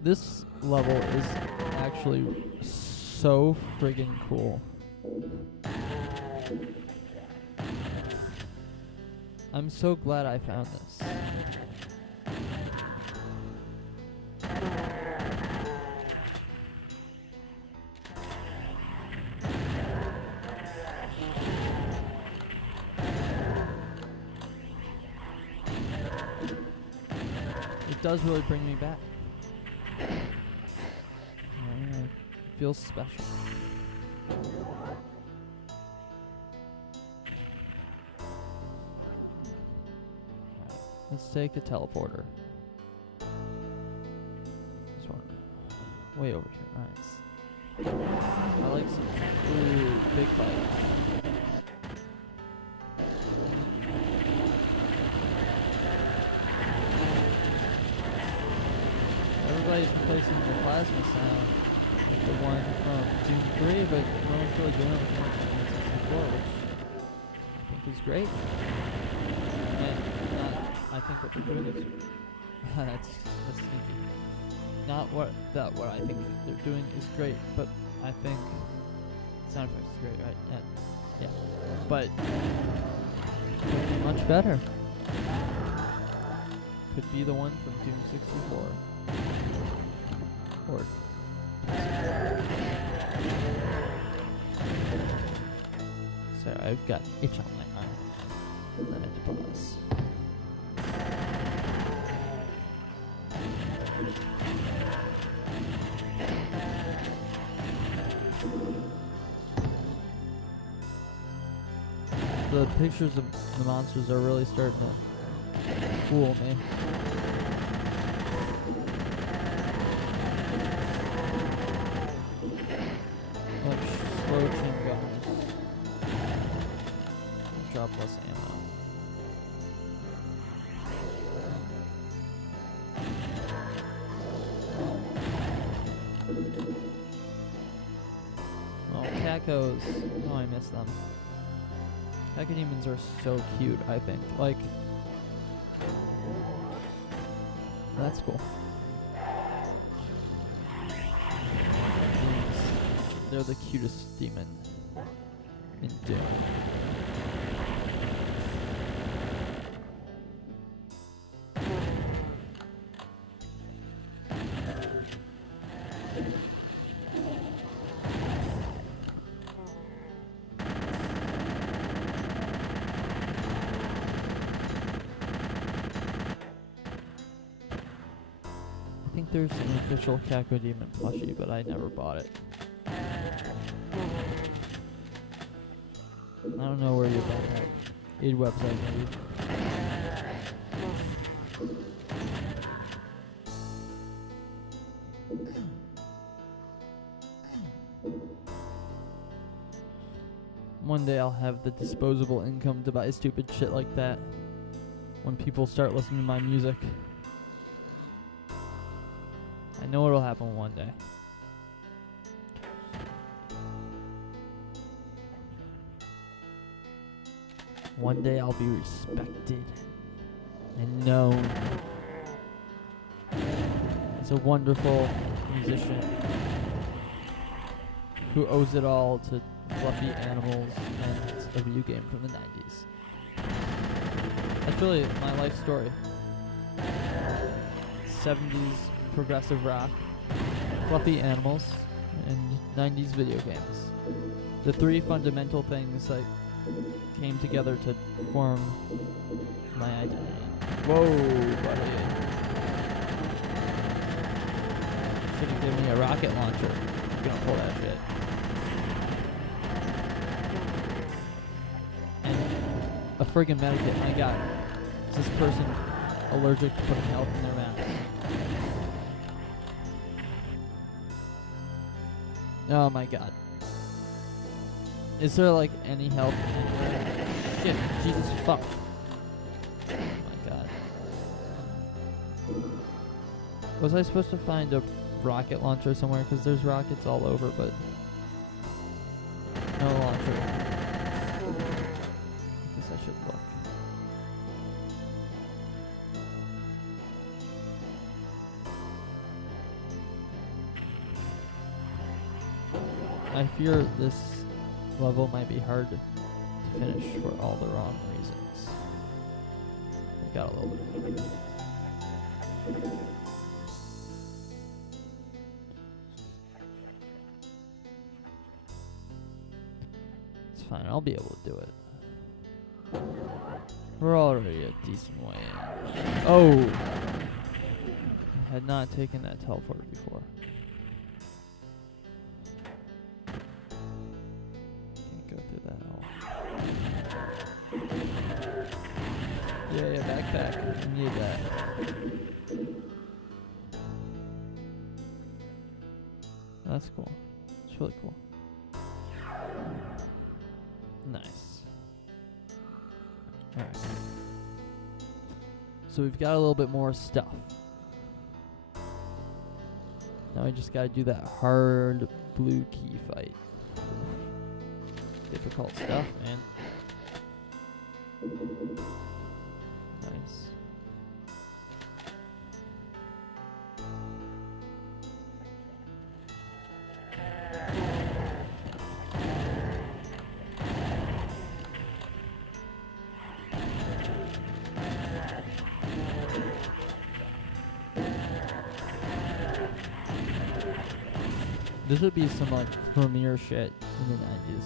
This level is actually so friggin' cool. I'm so glad I found this. It does really bring me back. It feels special. Let's take a teleporter. This one. Way over here. Nice. I like some. Ooh, big fight. Everybody's replacing the plasma sound with the one from Doom 3, but no one's really doing it with Doom 64, which I think is great. And I think what they're doing is that's sneaky. Not what I think they're doing is great, but I think sound effects is great, right? Yeah. But could be much better. Could be the one from Doom 64. Or sorry, I've got itch on my arm. And I had to pause. The pictures of the monsters are really starting to fool me. Like slow chain gunners. Drop less ammo. Oh, Cacos. Oh, I miss them. Cacodemons are so cute, I think. Like, that's cool. They're the cutest demon in Doom. I think there's an official Cacodemon plushie, but I never bought it. I don't know where you're at. Aid website maybe. One day I'll have the disposable income to buy stupid shit like that. When people start listening to my music. I know it'll happen one day. One day I'll be respected and known as a wonderful musician who owes it all to fluffy animals and a video game from the 90s. That's really my life story. 70s progressive rock, fluffy animals, and 90s video games. The three fundamental things that came together to form my identity. Whoa, buddy. Should have given me a rocket launcher. I'm gonna pull that shit. And a friggin' medikit. My god. Is this person allergic to putting health in their mouth? Oh my god. Is there like any help anywhere? Shit, Jesus fuck. Oh my god. Was I supposed to find a rocket launcher somewhere? Because there's rockets all over, but no launcher. I guess I should look. I fear this level might be hard to finish for all the wrong reasons. I got a little bit. It's fine, I'll be able to do it. We're already a decent way in. Oh! I had not taken that teleporter before. Can't go through that hole. Yeah, backpack. I need that. That's cool. It's really cool. Nice. Alright. So we've got a little bit more stuff. Now we just gotta do that hard blue key fight. Difficult stuff, man. Nice. This would be some like premiere shit in the 90s.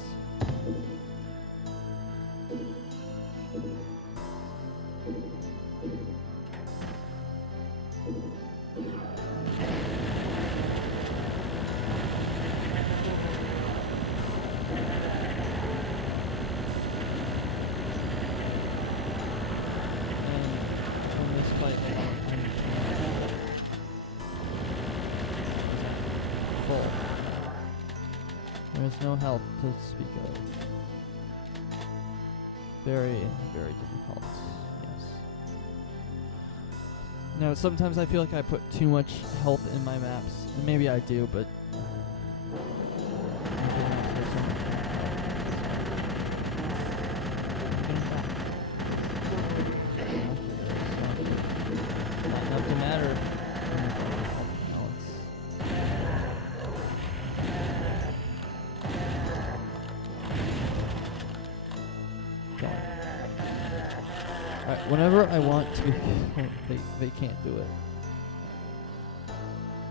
From this fight, full. There's no health to speak of. Very, very difficult. Yes. Now, sometimes I feel like I put too much health in my maps, and maybe I do, but not enough to matter. Alright, whenever I want to, they can't do it.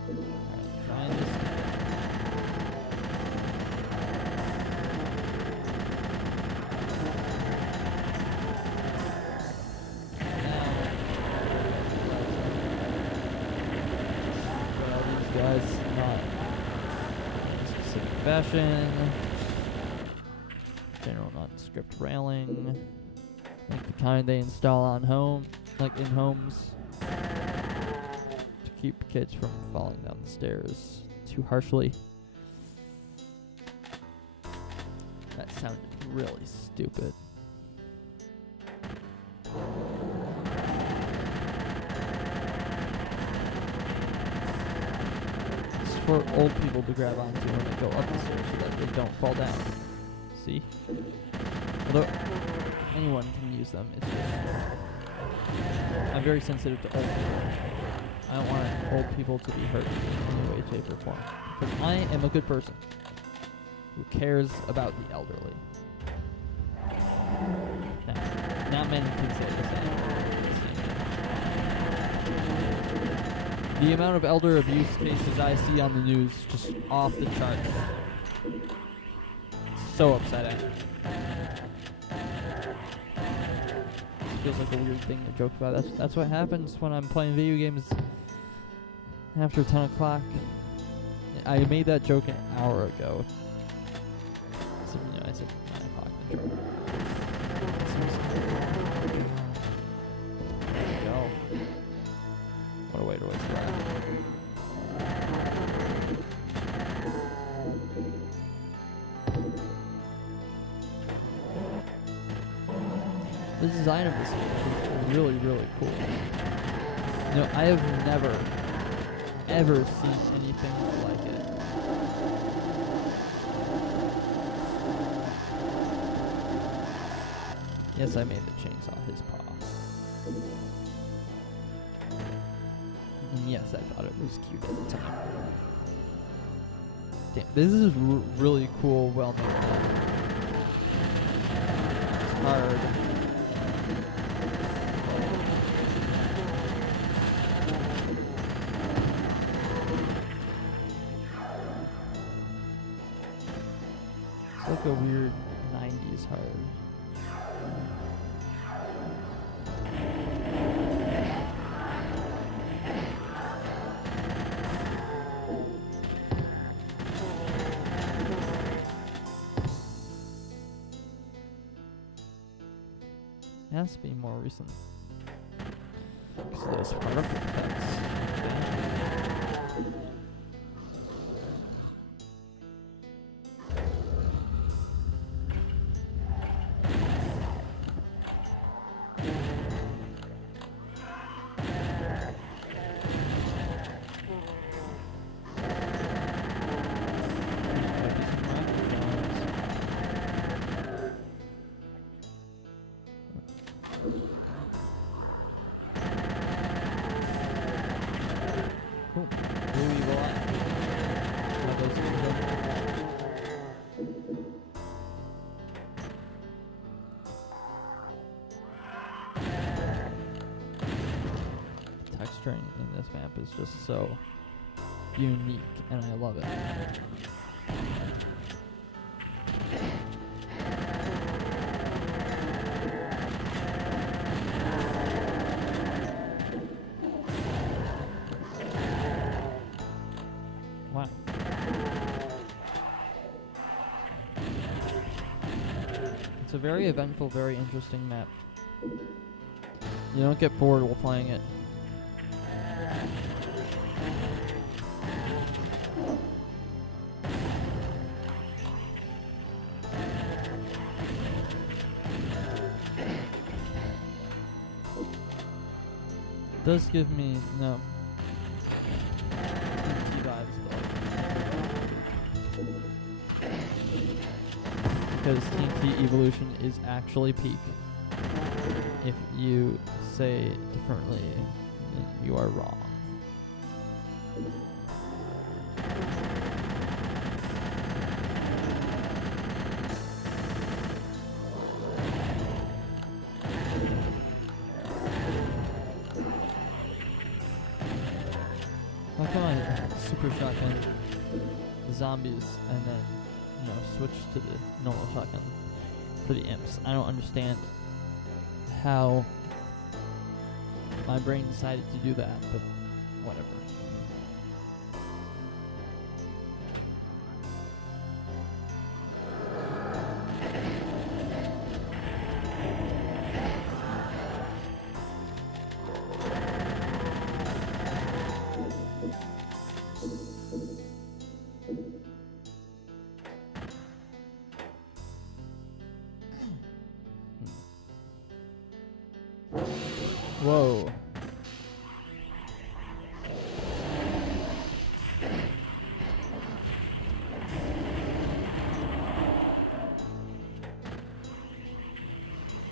Alright, find this. Now, these guys not in a specific fashion. General nondescript railing. Like the kind they install on home, like in homes, to keep kids from falling down the stairs too harshly. That sounded really stupid. It's for old people to grab onto when they go up the stairs so that they don't fall down. See? Although anyone can use them. It's just I'm very sensitive to old people. I don't want old people to be hurt in any way, shape, or form. Because I am a good person who cares about the elderly. Now, not many can say the same. The amount of elder abuse cases I see on the news just off the charts. So upsetting. Feels like a weird thing to joke about. That's what happens when I'm playing video games after 10 o'clock. I made that joke an hour ago. So, you know, I said 9 o'clock. There we go. What a way to waste that. The design of this game is really, really cool. You know, I have never, ever seen anything like it. Yes, I made the chainsaw his paw. And yes, I thought it was cute at the time. Damn, this is really cool, well made map. It's hard. It's like a weird 90s hard. It has to be more recent. Because those particle effects. Cool. Blue Eagle Eye. Have those things open. Texturing in this map is just so unique, and I love it. Wow. It's a very eventful, very interesting map. You don't get bored while playing it. Does give me no TNT vibes though. Because TNT Evolution is actually peak. If you say differently, then you are wrong. How come I super shotgun the zombies and then, switch to the normal shotgun for the imps? I don't understand how my brain decided to do that, but whatever. Whoa.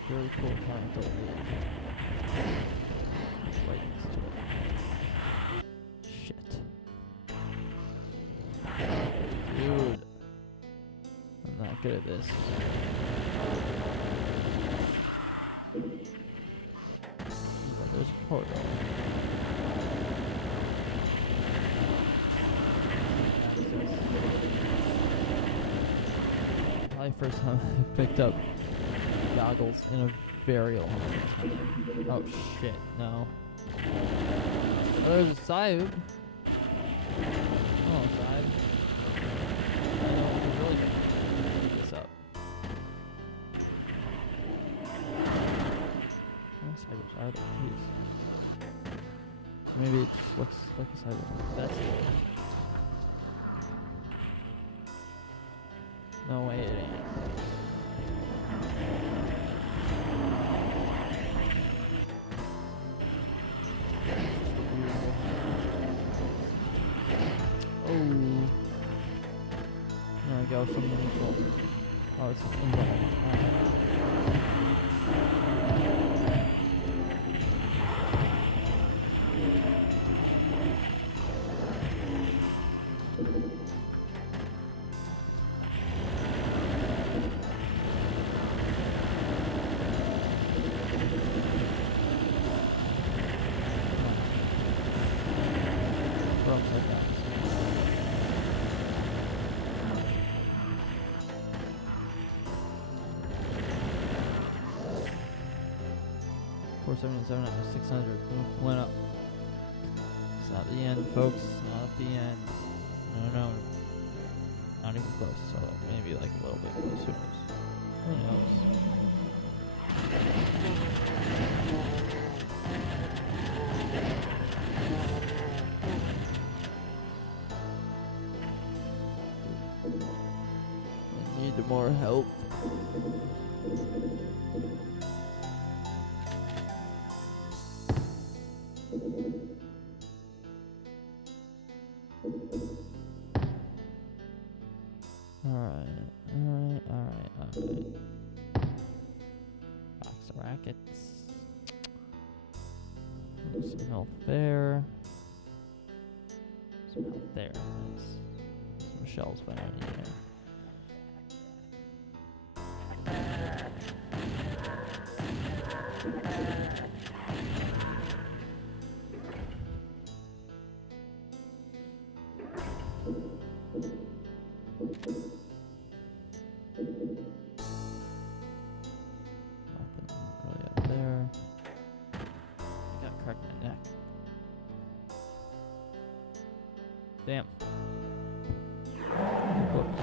Very cool time to right next to it. Shit. Dude. I'm not good at this. There's a portal. Probably first time I've picked up goggles in a very long time. Oh shit, no. Oh, there's a scythe. Oh, scythe. I know it's really good. Pick this up. Cybers are the keys. Maybe it just looks like a cyber. That's it. No way it ain't. Oh. No, I got some info. Oh, it's an info. 477, 600. Went up. It's not the end, folks. It's not the end. No. Not even close. So maybe like a little bit close. Who knows? I need more help. Alright. Box of rackets. Some health there. Some health there. Nice. Some shells found in here. Nothing really up there. Got cracked my neck. Damn. Whoops.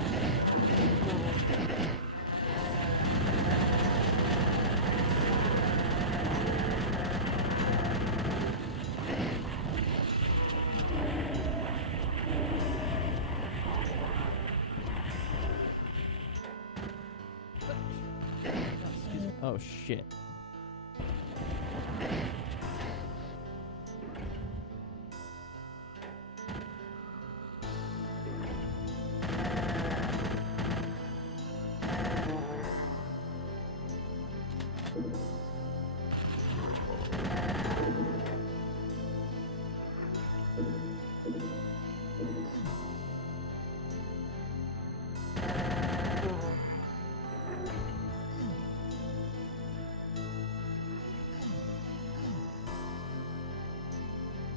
Excuse me. Oh shit.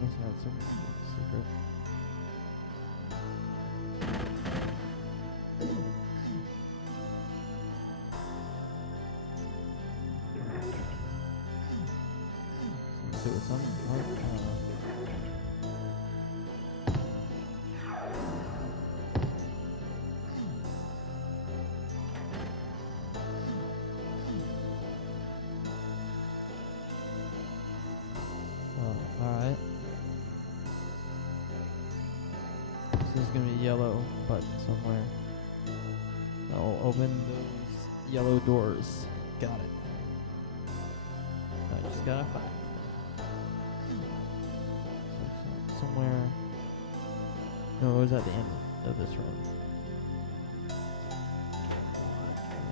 Must have some secret. Something to do with something? I don't know. Oh, alright. This is gonna be a yellow button somewhere. I'll open those yellow doors. Got it. I just gotta find it. So, somewhere. No, it was at the end of this room.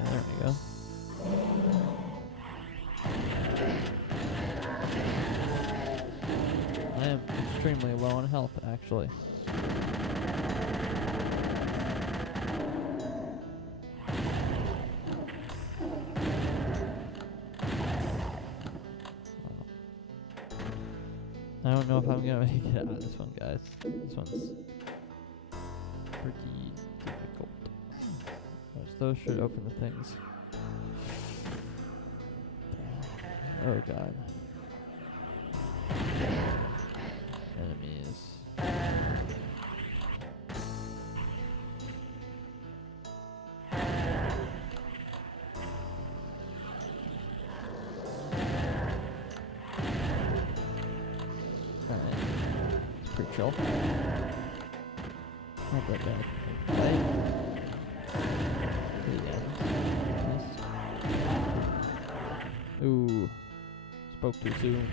Yeah, there we go. I am extremely low on health, actually. I don't know if I'm gonna make it out of this one, guys. This one's pretty difficult. Those should open the things. Oh god. Enemies. Alright. It's pretty chill. Not that bad. Fight. Ooh. Spoke too soon.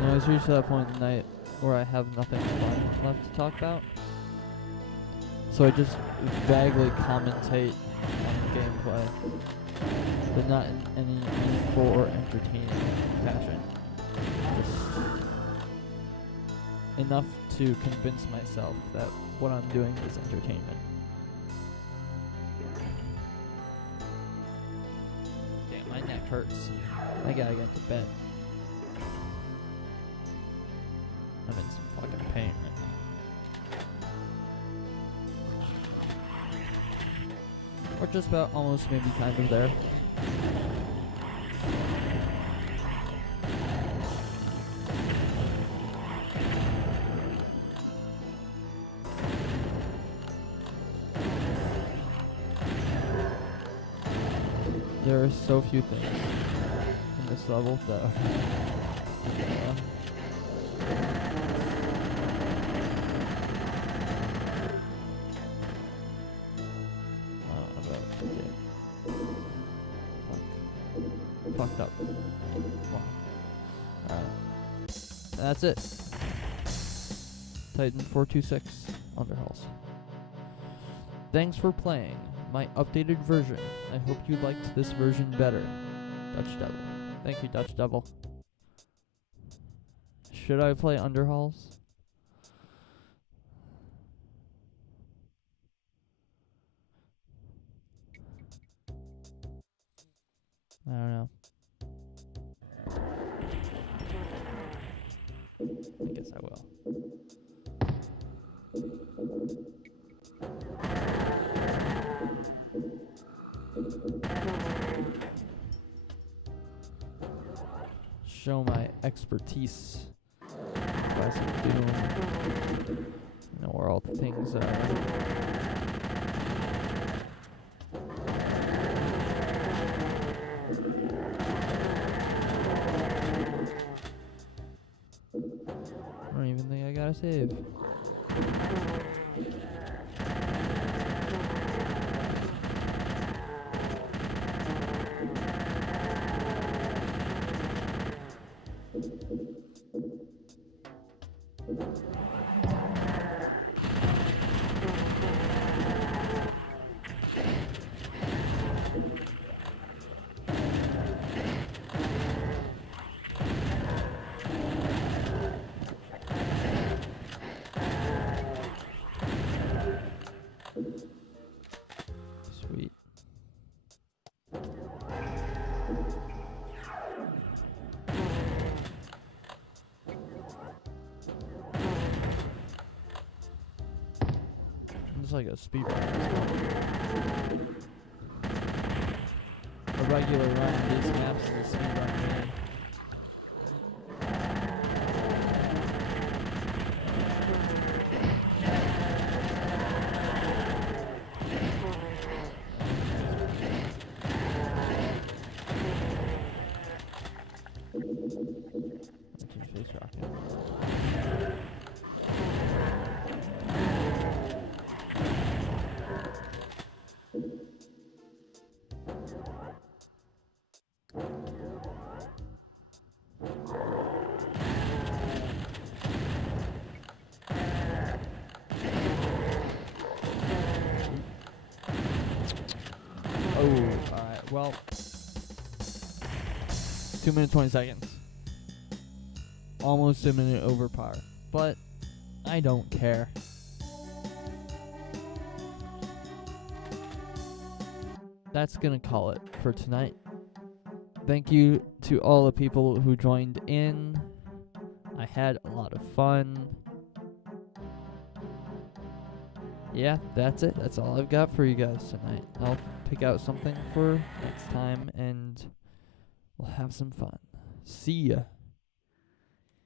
Now it's reached that point in the night where I have nothing fun left to talk about. So I just vaguely commentate on the gameplay, but not in any meaningful or entertaining fashion. Just enough to convince myself that what I'm doing is entertainment. Damn, my neck hurts. I gotta get to bed. I'm in some fucking pain right now. We're just about almost maybe kind of there. There are so few things in this level that are fucked up. Wow. That's it. Titan 426 Underhalls. Thanks for playing my updated version. I hope you liked this version better. Dutch Devil. Thank you, Dutch Devil. Should I play Underhalls? I don't know. I guess I will. Show my expertise. Rise of Doom. You know where all the things are. I don't even think I gotta save. Sweet. It's like a speed run. A regular run in these maps is a speed run game. Face rocket. Oh, alright, well. 2 minutes 20 seconds. Almost a minute over par. But I don't care. That's gonna call it for tonight. Thank you to all the people who joined in. I had a lot of fun. Yeah, that's it. That's all I've got for you guys tonight. I'll pick out something for next time and we'll have some fun. See ya.